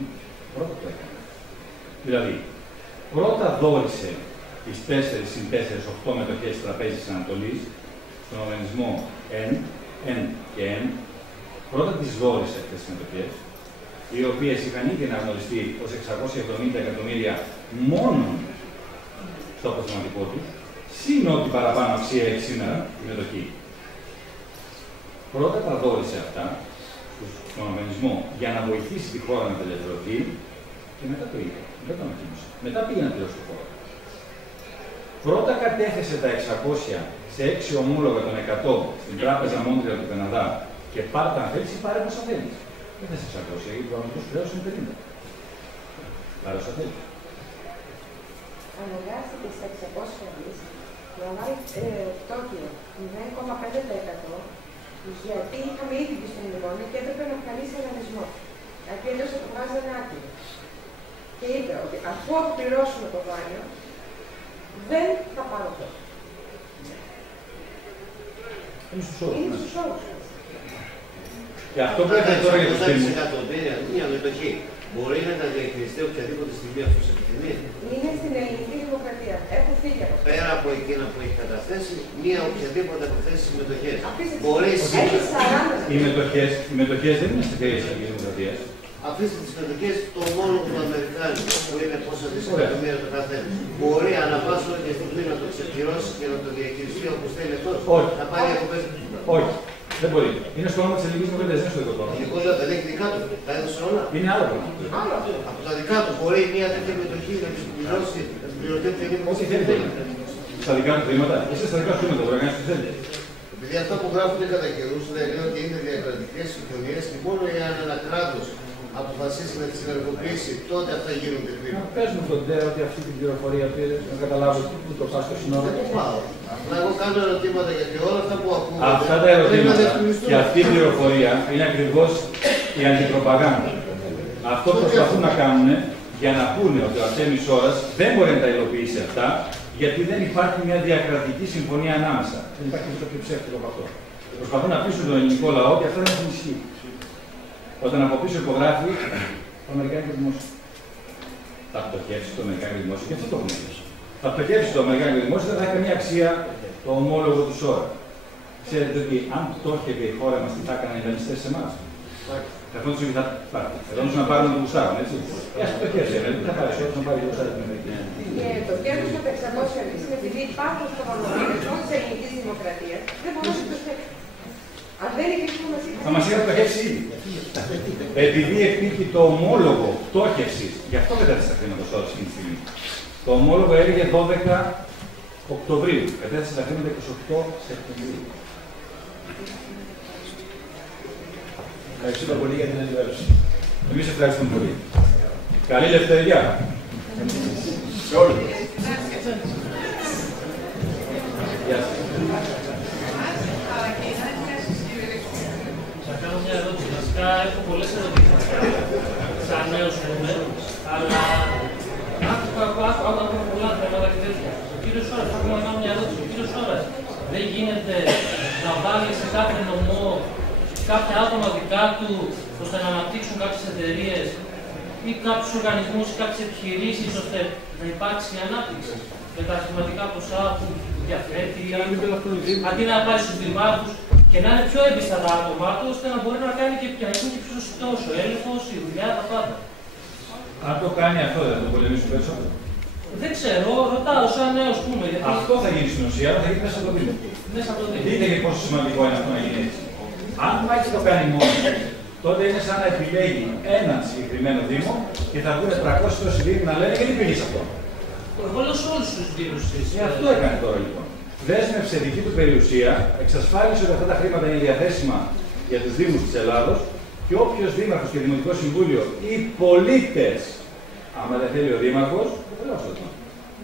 Πρώτα το έκανε. Δηλαδή, πρώτα δόρισε τις 4 συν 4, 8 μετοχές της Τραπέζης της Ανατολής, στον οργανισμό N και N, πρώτα τις δόρισε αυτές τις μετοχές, οι οποίες είχαν ήδη αναγνωριστεί ως 670 εκατομμύρια μόνο στο αποθεματικό τους, συν ό,τι παραπάνω αξία έχει σήμερα η μετοχή. Πρώτα τα δόρισε αυτά στον οργανισμό για να βοηθήσει τη χώρα να απελευθερωθεί και μετά το είπε. Δεν το ανακοίνωσε. Μετά πήγε να πληρώσει τη χώρα. Πρώτα κατέθεσε τα 600 σε 6 ομόλογα των 100 στην Τράπεζα Μόντρια του Καναδά και πάρε τα αν θέλεις ή πάρε όσα θέλεις. Δεν θες 600, γιατί το πραγματικό χρέος είναι 50. Πάρε όσα θέλεις. Αναγκάστηκε στα 600 δις να βάλει πτώχιο 0,5% γιατί είχαμε ήδη πει στον μνημόνιο και έπρεπε να βγάλει σε οργανισμό. Γιατί αλλιώς θα το βάζανε άκυρο. Και είπε ότι αφού αποπληρώσουμε το δάνειο, δεν θα πάρω το. Είναι στους όρους. Είναι στους όρους. Και αυτό πρέπει τώρα για τους Δήμους. Εκατομμύρια, μία μετοχή. Μπορεί να τα διαχειριστεί οποιαδήποτε στιγμή αυτό επιθυμεί. Είναι στην ελληνική δημοκρατία. Έχω φύγει από αυτό. Πέρα από εκείνα που έχει καταθέσει, μία οποιαδήποτε αποθέσει μετοχές. Μπορεί Οι μετοχές δεν είναι στην κρίση της δημοκρατίας. Αφήστε τις μετοχές το μόνο του Αμερικάνου, που είναι πόσα δισεκατομμύρια το καθένα. Μπορεί ανά πάσα και στιγμή να το ξεπληρώσει και να το διαχειριστεί όπως θέλει αυτό. Όχι. Να πάρει από πέρα. Όχι. Δεν μπορεί. Είναι στο όνομα της ελληνικής δημοκρατίας, δεν είναι στο δικό του. Ελληνικό δεν έχει δικά του. Τα έδωσε όλα. Είναι άλλο πράγμα. Από τα δικά του μπορεί μια τέτοια μετοχή να την πληρώσει, να την πληρωτεί ό,τι θέλει. Στα δικά του χρήματα. Εσύ στα δικά του χρήματα μπορεί να κάνεις τι θέλει. Επειδή αυτά που γράφονται κατά καιρούς λένε ότι είναι διακρατικές συμφωνίες και μόνο εάν ένα κράτος αποφασίσει να τις ενεργοποιήσει, τότε αυτά γίνονται κρίμα. Πες μου Φροντέα ότι αυτή την πληροφορία πήρες, να καταλάβω πού το πας στο σύνορο. Δεν το πάω. Απλά εγώ κάνω ερωτήματα γιατί όλα αυτά που ακούω. Αυτά τα ερωτήματα και αυτή η πληροφορία είναι ακριβώς η αντιπροπαγάνδα. Αυτό που προσπαθούν να κάνουν για να πούνε ότι ο Αρτέμις Σόρας δεν μπορεί να τα υλοποιήσει αυτά, γιατί δεν υπάρχει μια διακρατική συμφωνία ανάμεσα. Δεν υπάρχει αυτό πιο ψεύτικο από αυτό. Προσπαθούν να πείσουν τον ελληνικό λαό ότι αυτά δεν έχουν ισχύ. Όταν από πίσω υπογράφει το Αμερικάνικο Δημόσιο. Θα πτωχεύσει το Αμερικάνικο Δημόσιο και αυτό το έχουν πει. Θα πτωχεύσει το Αμερικάνικο Δημόσιο, δεν θα έχει καμία αξία το ομόλογο του Σόρα. Ξέρετε ότι αν πτώχευε η χώρα μας, τι θα έκαναν οι δανειστές σε εμάς. Καθόντουσαν και θα πάρουν. Καθόντουσαν να πάρουν τον Γουστάβο, έτσι. Ας πτωχεύσει, δηλαδή θα πάρει Σόρα να πάρει τον Γουστάβο την Αμερική. Και το κέρδος των 600 δις είναι επειδή υπάρχουν στο οργανισμό της ελληνικής δημοκρατίας. Δεν μπορούν να πτωχεύσουν. Αν δεν υπήρχε θα μας είχαν πτωχεύσει ήδη. Επειδή υπήρχε το ομόλογο πτώχευσης, γι' αυτό κατέθεσε τα χρήματα στο αυτή τη στιγμή. Το ομόλογο έλεγε 12 Οκτωβρίου. Κατέθεσε τα χρήματα 28 Σεπτεμβρίου. Ευχαριστούμε πολύ για την ενημέρωση. Εμείς ευχαριστούμε πολύ. Καλή ελευθερία. Σε όλους. Γεια σας. Θα κάνω μια ερώτηση. Βασικά έχω πολλές ερωτήσεις σαν νέος πούμε, αλλά άκουγα πολλά θέματα και τέτοια. Ο κύριος Σόρας, θα να κάνω μια ερώτηση. Ο κύριος Σόρας, δεν γίνεται να βάλει σε κάθε νομό κάποια άτομα δικά του ώστε να αναπτύξουν κάποιες εταιρείες ή κάποιους οργανισμούς ή κάποιες επιχειρήσεις ώστε να υπάρξει ανάπτυξη με τα χρηματικά ποσά που διαθέτει, αντί να πάει στους δημάρχους και να είναι πιο έμπιστα τα άτομά του ώστε να μπορεί να κάνει και πιο σωστός ο έλεγχος, η δουλειά, τα πάντα. Αν το κάνει αυτό, δεν θα το πολεμήσουμε περισσότερο. Δεν ξέρω, ρωτάω σαν νέος πούμε. Αυτό θα γίνει στην ουσία, αλλά θα γίνει μέσα από το Δήμο. Δείτε και πόσο σημαντικό είναι αυτό να γίνει έτσι. Αν μάλιστα το κάνει μόνο, τότε είναι σαν να επιλέγει έναν συγκεκριμένο Δήμο και θα βγουν 300 τόσοι Δήμοι να λένε γιατί πήγε αυτό. Εγώ λέω σε όλους τους Δήμους. Αυτό έκανε τώρα λοιπόν. Δέσμευσε δική του περιουσία, εξασφάλισε ότι αυτά τα χρήματα είναι διαθέσιμα για τους Δήμους της Ελλάδος και όποιος Δήμαρχος και Δημοτικό Συμβούλιο ή πολίτες, άμα δεν θέλει ο Δήμαρχος, δώστε το.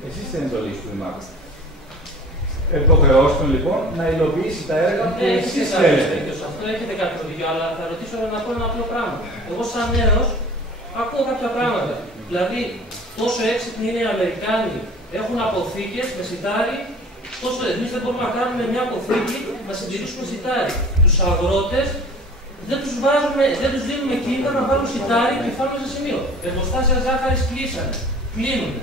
Εσείς την εντολή του Δημάρχου. Υποχρεώστε λοιπόν να υλοποιήσει τα έργα που εσείς θέλετε. Αυτό έχετε κάποιο δίκιο, αλλά θα ρωτήσω να πω ένα απλό πράγμα. Εγώ, σαν νέος, ακούω κάποια πράγματα. Δηλαδή, τόσο έξυπνοι είναι οι Αμερικάνοι, έχουν αποθήκες με σιτάρι, τόσο εμείς δεν μπορούμε να κάνουμε μια αποθήκη να συντηρήσουμε σιτάρι. Τους αγρότες δεν τους δίνουμε κίνητρα να βάλουν σιτάρι και φάνουν σε σημείο. Εργοστάσια ζάχαρης κλείνουν.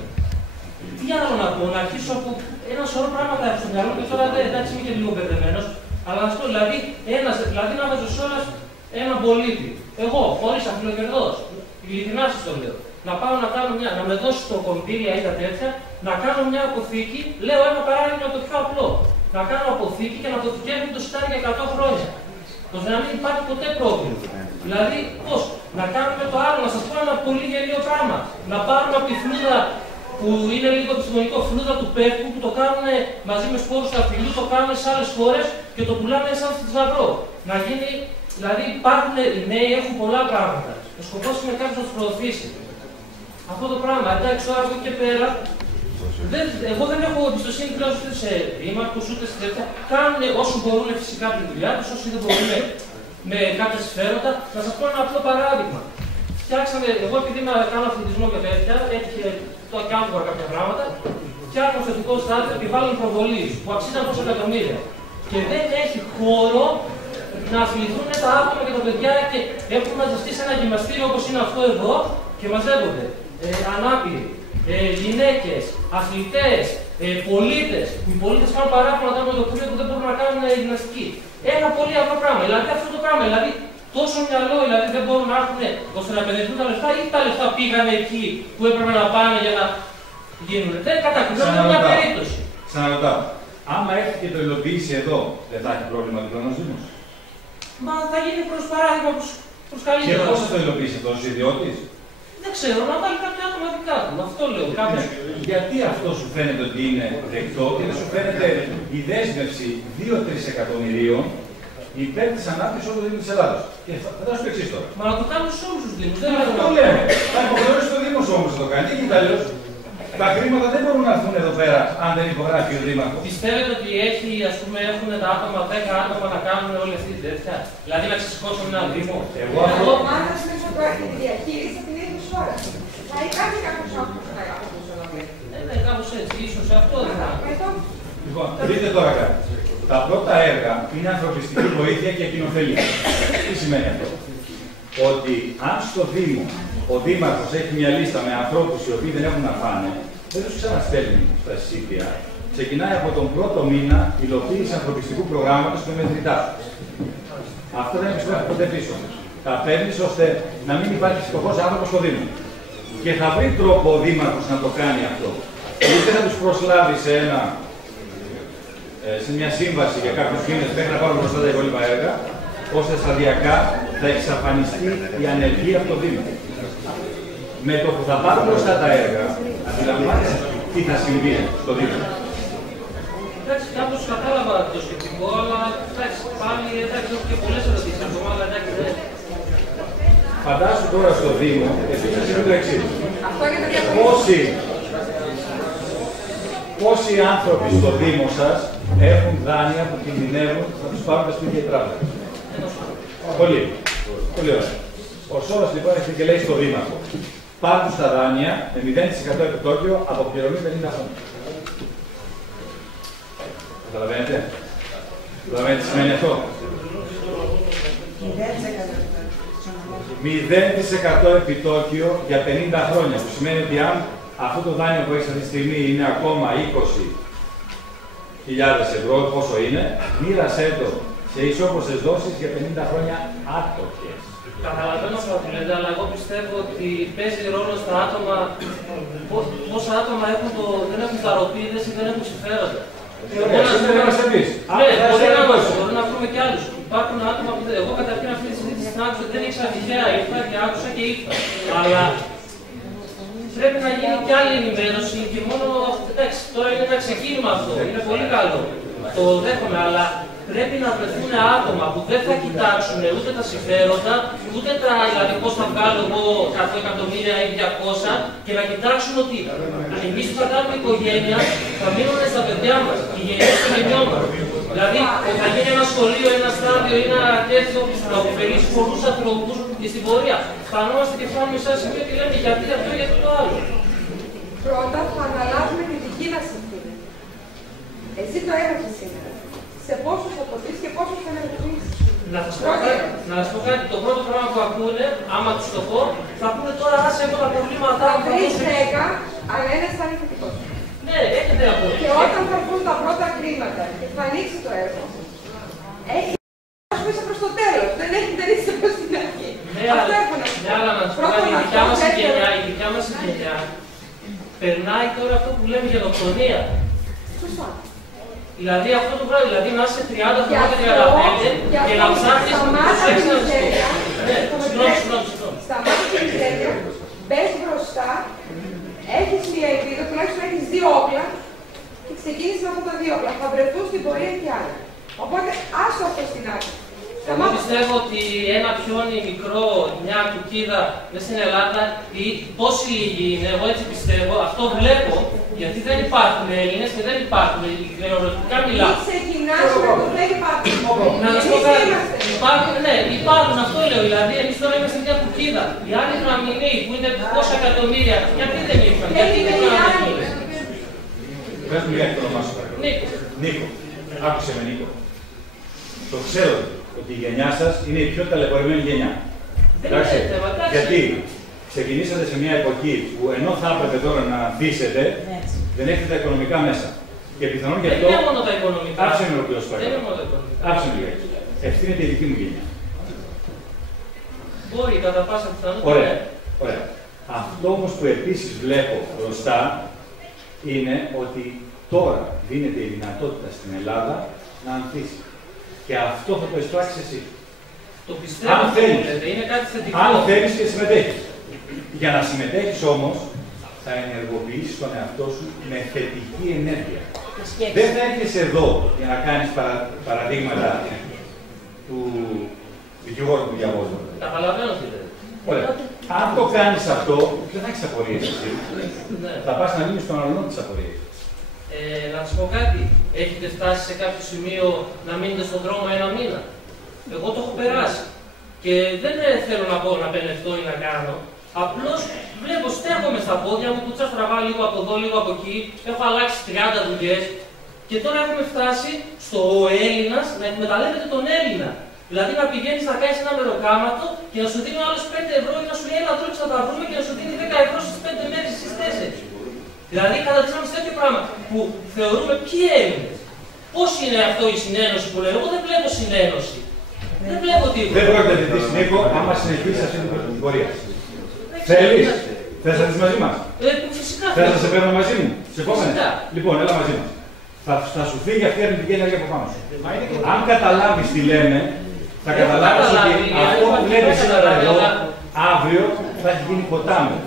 Τι άλλο να πω, να αρχίσω από ένα σωρό πράγματα στο μυαλό και τώρα εντάξει είμαι και λίγο μπερδεμένος, αλλά να σου πω δηλαδή, να βάζω σε όλα έναν πολίτη. Εγώ, χωρίς αφιλοκερδός, ειλικρινά σας το λέω, να πάω να κάνω να με δώσει το κονδύλια ή τα τέτοια, να κάνω μια αποθήκη, λέω ένα παράδειγμα το πιο απλό. Να κάνω αποθήκη και να αποθηκεύω το σιτάρι για 100 χρόνια. ώστε να μην υπάρχει ποτέ πρόβλημα. Δηλαδή, πώς, να κάνουμε το άλλο, να σας πω ένα πολύ γελίο πράγμα. Να πάρουμε από τη φλούδα που είναι λίγο επιστημονικό, φλούδα του πέφτου, που το κάνουν μαζί με σπόρους του αφιλίου, το κάνουν σε άλλες χώρες και το πουλάνε σαν θησαυρό. Να γίνει, δηλαδή υπάρχουν οι νέοι, έχουν πολλά πράγματα. Ο σκοπός είναι κάποιος να τους προωθήσει. Αυτό το πράγμα, εντάξει, τώρα από εκεί και πέρα, εγώ δεν έχω εμπιστοσύνη πλέον ούτε σε δήμαρχους, ούτε σε τέτοια. Κάνουν όσο μπορούν φυσικά τη δουλειά τους, όσοι δεν μπορούν με κάποια συμφέροντα. Να σας πω ένα απλό παράδειγμα. Φτιάξαμε, εγώ επειδή να κάνω αθλητισμό και τέτοια, έτυχε το account μου κάποια πράγματα, φτιάχνω στο εθνικό στάδιο επιβάλλον προβολής που αξίζαν τόσα εκατομμύρια. Και δεν έχει χώρο να αθληθούν τα άτομα και τα παιδιά και έχουν μαζευτεί σε ένα γυμναστήριο όπως είναι αυτό εδώ και μαζεύονται ανάπηροι, γυναίκες, αθλητές, πολίτες. Οι πολίτες κάνουν παράπονα όταν με το κρύο που δεν μπορούν να κάνουν γυμναστική. Ένα πολύ απλό πράγμα. Δηλαδή αυτό το πράγμα. Δηλαδή τόσο μυαλό δηλαδή δεν μπορούν να έρθουν ώστε να επενδυθούν τα λεφτά ή τα λεφτά πήγαν εκεί που έπρεπε να πάνε για να γίνουν. Δεν κατακρίνονται μια περίπτωση. Ξαναρωτάω. Άμα έρθει και το υλοποιήσει εδώ, δεν θα έχει πρόβλημα διπλανός Δήμος. Μα θα γίνει προς παράδειγμα προς καλύτερα. Και πώς θα το υλοποιήσει αυτό, ο ιδιώτης? Δεν ξέρω, να βάλει κάποια άτομα δικά του. Αυτό λέω. Γιατί αυτό σου φαίνεται ότι είναι δεκτό και δεν σου φαίνεται η δέσμευση 2-3 εκατομμυρίων υπέρ της ανάπτυξης όλου του Δήμου της Ελλάδος. Και θα σου το εξής τώρα. Μα να το κάνουν σε όλους τους Δήμους. Αυτό λέμε. Θα υποχρεώσει το Δήμος όμως να το κάνει. Τι γίνεται αλλιώς? Τα χρήματα δεν μπορούν να έρθουν εδώ πέρα αν δεν υπογράφει ο Δήμαρχος. Πιστεύετε ότι έχουν τα άτομα, 10 άτομα να κάνουν όλη αυτή τη τέτοια? Δηλαδή να ξεσηκώσουν ένα Δήμο. Εγώ ομάδα μέσα από τη διαχείριση από την ίδια ώρα. Θα υπάρχει κάποιος άνθρωπος να κάνει. Ναι, κάπως έτσι. Ίσως αυτό δεν θα. Λοιπόν, δείτε τώρα κάτι. Τα πρώτα έργα είναι ανθρωπιστική βοήθεια και κοινοφελία. Τι σημαίνει αυτό? Ότι αν στο Δήμο ο Δήμαρχος έχει μια λίστα με ανθρώπους οι οποίοι δεν έχουν να φάνε, δεν τους ξαναστέλνει στα σύνθια. Ξεκινάει από τον πρώτο μήνα υλοποίηση ανθρωπιστικού προγράμματος με μετρητά. Αυτό δεν επιστρέφει ποτέ πίσω. Τα παίρνεις ώστε να μην υπάρχει φτωχός άνθρωπος στο Δήμο. Και θα βρει τρόπο ο Δήμαρχος να το κάνει αυτό. Είτε θα τους προσλάβει σε μια σύμβαση για κάποιους μήνες μέχρι να πάρουν μπροστά τα υπόλοιπα έργα, ώστε σταδιακά θα εξαφανιστεί η ανεργία από το Δήμο. Με το που θα πάρουν μπροστά τα έργα, αντιλαμβάνεσαι τι θα συμβεί στο Δήμο. Εντάξει, κάπως κατάλαβα το σκεπτικό, αλλά εντάξει, πάλι εντάξει, έχω και πολλές ερωτήσεις ακόμα, αλλά εντάξει, Φαντάσου τώρα στο Δήμο, εσύ θα συμβεί το εξής. Πόσοι άνθρωποι στο Δήμο σας έχουν δάνεια που κινδυνεύουν να τους πάρουν τα σπίτια τράπεζα? Πολύ. Πολύ ωραία. Ο Σόρος λοιπόν έχει και λέει στο Δήμαρχο: πάρτε στα δάνεια με 0% επιτόκιο από πληρωμή 50 χρόνια. Καταλαβαίνετε? Καταλαβαίνετε τι σημαίνει αυτό? 0% επιτόκιο για 50 χρόνια. Που σημαίνει ότι αν αυτό το δάνειο που έχει αυτή τη στιγμή είναι ακόμα 20.000 ευρώ, πόσο είναι, μοίρασέ το σε ισόπροσες δόσεις για 50 χρόνια άτοκες. Καταλαβαίνω αυτό που λέτε, αλλά εγώ πιστεύω ότι παίζει ρόλο στα άτομα πόσα άτομα δεν έχουν ταροπίδες ή δεν έχουν συμφέροντα. Μπορεί να βρούμε κι άλλους. Υπάρχουν άτομα που εγώ καταρχήν αυτή τη συζήτηση στην άκουσα δεν ήξερα τυχαία, ήρθα και άκουσα και ήρθα. Αλλά πρέπει να γίνει κι άλλη ενημέρωση και μόνο. Εντάξει, τώρα είναι ένα ξεκίνημα αυτό. Είναι πολύ καλό. Το δέχομαι, αλλά πρέπει να βρεθούν άτομα που δεν θα κοιτάξουν ούτε τα συμφέροντα, ούτε τα δηλαδή πώς θα βγάλω εγώ 100 εκατομμύρια ή 200 και να κοιτάξουν ότι εμείς που θα κάνουμε οικογένεια θα μείνουμε στα παιδιά μας, οι γενιές των γενιών μας. Δηλαδή, θα γίνει ένα σχολείο, ένα στάδιο ή ένα τέτοιο να ωφελήσει πολλούς ανθρώπους και στην πορεία. Φτανόμαστε και φτάνουμε σε ένα σημείο και λέμε γιατί αυτό, γιατί το άλλο. Πρώτα θα αναλάβουμε τη δική μας ευθύνη. Εσύ το έγραψες σήμερα. Σε πόσους θα το πεις και πόσους θα ενεργοποιήσεις. Να σας πω κάτι, το πρώτο πράγμα που ακούνε, άμα τους το πω, θα πούνε τώρα άσε εγώ τα προβλήματά μου. Θα βρεις 10, αλλά ένας θα είναι θετικός. Ναι, έχετε από. Και όταν θα βγουν τα πρώτα χρήματα και θα ανοίξει το έργο, έχει μέσα προς το τέλος. Δεν έχει τελειώσει προς την αρχή. Αυτό έχω να σου πω. Ναι, αλλά να σου πω κάτι, η δικιά μας γενιά περνάει τώρα αυτό που λέμε γενοκτονία. Σωστά. Δηλαδή αυτό το πράγμα, δηλαδή να είσαι 30 χρόνια και 35 και να ψάχνεις το σεξ να σου στα μάτια της μιζέρια, μπες μπροστά, έχεις μια ελπίδα, τουλάχιστον έχεις δύο όπλα και ξεκίνησες με αυτά τα δύο όπλα. Θα βρεθούν στην πορεία και άλλα. Οπότε άσο αυτό στην άκρη. Εγώ πιστεύω ότι ένα πιόνι μικρό, μια κουκίδα μέσα στην Ελλάδα, ή πόσοι λίγοι είναι, εγώ έτσι πιστεύω, αυτό βλέπω, γιατί δεν υπάρχουν Έλληνες και δεν υπάρχουν, γεωγραφικά μιλάω. Μην ξεκινάς με το δεν υπάρχουν. Να σας πω κάτι, υπάρχουν, αυτό λέω, δηλαδή εμείς τώρα είμαστε μια κουκίδα. Οι άλλοι γραμμινοί που είναι πόσα εκατομμύρια, γιατί δεν ήρθαν, γιατί δεν ήρθαν. Πες μου γιατί το όνομά σου. Νίκο. Άκουσε με Νίκο. Το ξέρω ότι η γενιά σας είναι η πιο ταλαιπωρημένη γενιά. Εντάξει. Γιατί ξεκινήσατε σε μια εποχή που ενώ θα έπρεπε τώρα να ανθίσετε, δεν έχετε τα οικονομικά μέσα. Και πιθανόν γι' αυτό. Δεν είναι μόνο τα οικονομικά. Άψε με ολοκληρώσει Δεν είναι μόνο τα οικονομικά. Άψε με λίγα. Ευθύνεται η δική μου γενιά. Μπορεί κατά πάσα πιθανότητα. Ωραία. Ωραία. Αυτό όμως που επίσης βλέπω μπροστά είναι ότι τώρα δίνεται η δυνατότητα στην Ελλάδα να ανθίσει. Και αυτό θα το εισπράξεις εσύ. Το πιστεύω ότι είναι κάτι θετικό. Αν θέλεις και συμμετέχεις. Για να συμμετέχεις όμως, θα ενεργοποιήσεις τον εαυτό σου με θετική ενέργεια. Δεν θα έρχεσαι εδώ για να κάνεις παραδείγματα του δικηγόρου που διαβάζω. Καταλαβαίνω τι λέτε. Ωραία. Αν το κάνεις αυτό, δεν θα έχεις απορίες εσύ. Θα πας να λύνεις τον αλλονό τις απορίες. Να σας πω κάτι. Έχετε φτάσει σε κάποιο σημείο να μείνετε στον δρόμο ένα μήνα. Εγώ το έχω περάσει. Και δεν θέλω να πω να πενευτώ ή να κάνω. Απλώς βλέπω, στέκομαι στα πόδια μου, που τραβά λίγο από εδώ, λίγο από εκεί. Έχω αλλάξει 30 δουλειές. Και τώρα έχουμε φτάσει στο ο Έλληνας να εκμεταλλεύεται τον Έλληνα. Δηλαδή να πηγαίνεις να κάνεις ένα μεροκάματο και να σου δίνει ο άλλος 5 ευρώ ή να σου λέει ένα τρόπο να τα βρούμε και να σου δίνει 10 ευρώ στις 5 μέρες στις 4. Δηλαδή καταντήσαμε σε τέτοιο πράγμα που θεωρούμε ποιοι Έλληνες. Πώς είναι αυτό η συνένωση που λέω? Εγώ δεν βλέπω συνένωση. Δεν βλέπω τίποτα. Δεν πρόκειται να δεις, Νίκο, άμα συνεχίσεις αυτή την πορεία. Θέλεις? Θες να δεις μαζί μας? Φυσικά. Θες να σε παίρνω μαζί μου? Σε επόμενες? Λοιπόν, έλα μαζί μας. Θα σου φύγει αυτή η αρνητική ενέργεια από πάνω σου. Αν καταλάβεις τι λέμε, θα καταλάβεις ότι αυτό που λέτε σήμερα εδώ, αύριο θα έχει γίνει ποτάμι.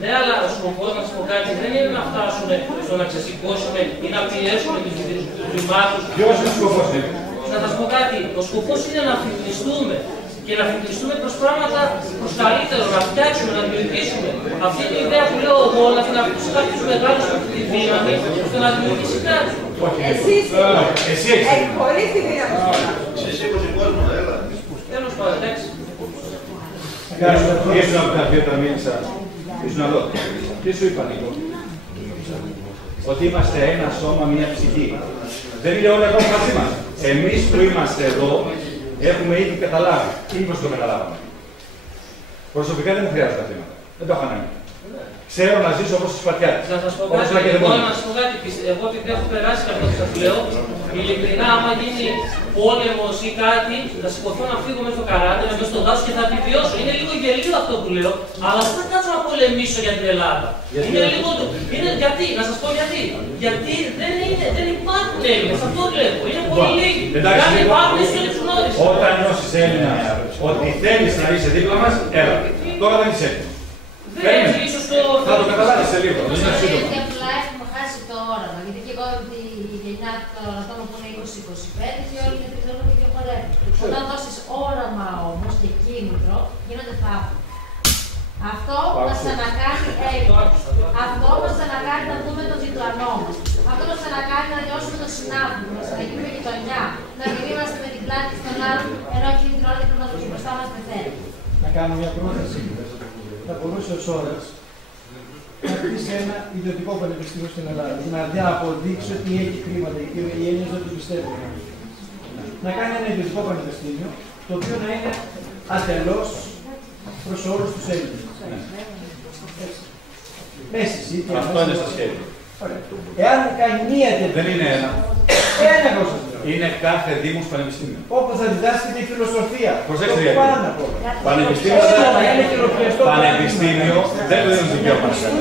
Ναι, αλλά ο σκοπός, να σας πω κάτι, δεν είναι να φτάσουμε στο να ξεσηκώσουμε ή να πιέσουμε τους δημάρχους. Ποιος είναι ο σκοπός? Να σας πω κάτι, ο σκοπός είναι να αφυπνιστούμε. και να φοιτιστούμε προς πράγματα προς καλύτερο, να φτιάξουμε, να δημιουργήσουμε. Αυτή είναι η ιδέα που λέω εγώ, να αφήσει κάποιους μεγάλους με τη δύναμη, ώστε να δημιουργήσει κάτι. Εσύ χωρίς τη δύναμη. Εσύ κόσμο, έλα. Τέλος πάντων, εντάξει. Ήσουν από τα δύο ταμεία, ήσουν εδώ. Τι σου είπα, Νίκο? Ότι είμαστε ένα σώμα, μια ψυχή. Δεν είναι όλα ακόμα μαζί μας. Εμείς που είμαστε εδώ έχουμε ήδη καταλάβει. Ή μήπως το καταλάβαμε? Προσωπικά δεν μου χρειάζεται τα θέματα. Δεν το έχω ανάγκη. Ξέρω να ζήσω όπως οι Σπαρτιάτες. Να σας πω κάτι, εγώ επειδή έχω περάσει από αυτό που σας λέω, ειλικρινά, άμα γίνει πόλεμος ή κάτι, θα σηκωθώ να φύγω μέσα στο καράτε, να μπω στο δάσος και θα επιβιώσω. Είναι λίγο γελίο αυτό που λέω, αλλά δεν θα κάτσω να πολεμήσω για την Ελλάδα. Γιατί, να σας πω γιατί. Γιατί δεν υπάρχουν Έλληνες, αυτό βλέπω. Είναι πολύ λίγοι. Κάτι υπάρχουν, εσύ δεν τους γνώρισα. Όταν νιώσεις Έλληνα, ότι θέλεις να είσαι δίπλα μας, έλα. Τώρα δεν είσαι έτοιμος. Θα το καταλάβεις σε λίγο. Γιατί απλά έχουμε χάσει το όραμα. Γιατί και εγώ η γενιά των ατόμων που είναι 20-25 και όλοι είναι τριχτώνουν και πιο χορεύουν. Όταν δώσεις όραμα όμως και κίνητρο, γίνονται θαύματα. Αυτό μας ανακάνει Αυτό μας ανακάνει να δούμε τον διπλανό μας. Αυτό μας ανακάνει να νιώσουμε τον συνάδελφο μας, να γίνουμε γειτονιά. Να μην είμαστε με την πλάτη στον άλλον, ενώ εκείνη την ώρα την προνοδοχή μπροστά μας πεθαίνει. Να κάνω μια πρόταση. Θα μπορούσε ο Σόρας να χτίσει ένα ιδιωτικό πανεπιστήμιο στην Ελλάδα. Να αποδείξει ότι έχει χρήματα και οι Έλληνες δεν το πιστεύουν. Να κάνει ένα ιδιωτικό πανεπιστήμιο, το οποίο να είναι ατελώς προς όλους τους Έλληνες. Μέσα εσύ και αυτό είναι στο σχέδιο. Εάν κάνει μία τέτοια. Δεν είναι ένα. Ένα γλώσσα. Είναι κάθε δήμος πανεπιστήμιο. Όπου θα διδάσκεται η φιλοσοφία. Προσέξτε γιατί. Πανεπιστήμιο δεν το δίνουν δικαίωμα να κάνει.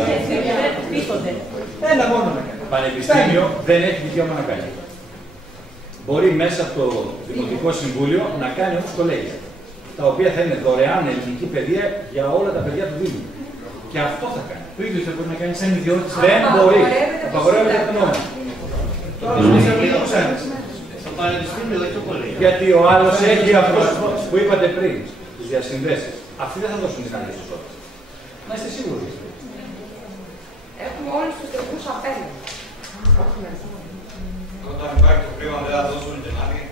Ένα μόνο να κάνει. Πανεπιστήμιο δεν έχει δικαίωμα να κάνει. Μπορεί μέσα από το Δημοτικό Συμβούλιο να κάνει όμως κολέγια, τα οποία θα είναι δωρεάν ελληνική παιδεία για όλα τα παιδιά του Δήμου. Και αυτό θα κάνει. Το ίδιο θα μπορεί να κάνει σαν ιδιώτης. Δεν μπορεί. Απαγορεύεται από τον νόμο. Τώρα δεν στο πανεπιστήμιο δεν το κολέγιο. Γιατί ο άλλος έχει αυτό που είπατε πριν, τις διασυνδέσεις. Αυτοί δεν θα δώσουν δυνατή στους όρους. Να είστε σίγουροι. Έχουμε όλους τους τελικούς απέναντι. Όταν υπάρχει το χρήμα δεν θα δώσουν την άδεια.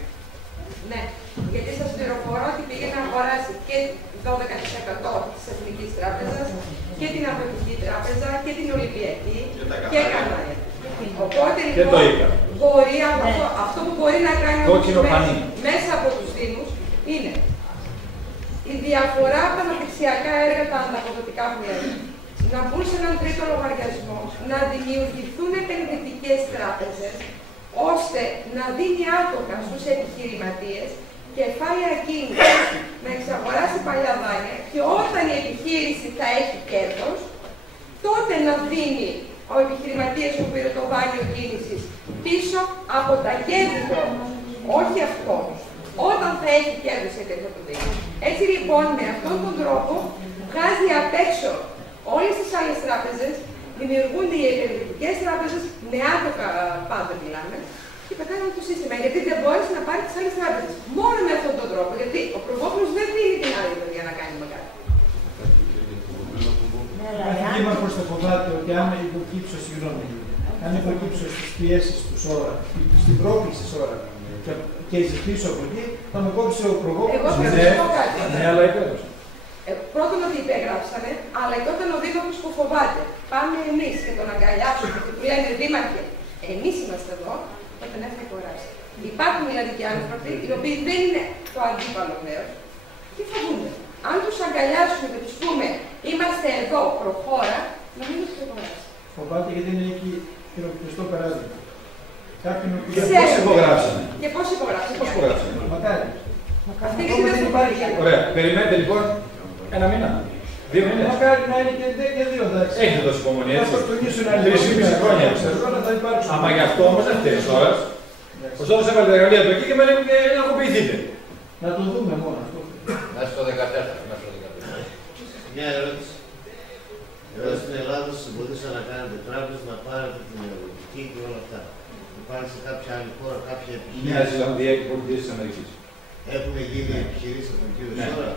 Ναι, γιατί σας πληροφορώ ότι πήγε να αγοράσει και 12% της Εθνικής Τράπεζας και την Αγροτική Τράπεζα και την Ολυμπιακή και Κανάλια. Οπότε λοιπόν μπορεί, αυτό που μπορεί να κάνει μέσα από τους Δήμους είναι η διαφορά από τα αναπτυξιακά έργα, τα ανταποδοτικά που λέμε, να μπουν σε έναν τρίτο λογαριασμό, να δημιουργηθούν επενδυτικές τράπεζες, ώστε να δίνει άτομα στους επιχειρηματίες κεφάλαια κίνητρα να εξαγοράσει παλιά δάνεια και όταν η επιχείρηση θα έχει κέρδος, τότε να δίνει ο επιχειρηματίας που πήρε το δάνειο κίνησης πίσω από τα κέρδη του, όχι αυτός, όταν θα έχει κέρδος γιατί θα το δίνει. Έτσι λοιπόν με αυτόν τον τρόπο βγάζει απ' έξω όλες τις άλλες τράπεζες, δημιουργούνται οι επενδυτικές τράπεζες, νεάτοκα πάντα μιλάμε, και πετάνε το σύστημα. Γιατί δεν μπόρεσε να πάρει τις άλλες τράπεζες. Μόνο με αυτόν τον τρόπο. Γιατί ο Προβόπουλος δεν δίνει την άλλη για να κάνει μεγάλη. Αυτή μας προς το φοβάται ότι αν υποκύψω, αν υποκύψω στις πιέσεις του Σόρα, στην πρόκληση Σόρα και ζητήσω από εκεί, θα με κόψει ο Προβόπουλος. Εγώ θα σας πω κάτι. Ναι, αλλά υπέγραψε. Πρώτον ότι υπέγραψανε, αλλά και όταν ο Δήμαρχος που φοβάται, πάμε εμείς και τον αγκαλιάσουμε και του λένε Δήμαρχε, εμείς είμαστε εδώ, τότε δεν θα αγοράσει. Υπάρχουν δηλαδή και άνθρωποι οι οποίοι δεν είναι το αντίπαλο μέρος. Τι θα δούμε. Αν τους αγκαλιάσουμε και τους πούμε είμαστε εδώ, προχώρα, νομίζω ότι θα αγοράσει. Φοβάται γιατί είναι εκεί χειροπιαστό παράδειγμα. Πώς υπογράψανε. Και πώς υπογράψανε. Μακάρι. Ωραία. Περιμένετε λοιπόν ένα μήνα. 2 μήνες. Μακάρι να είναι και 2, εντάξει. Έχετε δώσει υπομονή, έτσι. Θα αυτοκτονήσουν άλλοι 3,5 χρόνια. Άμα γι' αυτό όμως δεν φταίει τώρα. Ο Σόρας έβαλε τα εργαλεία του εκεί και με λέει και ενεργοποιηθείτε. Να το δούμε μόνο αυτό. Μέσα στο 14. Μια ερώτηση. Εδώ στην Ελλάδα σας εμποδίσαν να κάνετε τράπεζες, να πάρετε την εργοτική και όλα αυτά. Υπάρχει σε κάποια άλλη χώρα, κάποια επιχείρηση. Νέα Ζηλανδία και πολιτείες της Αμερικής. Έχουν γίνει επιχειρήσεις από τον κύριο Σόρα.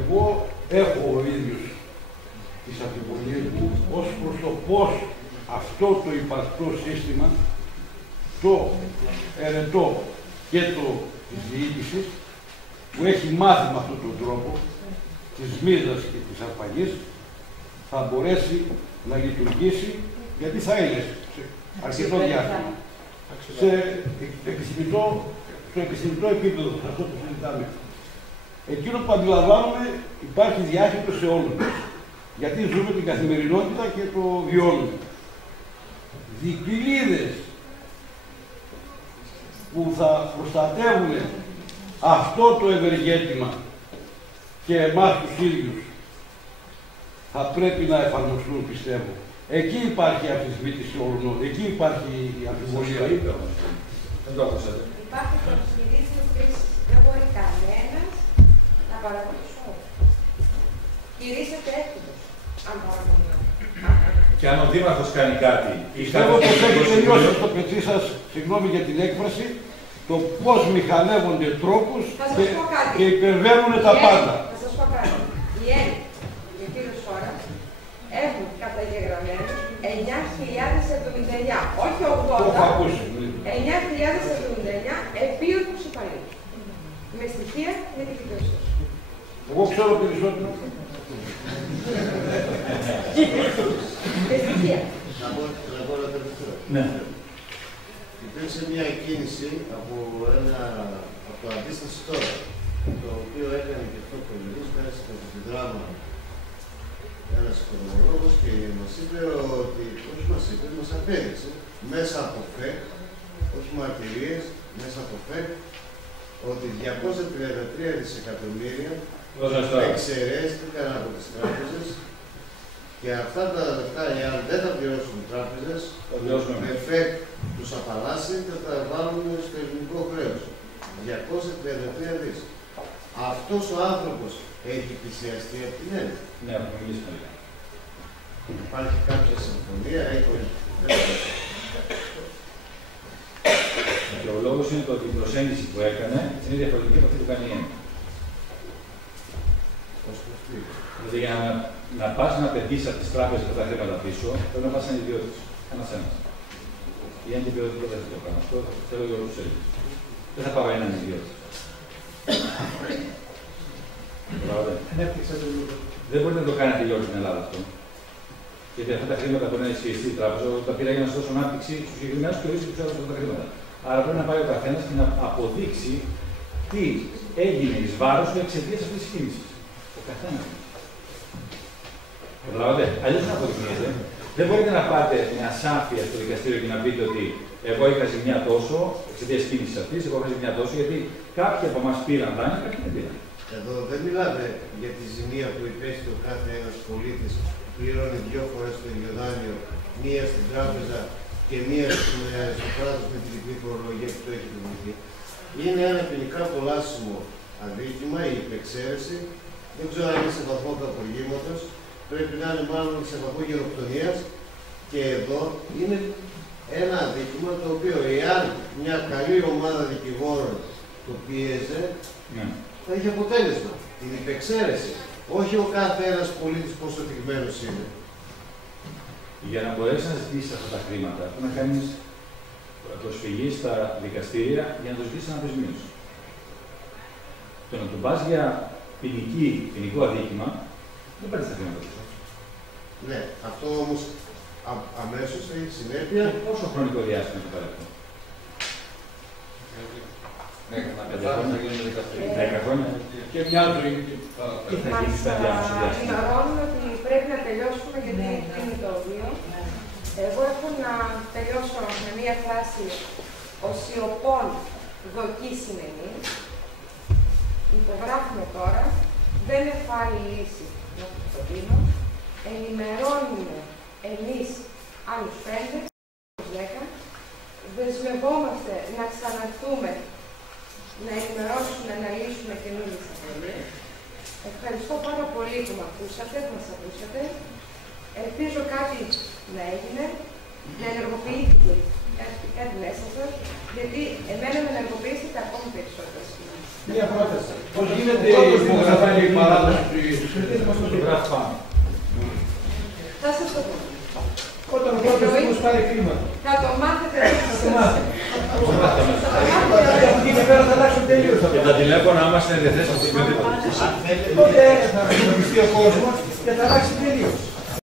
Εγώ έχω ο ίδιος τις αμφιβολίες μου ως προς το πώς αυτό το υπαρκτό σύστημα, το ερετό και το της διοίκησης, που έχει μάθει με αυτόν τον τρόπο της μίζας και της αρπαγής, θα μπορέσει να λειτουργήσει, γιατί θα είναι σε αρκετό διάστημα. Στο επιστημητικό επίπεδο, αυτό που συζητάμε. Εκείνο που αντιλαμβάνομαι υπάρχει διάχυτο σε όλους μας. Γιατί ζούμε την καθημερινότητα και το βιώνουμε. Δικλείδες που θα προστατεύουν αυτό το ευεργέτημα και εμάς τους ίδιους θα πρέπει να εφαρμοστούν, πιστεύω. Εκεί υπάρχει η αμφισβήτηση όλων, εκεί υπάρχει η αμφιβολία. Δεν το ακούσατε. Υπάρχει προσχεδίσιμη κρίση. Δεν μπορεί κανένας να παραγωγήσει όλο. Κηρύσσεται έτοιμος, αν παραγωγεί. Και αν ο Δήμαρχος κάνει κάτι, πιστεύω πως έχει τελειώσει στο πετσί σας, συγγνώμη για την έκφραση, το πώς μηχανεύονται τρόπους και υπερβαίνουν τα πάντα. Θα σας πω κάτι. Οι Έλληνες, και ο κύριος Σόρας, έχουν καταγεγραμμένους 9.079, όχι 80, 9.079 επίοικους υπαλλήλους. Με στοιχεία με τη δικαιοσύνη. Εγώ ξέρω περισσότερο. Με στοιχεία. Να πω ένα τελευταίο. Ναι. Υπήρξε μια κίνηση από το αντίσταση τώρα, το οποίο έκανε και αυτό το Ελληνικός, πέρασε από την δράμα ένας οικονομολόγος και μας είπε ότι, όχι μας είπε, μας απέδειξε μέσα από ΦΕΚ, όχι μαρτυρίες, μέσα από ΦΕΚ, ότι 233 δισεκατομμύρια εξαιρέστηκαν από τις τράπεζες και αυτά τα λεφτά, εάν δεν τα πληρώσουν οι τράπεζες, με ΦΕΚ τους απαλλάσσει και θα τα βάλουν στο ελληνικό χρέος. 233 δις. Αυτός ο άνθρωπος έχει πλησιαστεί από την Έλληνα. Ναι, από την Έλληνα. Υπάρχει κάποια συμφωνία, έχει. Και ο λόγος είναι ότι η προσέγγιση που έκανε είναι διαφορετική από αυτή που κάνει η Έλληνα. Δηλαδή για να πας να πετύχεις από τις τράπεζες και τα χρήματα πίσω, πρέπει να πας σαν ιδιώτης. Ένας-ένας. Η Έλληνα είπε ότι δεν θα το κάνω. Αυτό θέλω για όλους τους Έλληνες. Δεν θα πάω έναν ιδιώτη. Δεν μπορείτε να το κάνετε για όλη την Ελλάδα αυτό. Γιατί αυτά τα χρήματα μπορεί να ισχυριστεί η τράπεζα, τα πήρα για να σας δώσω ανάπτυξη στους συγκεκριμένους και ορίσει τους άλλους αυτά τα χρήματα. Άρα πρέπει να πάει ο καθένας και να αποδείξει τι έγινε εις βάρος του εξαιτίας αυτής της κίνησης. Ο καθένας. Καταλάβατε. Αλλιώς δεν αποδεικνύεται. Δεν μπορείτε να πάτε με ασάφεια στο δικαστήριο και να πείτε ότι εγώ είχα ζημιά τόσο εξαιτίας κίνησης αυτής, εγώ είχα ζημιά τόσο, γιατί κάποιοι από εμάς πήραν δάνεια, κάποιοι δεν πήραν. Εδώ δεν μιλάμε για τη ζημία που υπέστη ο κάθε ένας πολίτης που πληρώνει 2 φορές το ίδιο δάνειο, μία στην τράπεζα και μία στο κράτος με τη διπλή φορολογία που το έχει επιβληθεί. Είναι ένα ποινικά κολάσιμο αδίκημα, η υπεξαίρεση. Δεν ξέρω αν είναι σε βαθμό του απολύματος. Πρέπει να είναι μάλλον σε βαθμό γενοκτονίας. Και εδώ είναι ένα αδίκημα το οποίο, εάν μια καλή ομάδα δικηγόρων το πίεζε, θα έχει αποτέλεσμα. Την υπεξαίρεση. Όχι ο κάθε ένας πολίτης πόσο θυγμένος είναι. Για να μπορέσει να ζητήσει αυτά τα χρήματα, πρέπει να κάνει προσφυγή στα δικαστήρια για να το ζητήσει αναπεσμίωση. Το να του πα για ποινικό αδίκημα, δεν παίρνει τα χρήματα του. Ναι, αυτό όμως αμέσως έχει συνέπεια. Πόσο χρονικό διάστημα θα πάρει αυτό? 10 χρόνια. Και μια ζωή. Τι θα γίνει στα διάμεσα διάστημα? Ενημερώνουμε ότι πρέπει να τελειώσουμε γιατί είναι το βίο. Εγώ έχω να τελειώσω με μία φράση οσιοπών δοκί σημαίνει. Υπογράφουμε τώρα, δεν εφάλλει λύση να το προτείνω. Ενημερώνουμε εμείς άλλους 5, 10. Δεσμευόμαστε να ξαναρθούμε, να ενημερώσουμε, να λύσουμε καινούργιες απολύες. Ευχαριστώ πάρα πολύ που με ακούσατε, που μας ακούσατε. Ελπίζω κάτι να έγινε, να ενεργοποιήθηκε κάτι μέσα σας, γιατί εμένα με ενεργοποιήσετε ακόμη περισσότερο. Μία πρόταση. Πώς γίνεται η παράδοση του γράφου? Θα σας το πω. Όταν ο πρώτος όμως πάρει χρήματα. Θα το μάθετε. Θα το μάθετε. Από εκεί και πέρα θα αλλάξουν τελείως. Και τα τηλέφωνα άμα είναι διαθέσιμα. Τότε θα αντιμετωπιστεί ο κόσμος και θα αλλάξει τελείως.